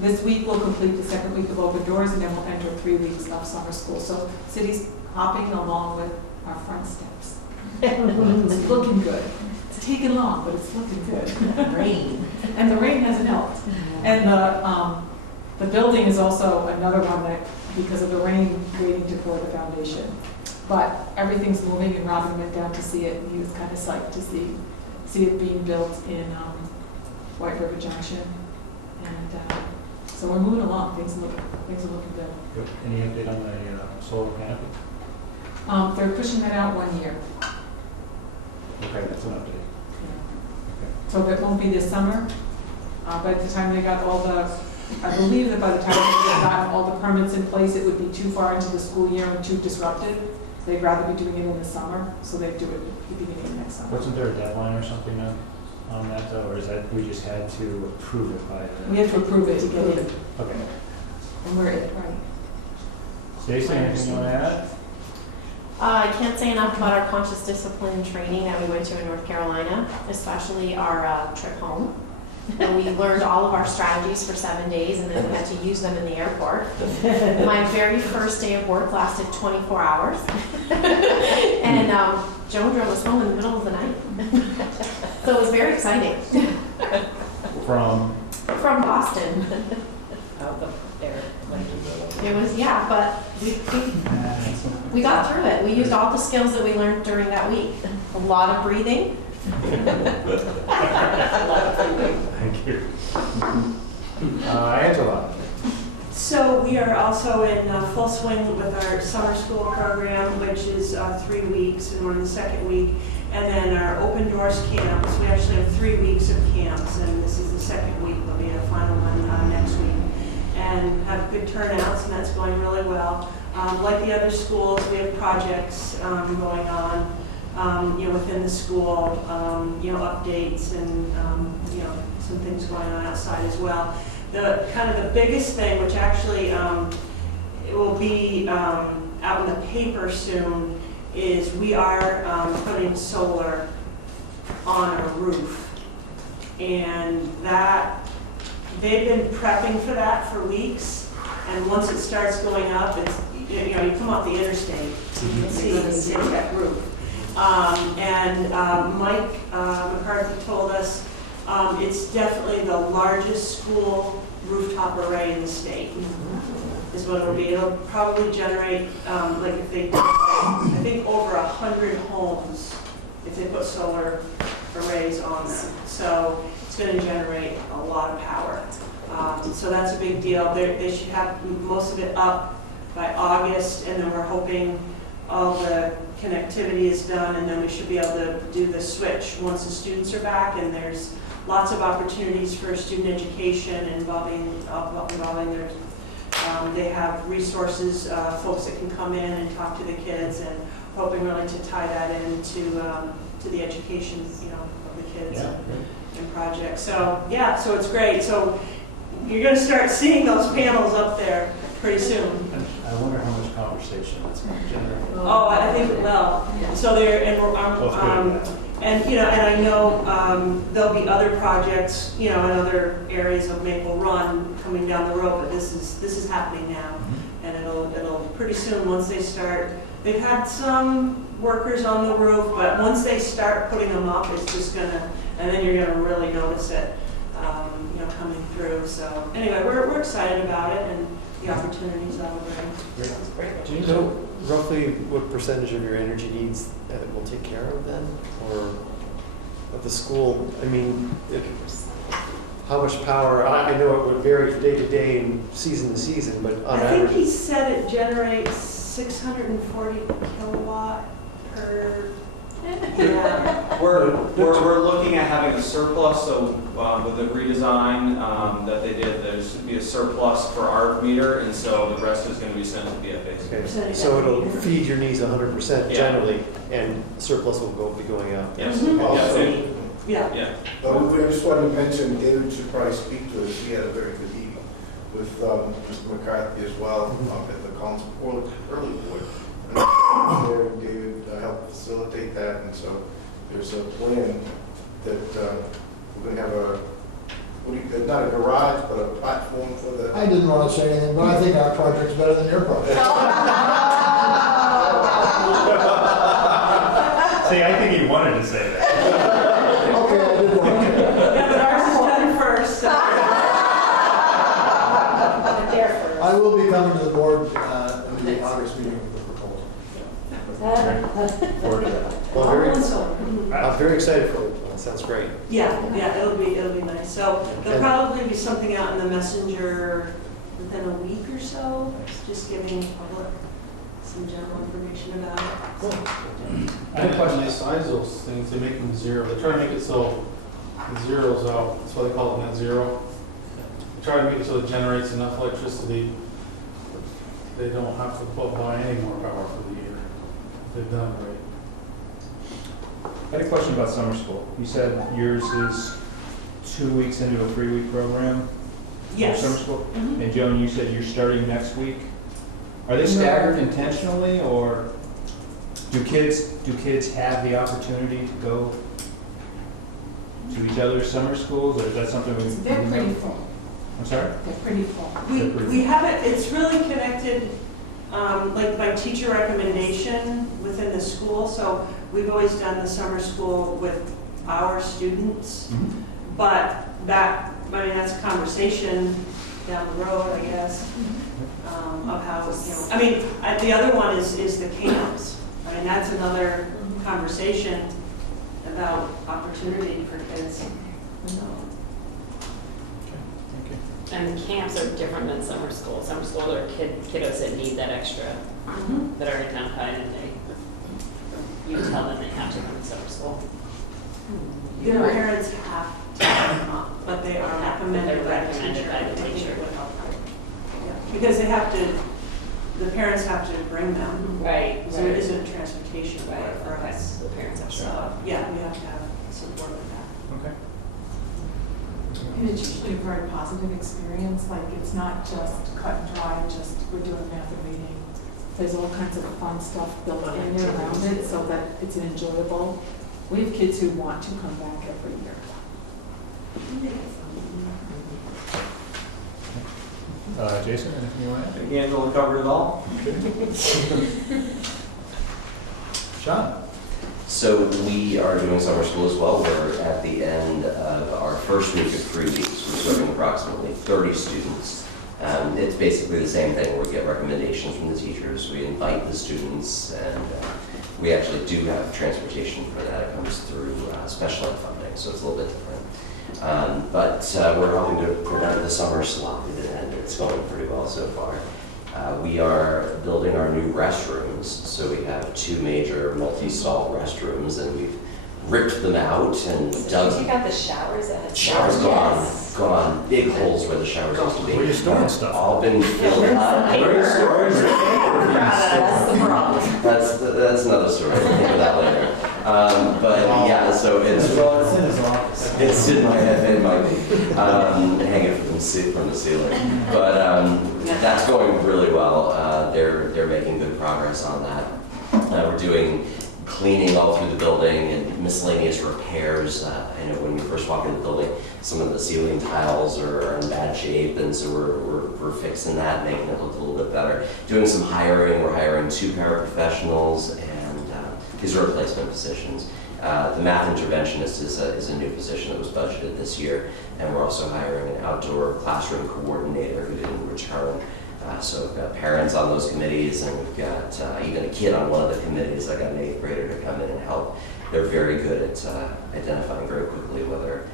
This week we'll complete the second week of open doors, and then we'll enter 3 weeks of summer school. So city's hopping along with our front steps. It's looking good. It's taken long, but it's looking good. Rain. And the rain hasn't helped. And the building is also another one that, because of the rain, waiting to pour the foundation. But everything's moving, and Robin went down to see it, and he was kind of psyched to see it being built in White River Junction. And so we're moving along. Things are looking good. Good. Any update on the solar canopy? They're pushing that out 1 year. Okay, that's an update. So that won't be this summer. By the time they got I believe that by the time they got all the permits in place, it would be too far into the school year and too disruptive. They'd rather be doing it in the summer, so they do it at the beginning of next summer. Wasn't there a deadline or something on that, though, or is that we just had to approve it by the... We have to approve it to get in. Okay. And we're in, right. Stacy, anything you want to add? I can't say enough about our conscious discipline training that we went to in North Carolina, especially our trip home. And we learned all of our strategies for 7 days, and then we had to use them in the airport. My very first day of work lasted 24 hours. And Joan drove us home in the middle of the night. So it was very exciting. From Boston. It was, yeah, but we got through it. We used all the skills that we learned during that week. A lot of breathing. Thank you. Angela. So we are also in full swing with our summer school program, which is 3 weeks, and we're in the second week. And then our open doors camps, we actually have 3 weeks of camps, and this is the second week. We'll be at a final one next week. And have good turnouts, and that's going really well. Like the other schools, we have projects going on. Within the school, updates and, some things going on outside as well. The kind of the biggest thing, which actually it will be out in the paper soon, is we are putting solar on a roof. And that, they've been prepping for that for weeks. And once it starts going up, it's, you come off the interstate, you can see that roof. Mike McCarthy told us it's definitely the largest school rooftop array in the state. Is what it'll be. It'll probably generate, if they, I think over 100 homes if they put solar arrays on them. So it's going to generate a lot of power. So that's a big deal. They should have most of it up by August, and then we're hoping all the connectivity is done, and then we should be able to do the switch once the students are back. And there's lots of opportunities for student education involving their, they have resources, folks that can come in and talk to the kids, and hoping really to tie that into to the education, of the kids and projects. So yeah, so it's great. So you're going to start seeing those panels up there pretty soon. I wonder how much conversation that's going to generate. Oh, I think it will. So there, and and I know there'll be other projects, in other areas of Maple Run coming down the road, but this is happening now, and it'll pretty soon once they start. They've had some workers on the roof, but once they start putting them up, it's just gonna, and then you're gonna really notice it, coming through. So anyway, we're excited about it and the opportunities that will bring. Great. So roughly what percentage of your energy needs will take care of then? Or of the school? I mean, how much power, I know it would vary day to day and season to season, but on I think average. he said it generates 640 kilowatt per, yeah. We're looking at having a surplus, so with the redesign that they did, there's be a surplus for our meter, and so the rest is going to be sent to BFAs. Okay, so it'll feed your needs 100% Yeah. generally, and surplus will be going out. Yes. Yeah. Yeah. I just wanted to mention, David should probably speak to us. He had a very good meeting with Mr. McCarthy as well at the Collins Early Board. And there, David helped facilitate that, and so there's a plan that we're going to have not a garage, but a platform for the. I didn't want to say anything, but I think our project's better than your project. See, I think he wanted to say that. Okay, I did want to. Yeah, but ours is done first, so. I will be coming to the board in the August meeting with the proposal. I'm very excited for it. That sounds great. Yeah, it'll be nice. So there'll probably be something out in the messenger within a week or so, just giving the public some general information about it. I had a question, they size those things, they make them zero, they try to make it so it zeroes out, that's why they call it net zero. They try to make it so it generates enough electricity, they don't have to buy any more power for the year. They've done it right. I had a question about summer school. You said yours is 2 weeks into a 3-week program? Yes. For summer school? Mhm. And Joan, you said you're starting next week? Are they staggered intentionally, or do kids have the opportunity to go to each other's summer schools, or is that something we? They're pretty full. I'm sorry? They're pretty full. We have it, it's really connected, like by teacher recommendation within the school. So we've always done the summer school with our students. Mhm. But that, I mean, that's a conversation down the road, I guess, of how, I mean, the other one is the camps. I mean, that's another conversation about opportunity for kids. And the camps are different than summer school. Summer school are kiddos that need that extra, that are identified, and you tell them they have to come to summer school. Their parents have to come up, but they are recommended by the recommended teacher. by the I think teacher. it would help them. Yeah. Because they have to, the parents have to bring them. Right. So it isn't transportation Right, for okay. us. The parents have to. So, yeah, we have to have support with that. Okay. And it's usually a very positive experience, like it's not just cut and dry, just we're doing math and reading. There's all kinds of fun stuff built in there around it so that it's an enjoyable. We have kids who want to come back every year. Jason, anything you want to add? I think Angela covered it all. Sean? So we are doing summer school as well. We're at the end of our first week of 3 weeks. We're serving approximately 30 students. It's basically the same thing. We get recommendations from the teachers. We invite the students, and we actually do have transportation for that. It comes through special ed funding, so it's a little bit different. But we're hoping to prevent the summer slump, and it's going pretty well so far. We are building our new restrooms, so we have 2 major multi-stall restrooms, and we've ripped them out and dug. You got the showers and the Showers gone, big holes where the showers used to be. Where you storing stuff? All been filled up. We're in storage. That's the problem. That's another story. We'll think of that later. But yeah, so it's in his office. it's in my head, it might be hanging from the ceiling. But that's going really well. They're making good progress on that. We're doing cleaning all through the building and miscellaneous repairs. I know when we first walk in the building, some of the ceiling tiles are in bad shape, and so we're fixing that, making it look a little bit better. Doing some hiring. We're hiring 2 paraprofessionals, and these are replacement positions. The math interventionist is a new position that was budgeted this year, and we're also hiring an outdoor classroom coordinator who didn't return. So we've got parents on those committees, and we've got even a kid on one of the committees. I got an 8th grader to come in and help. They're very good at identifying very quickly whether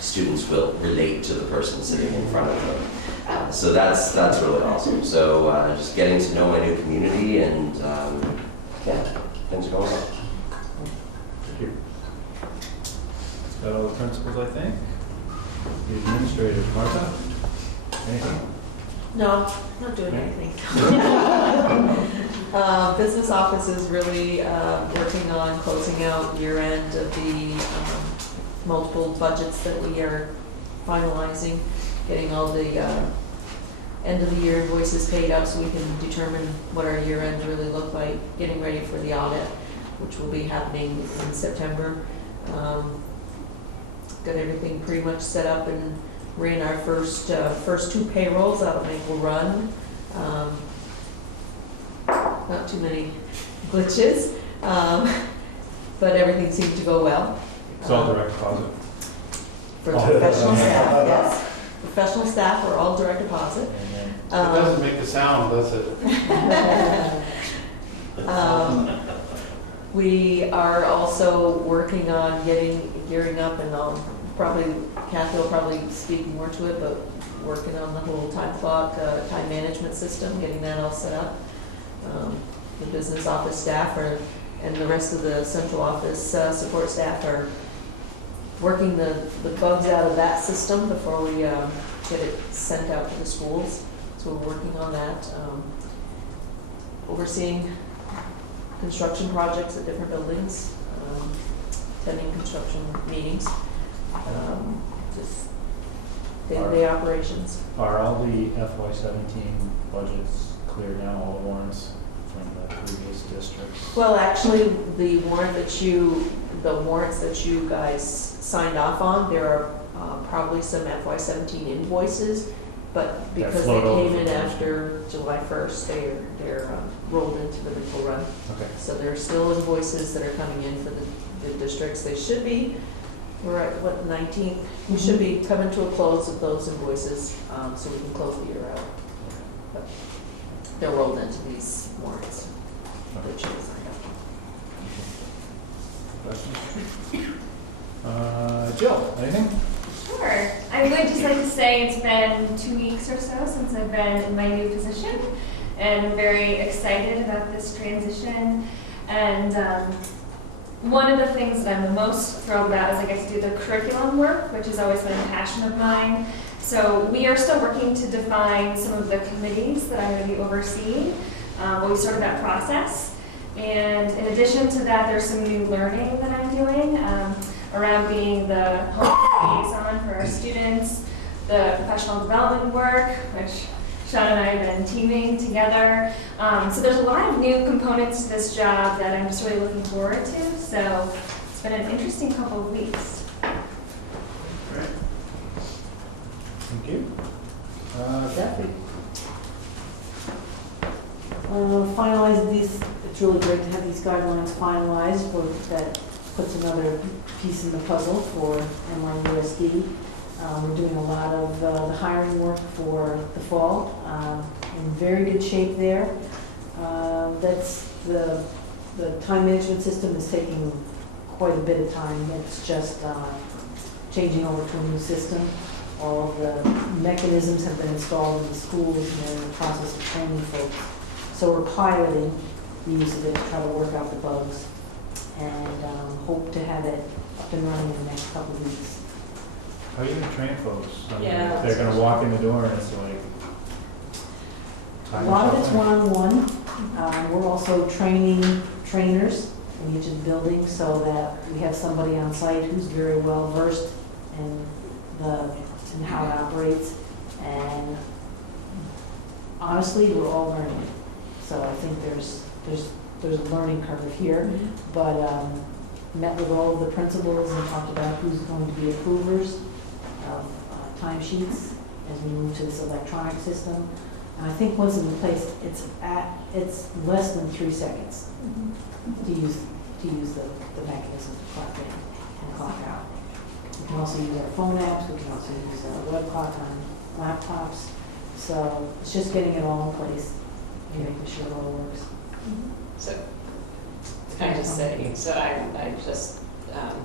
students will relate to the person sitting in front of them. So that's really awesome. So just getting to know my new community, and yeah, things are going well. Thank you. That's got all the principals, I think. The administrators, Martha, anything? No, not doing anything. Business office is really working on closing out year end of the multiple budgets that we are finalizing, getting all the end of the year invoices paid up so we can determine what our year end really look like, getting ready for the audit, which will be happening in September. Got everything pretty much set up and ran our first 2 payrolls out of Maple Run. Not too many glitches, but everything seemed to go well. It's all direct deposit. For the professional staff, yes. Professional staff are all direct deposit. It doesn't make the sound, does it? We are also working on gearing up, and Kathy will probably speak more to it, but working on the whole time clock, time management system, getting that all set up. The business office staff and the rest of the central office support staff are working the bugs out of that system before we get it sent out to the schools. So we're working on that. Overseeing construction projects at different buildings, attending construction meetings, just day-to-day operations. Are all the FY17 budgets clear now, all the warrants from the previous districts? Well, actually, the warrants that you guys signed off on, there are probably some FY17 invoices, but because they came in after July 1st, they're rolled into the Maple Run. Okay. So there are still invoices that are coming in for the districts. They should be, we're at what, 19th? We should be coming to a close of those invoices, so we can close the year out. But they're rolled into these warrants. Okay. That you signed up. Questions? Jill, anything? Sure. I would just like to say it's been 2 weeks or so since I've been in my new position, and I'm very excited about this transition. And one of the things that I'm the most thrilled about is I get to do the curriculum work, which has always been a passion of mine. So we are still working to define some of the committees that I'm going to be overseeing. We started that process. And in addition to that, there's some new learning that I'm doing around being the home liaison for our students, the professional development work, which Sean and I have been teaming together. So there's a lot of new components to this job that I'm just really looking forward to. So it's been an interesting couple of weeks. Great. Thank you. Kathy? Finalize these, it's really great to have these guidelines finalized, but that puts another piece in the puzzle for NYUSD. We're doing a lot of the hiring work for the fall. In very good shape there. That's the time management system is taking quite a bit of time. It's just changing over to a new system. All the mechanisms have been installed in the schools, and they're in the process of training folks. So we're piloting the use of it to try to work out the bugs, and hope to have it up and running in the next couple of weeks. How are you going to train folks? I mean, Yeah. they're going to walk in the door and it's like... A lot of it's one-on-one. We're also training trainers in each of the buildings so that we have somebody on site who's very well versed in how it operates. And honestly, we're all learning. So I think there's a learning curve here. But met with all of the principals and talked about who's going to be approvers of timesheets as we move to this electronic system. And I think once in place, it's less than 3 seconds to use the mechanism to clock in and clock out. We can also use our phone apps. We can also use our web clock on laptops. So it's just getting it all in place and making sure it all works. So, can I just say, so I just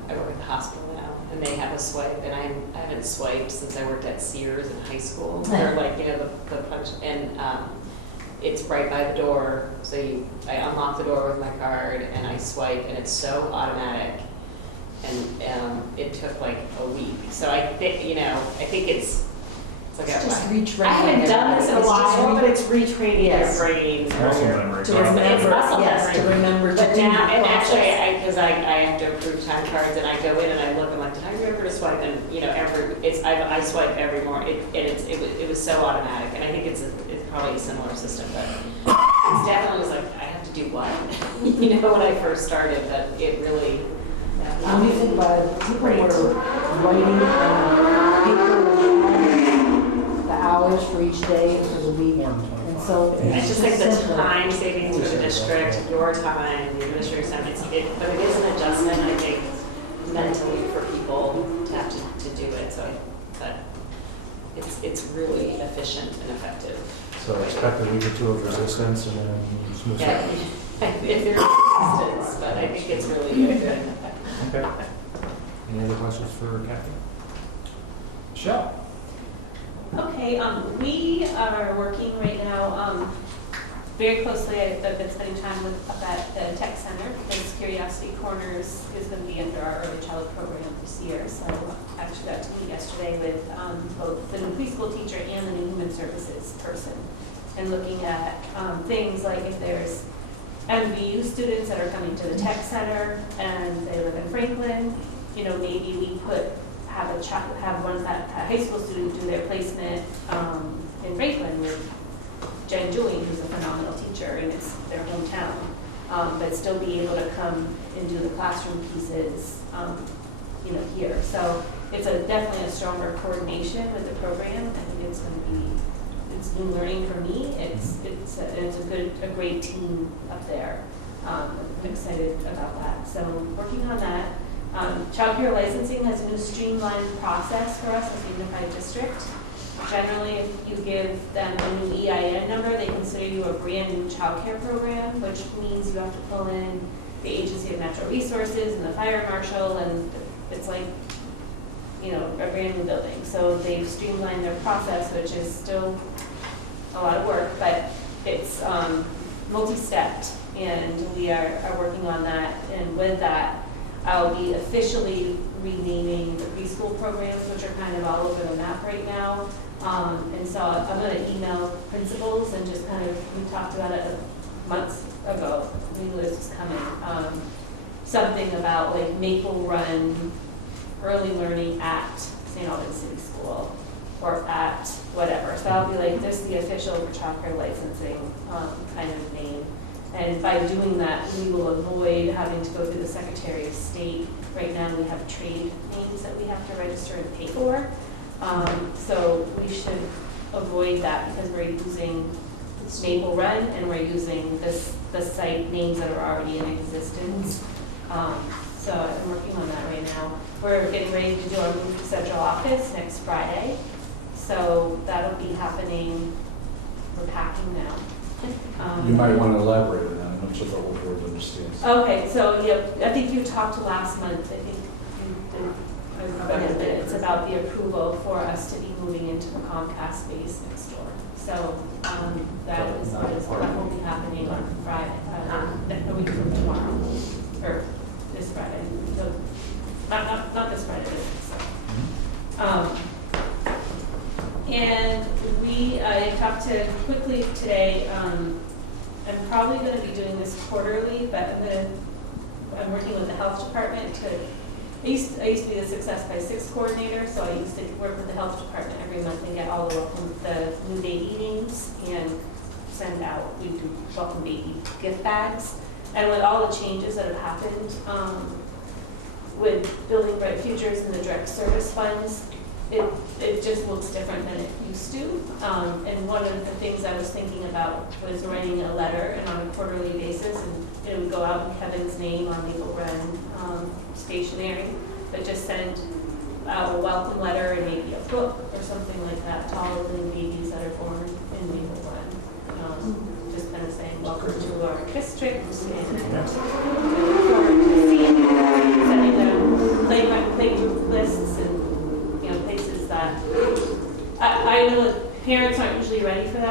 I work at the hospital now, and they have a swipe, and I haven't swiped since I worked at Sears in high school. They're like, you know, the punch, and it's right by the door, so I unlock the door with my card, and I swipe, and it's so automatic. And it took like a week. So I think, you know, I think it's like It's just I retraining. haven't done this in a It's just while, but it's retraining Yes. your brain. Muscle memory. To remember, It's muscle yes, to memory. remember to But do now, the and actually, process. because I have to approve time cards, and I go in and I look, I'm like, did I remember to swipe? And, you know, I swipe every morning, it was so automatic, and I think it's probably a similar system, but it's definitely was like, I have to do what? You know, when I first started, but it really. When you think about it, people were writing the hours for each day and for the week, and so It's just like the simple. time savings to the district, your time, the administrator's time, but it is an adjustment, I think, mentally for people to have to do it, so, but it's really efficient and effective. So expect a week or two of resistance and then smooth Yeah, out. if there's resistance, but I think it's really good. Okay. Any other questions for Kathy? Michelle? Okay, we are working right now, very closely. I've been spending time with at the tech center because Curiosity Corners is going to be under our early childhood program this year. So I actually got to meet yesterday with both the new preschool teacher and the new human services person, and looking at things like if there's MVU students that are coming to the tech center and they live in Franklin, you know, maybe we have one that a high school student do their placement in Franklin with Jen Dewey, who's a phenomenal teacher, and it's their hometown, but still be able to come and do the classroom pieces, you know, here. So it's definitely a stronger coordination with the program. I think it's going to be, it's new learning for me. It's a great team up there. I'm excited about that. So working on that. Child care licensing has a new streamlined process for us as a unified district. Generally, if you give them a new EIN number, they consider you a brand new child care program, which means you have to pull in the Agency of Natural Resources and the fire marshal, and it's like, you know, a brand new building. So they've streamlined their process, which is still a lot of work, but it's multi-stepped, and we are working on that. And with that, I'll be officially renaming the preschool programs, which are kind of all over the map right now. And so I'm going to email principals and just kind of, we talked about it months ago, we knew this was coming. Something about like Maple Run early learning at St. Albans City School or at whatever. So I'll be like, this is the official child care licensing kind of name. And by doing that, we will avoid having to go through the Secretary of State. Right now, we have trade names that we have to register and pay for. So we should avoid that because we're using Maple Run and we're using the site names that are already in existence. So I'm working on that right now. We're getting ready to do our move to central office next Friday. So that'll be happening. We're packing now. You might want to elaborate on that, I'm not sure the whole board understands. Okay, so yeah, I think you talked last month, I think you did, it's about the approval for us to be moving into the Comcast space next door. So that will be happening on Friday, a week from tomorrow, or this Friday. So, not this Friday, but so. And I talked to quickly today, I'm probably going to be doing this quarterly, but I'm working with the health department I used to be the Success by Six coordinator, so I used to work with the health department every month and get all the new baby names and send out, we do welcome baby gift bags. And with all the changes that have happened with Building Bright Futures and the direct service funds, it just looks different than it used to. And one of the things I was thinking about was writing a letter and on a quarterly basis, and it would go out in Kevin's name on Maple Run stationery, but just send out a welcome letter and maybe a book or something like that to all of the new babies that are born in Maple Run. Just kind of saying, welcome to our district, and I look forward to seeing you, sending them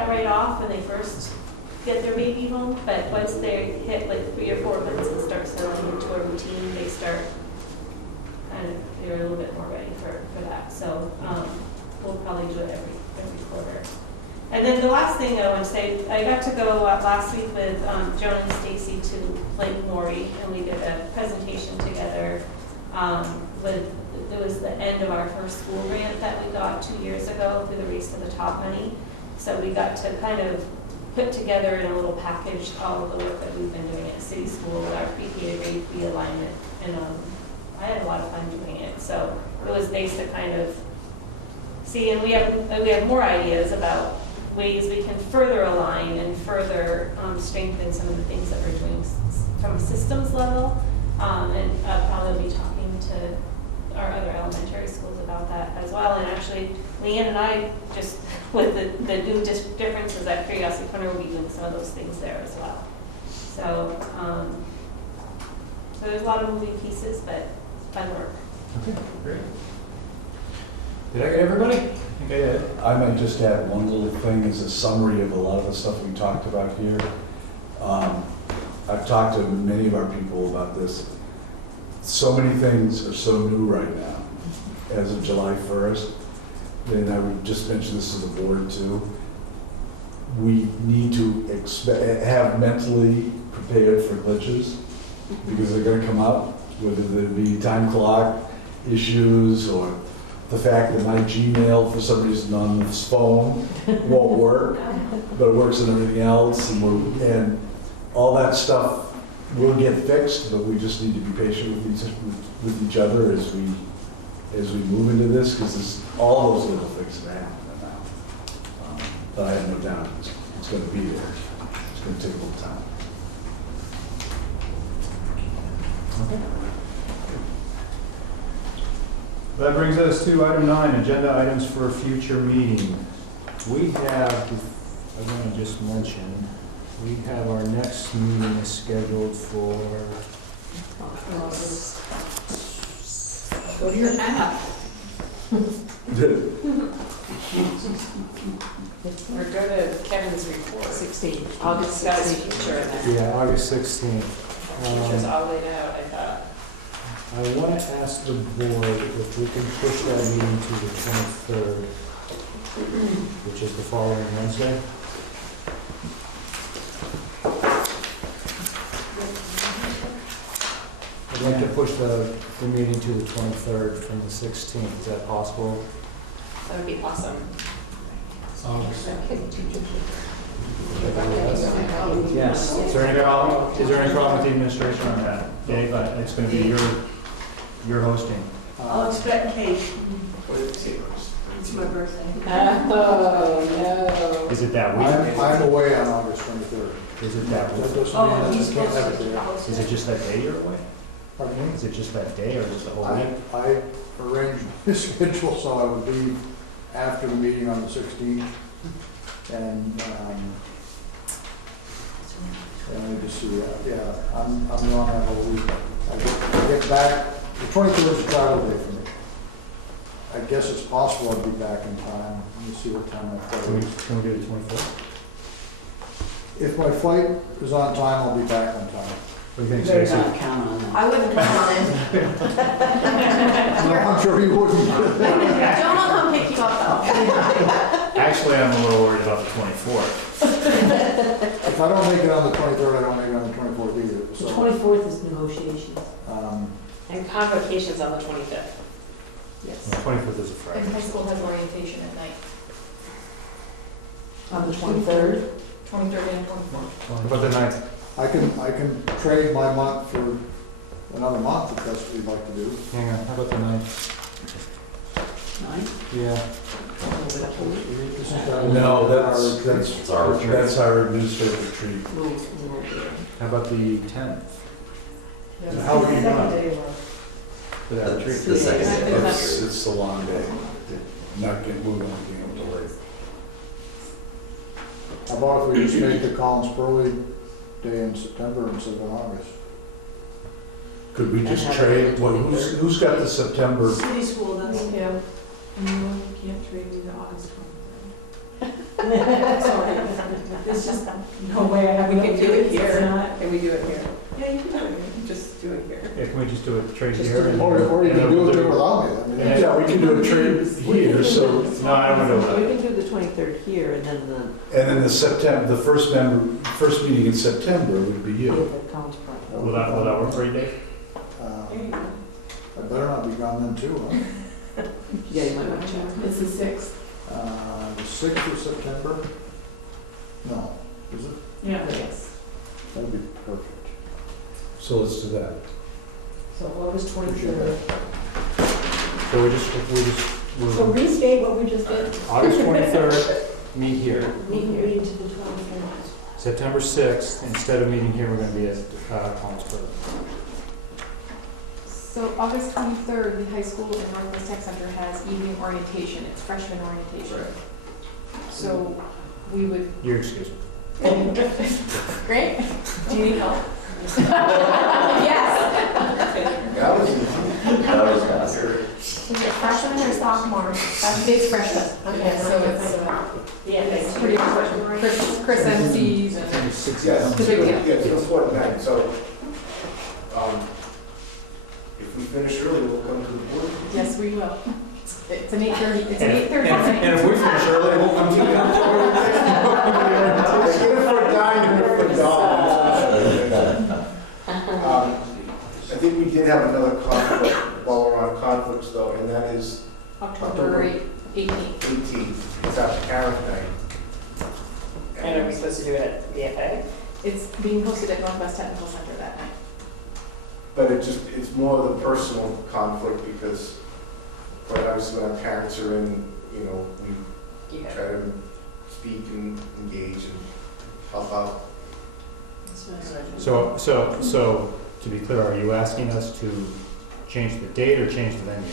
that right off when they first get their baby home, but once they hit like 3 or 4 months and start settling into a routine, they start they're a little bit more ready for that. So we'll probably do it every quarter. And then the last thing I want to say, I got to go last week with Joan and Stacy to Lake Maury, and we did a presentation together. It was the end of our first school grant that we got 2 years ago through the Race to the Top money. So we got to kind of put together in a little package all of the work that we've been doing at City School with our PPA grade realignment, and I had a lot of fun doing it. So it was nice to kind of see, and we have more ideas about ways we can further align and further strengthen some of the things that we're doing from a systems level. And I'll probably be talking to our other elementary schools about that as well. And actually, Leanne and I, just with the new differences at Curiosity Corner, will be doing some of those things there as well. So, so there's a lot of moving pieces, but fun work. Okay, great. Did I get everybody? I think I did. I might just add one little thing as a summary of a lot of the stuff we talked about here. I've talked to many of our people about this. So many things are so new right now as of July 1st. And I would just mention this to the board too. We need to have mentally prepared for glitches because they're going to come up, whether they be time clock issues or the fact that my Gmail for some reason on this phone won't work, but it works in everything else, and all that stuff will get fixed, but we just need to be patient with each other as we move into this, because all those little things that happen now. But I have no doubt it's going to be there. It's going to take a little time. Okay. That brings us to item 9, agenda items for a future meeting. We have, I want to just mention, we have our next meeting is scheduled for Go to your app. Or go to Kevin's report. 16. August 16th. Future in there. Yeah, August 16th. Future's all laid out, I thought. I want to ask the board if we can push that meeting to the 23rd, which is the following Wednesday. I'd like to push the meeting to the 23rd from the 16th. Is that possible? That would be awesome. Yes. Is there any problem with the administration on that? Dave, it's going to be your hosting. I'll expect cake. It's my birthday. Oh, no. Is it that week? I'm away on August 23rd. Is it that week? That doesn't Oh, mean he's I can't have it supposed there. to. Is it just that day you're away? Pardon me? Is it just that day or is it the whole week? I arranged my schedule so I would leave after the meeting on the 16th. And let me just see, yeah, I'm gone that whole week. I get back, the 23rd is a travel day for me. I guess it's possible I'll be back in time. Let me see what time my flight is. Can we do the 24th? If my flight is on time, I'll be back on time. What do you think, Better Stacy? not count on that. I wouldn't count on it. No, I'm sure you wouldn't. Don't I'll come pick you up though. Actually, I'm a little worried about the 24th. If I don't make it on the 23rd, I don't make it on the 24th either. The So, 24th is negotiations. And convocation's on the 25th. Yes. The 25th is a And Friday. high school has orientation at night, On the 23rd. 23rd and 24th. But the 9th? I can trade my month for another month if that's what you'd like to do. Hang on, how about the 9th? 9th? Yeah. No, It's our retreat. that's our administrative retreat. We won't be there. How about the 10th? Yeah, How are you second doing? day of For that That's retreat? the second day. It's a long day. Not getting, we're not getting up till late. How about if we just make the Collins Pearly Day in September instead of August? Could we just trade, who's got the September? City school does. Yeah. And you can't trade me the August 23rd. Sorry. There's just no way I have. We can do it It's here. not- Can we do it here? Yeah, you can do it. Just do it here. Yeah, can we just do it trade Just here? and- Or you and can then do we'll it there without me. I mean, Yeah. Yeah, we can do a trade here, so, No, I don't want to do We that. can do the 23rd here and then the and then the first meeting in September would be you. at College Park. Will that work for you, Dave? I better not be gone then too, huh? Yeah, you might want to check. It's the 6th. The 6th of September? No, is it? Yeah. Yes. That'd be perfect. So let's do that. So August Appreciate 23rd. So So restate what we just did. August 23rd, meet here. Meeting to the 23rd. September 6th, instead of meeting here, we're going to be at College Park. So August 23rd, the high school in Northwest Tech Center has evening orientation. It's freshman orientation. So we would, Your excuse me. great. Do you need help? Yes. That was easy. That was fast. Is it freshman or sophomore? It's freshman. Okay, so it's pretty much Chris MCs and. Yes, The big deal. it's an important night, so, if we finish early, we'll come to the board. Yes, we will. It's an 8:30, it's an And 8:30. if we finish early, we'll come to you. I think we did have another conflict while we're on conflicts though, and that is October 18th. 18th. It's our parent night. And are we supposed to do it at VFA? It's being hosted at Northwest Technical Center that night. But it's more of the personal conflict because quite obviously when our parents are in, you know, we Yeah. try to speak and engage and help out. So, to be clear, are you asking us to change the date or change the venue?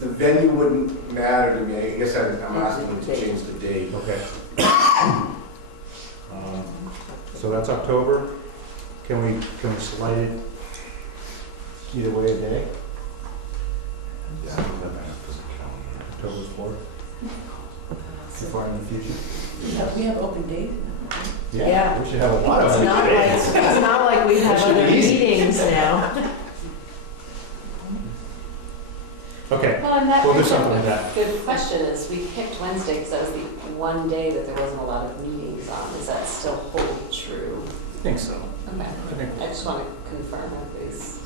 The venue wouldn't matter to me. I guess I'm asking you to change the date. Okay. So that's October. Can we slide it either way a day? Yeah, I don't have access to the calendar. October 4th? Too far in the future? We have open date. Yeah. We should have a lot of It's not like, days. it's not like we have That should be other easy. meetings now. Okay, Well, and that we'll do brings up something like a that. good question is, we picked Wednesday because that was the one day that there wasn't a lot of meetings on. Does that still hold true? I think so. Okay. I think I just want to confirm that please.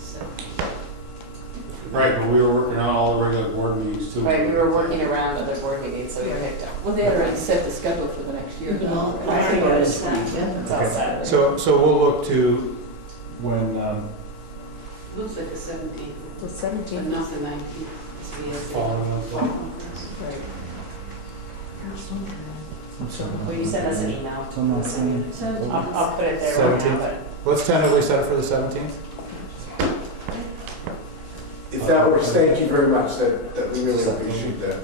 Right, but we were working on all the regular board meetings too. Right, we were working around other board meetings, so we picked up. Well, they had already set the schedule for the next year. No, I think it is. It's all Okay. Saturday. So we'll look to when, Looks like the 17th, The but 17th. not the 19th. Following up. Right. Will you send us an email? Till my singing. I'll put it there right now, 17th. but. let's tentatively set it for the 17th. If that works, thank you very much. That we really appreciate that.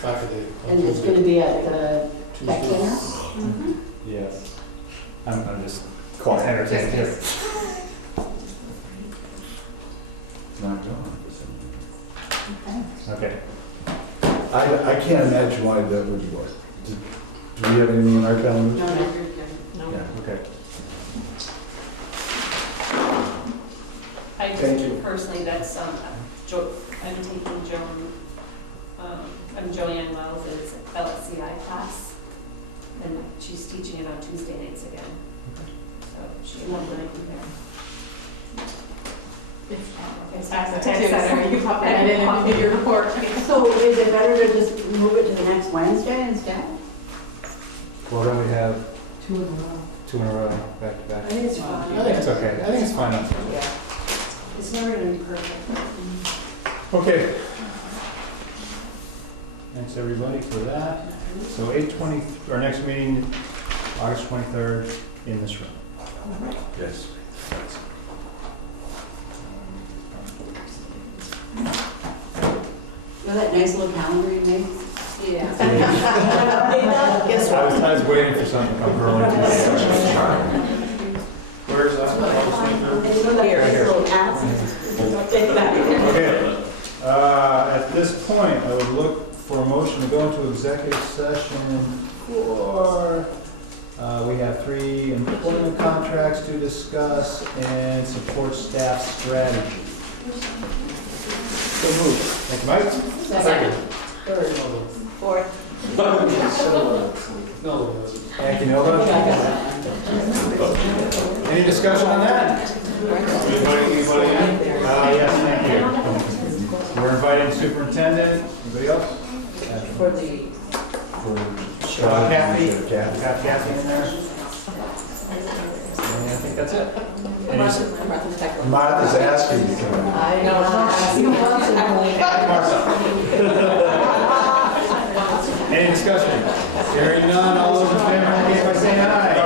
Saturday. And it's going to be at the Tech Center? Yes. I'm just entertaining here. It's not gone. Okay. I can't imagine why that would work. Do we have anything in our calendar? No, No. Yeah, okay. I Thank you. just personally, that's, I'm taking Joanne Wells' LSCI class, and she's teaching it on Tuesday nights again. So she won't let me there. It's at the tech center, you pop that in and do your report. So is it better to just move it to the next Wednesday instead? Well, then we have 2 in a row. 2 in a row, back to back. I think it's fine. I think it's okay. I think it's fine. Yeah. It's never gonna be perfect. Okay. Thanks, everybody, for that. So 8/20, our next meeting, August 23rd, in this room. Yes. You know that nice little calendar you made? Yeah. Guess I was waiting for something to come early. Where's that? It's one of Here, those here. little apps. Don't take that. Okay, at this point, I would look for a motion to go into executive session for, we have 3 employment contracts to discuss and support staff strategy. So moved. Thank you, Mike. Second. Fourth. Thank you, Nova. Any discussion on that? Anybody in? Yes, thank you. We're inviting superintendent. Anybody else? For the, Kathy. Got Kathy in there. And I think that's it. Martha's asking you to come in. I know. Any discussion? Hearing none, all those in favor, indicate by saying aye.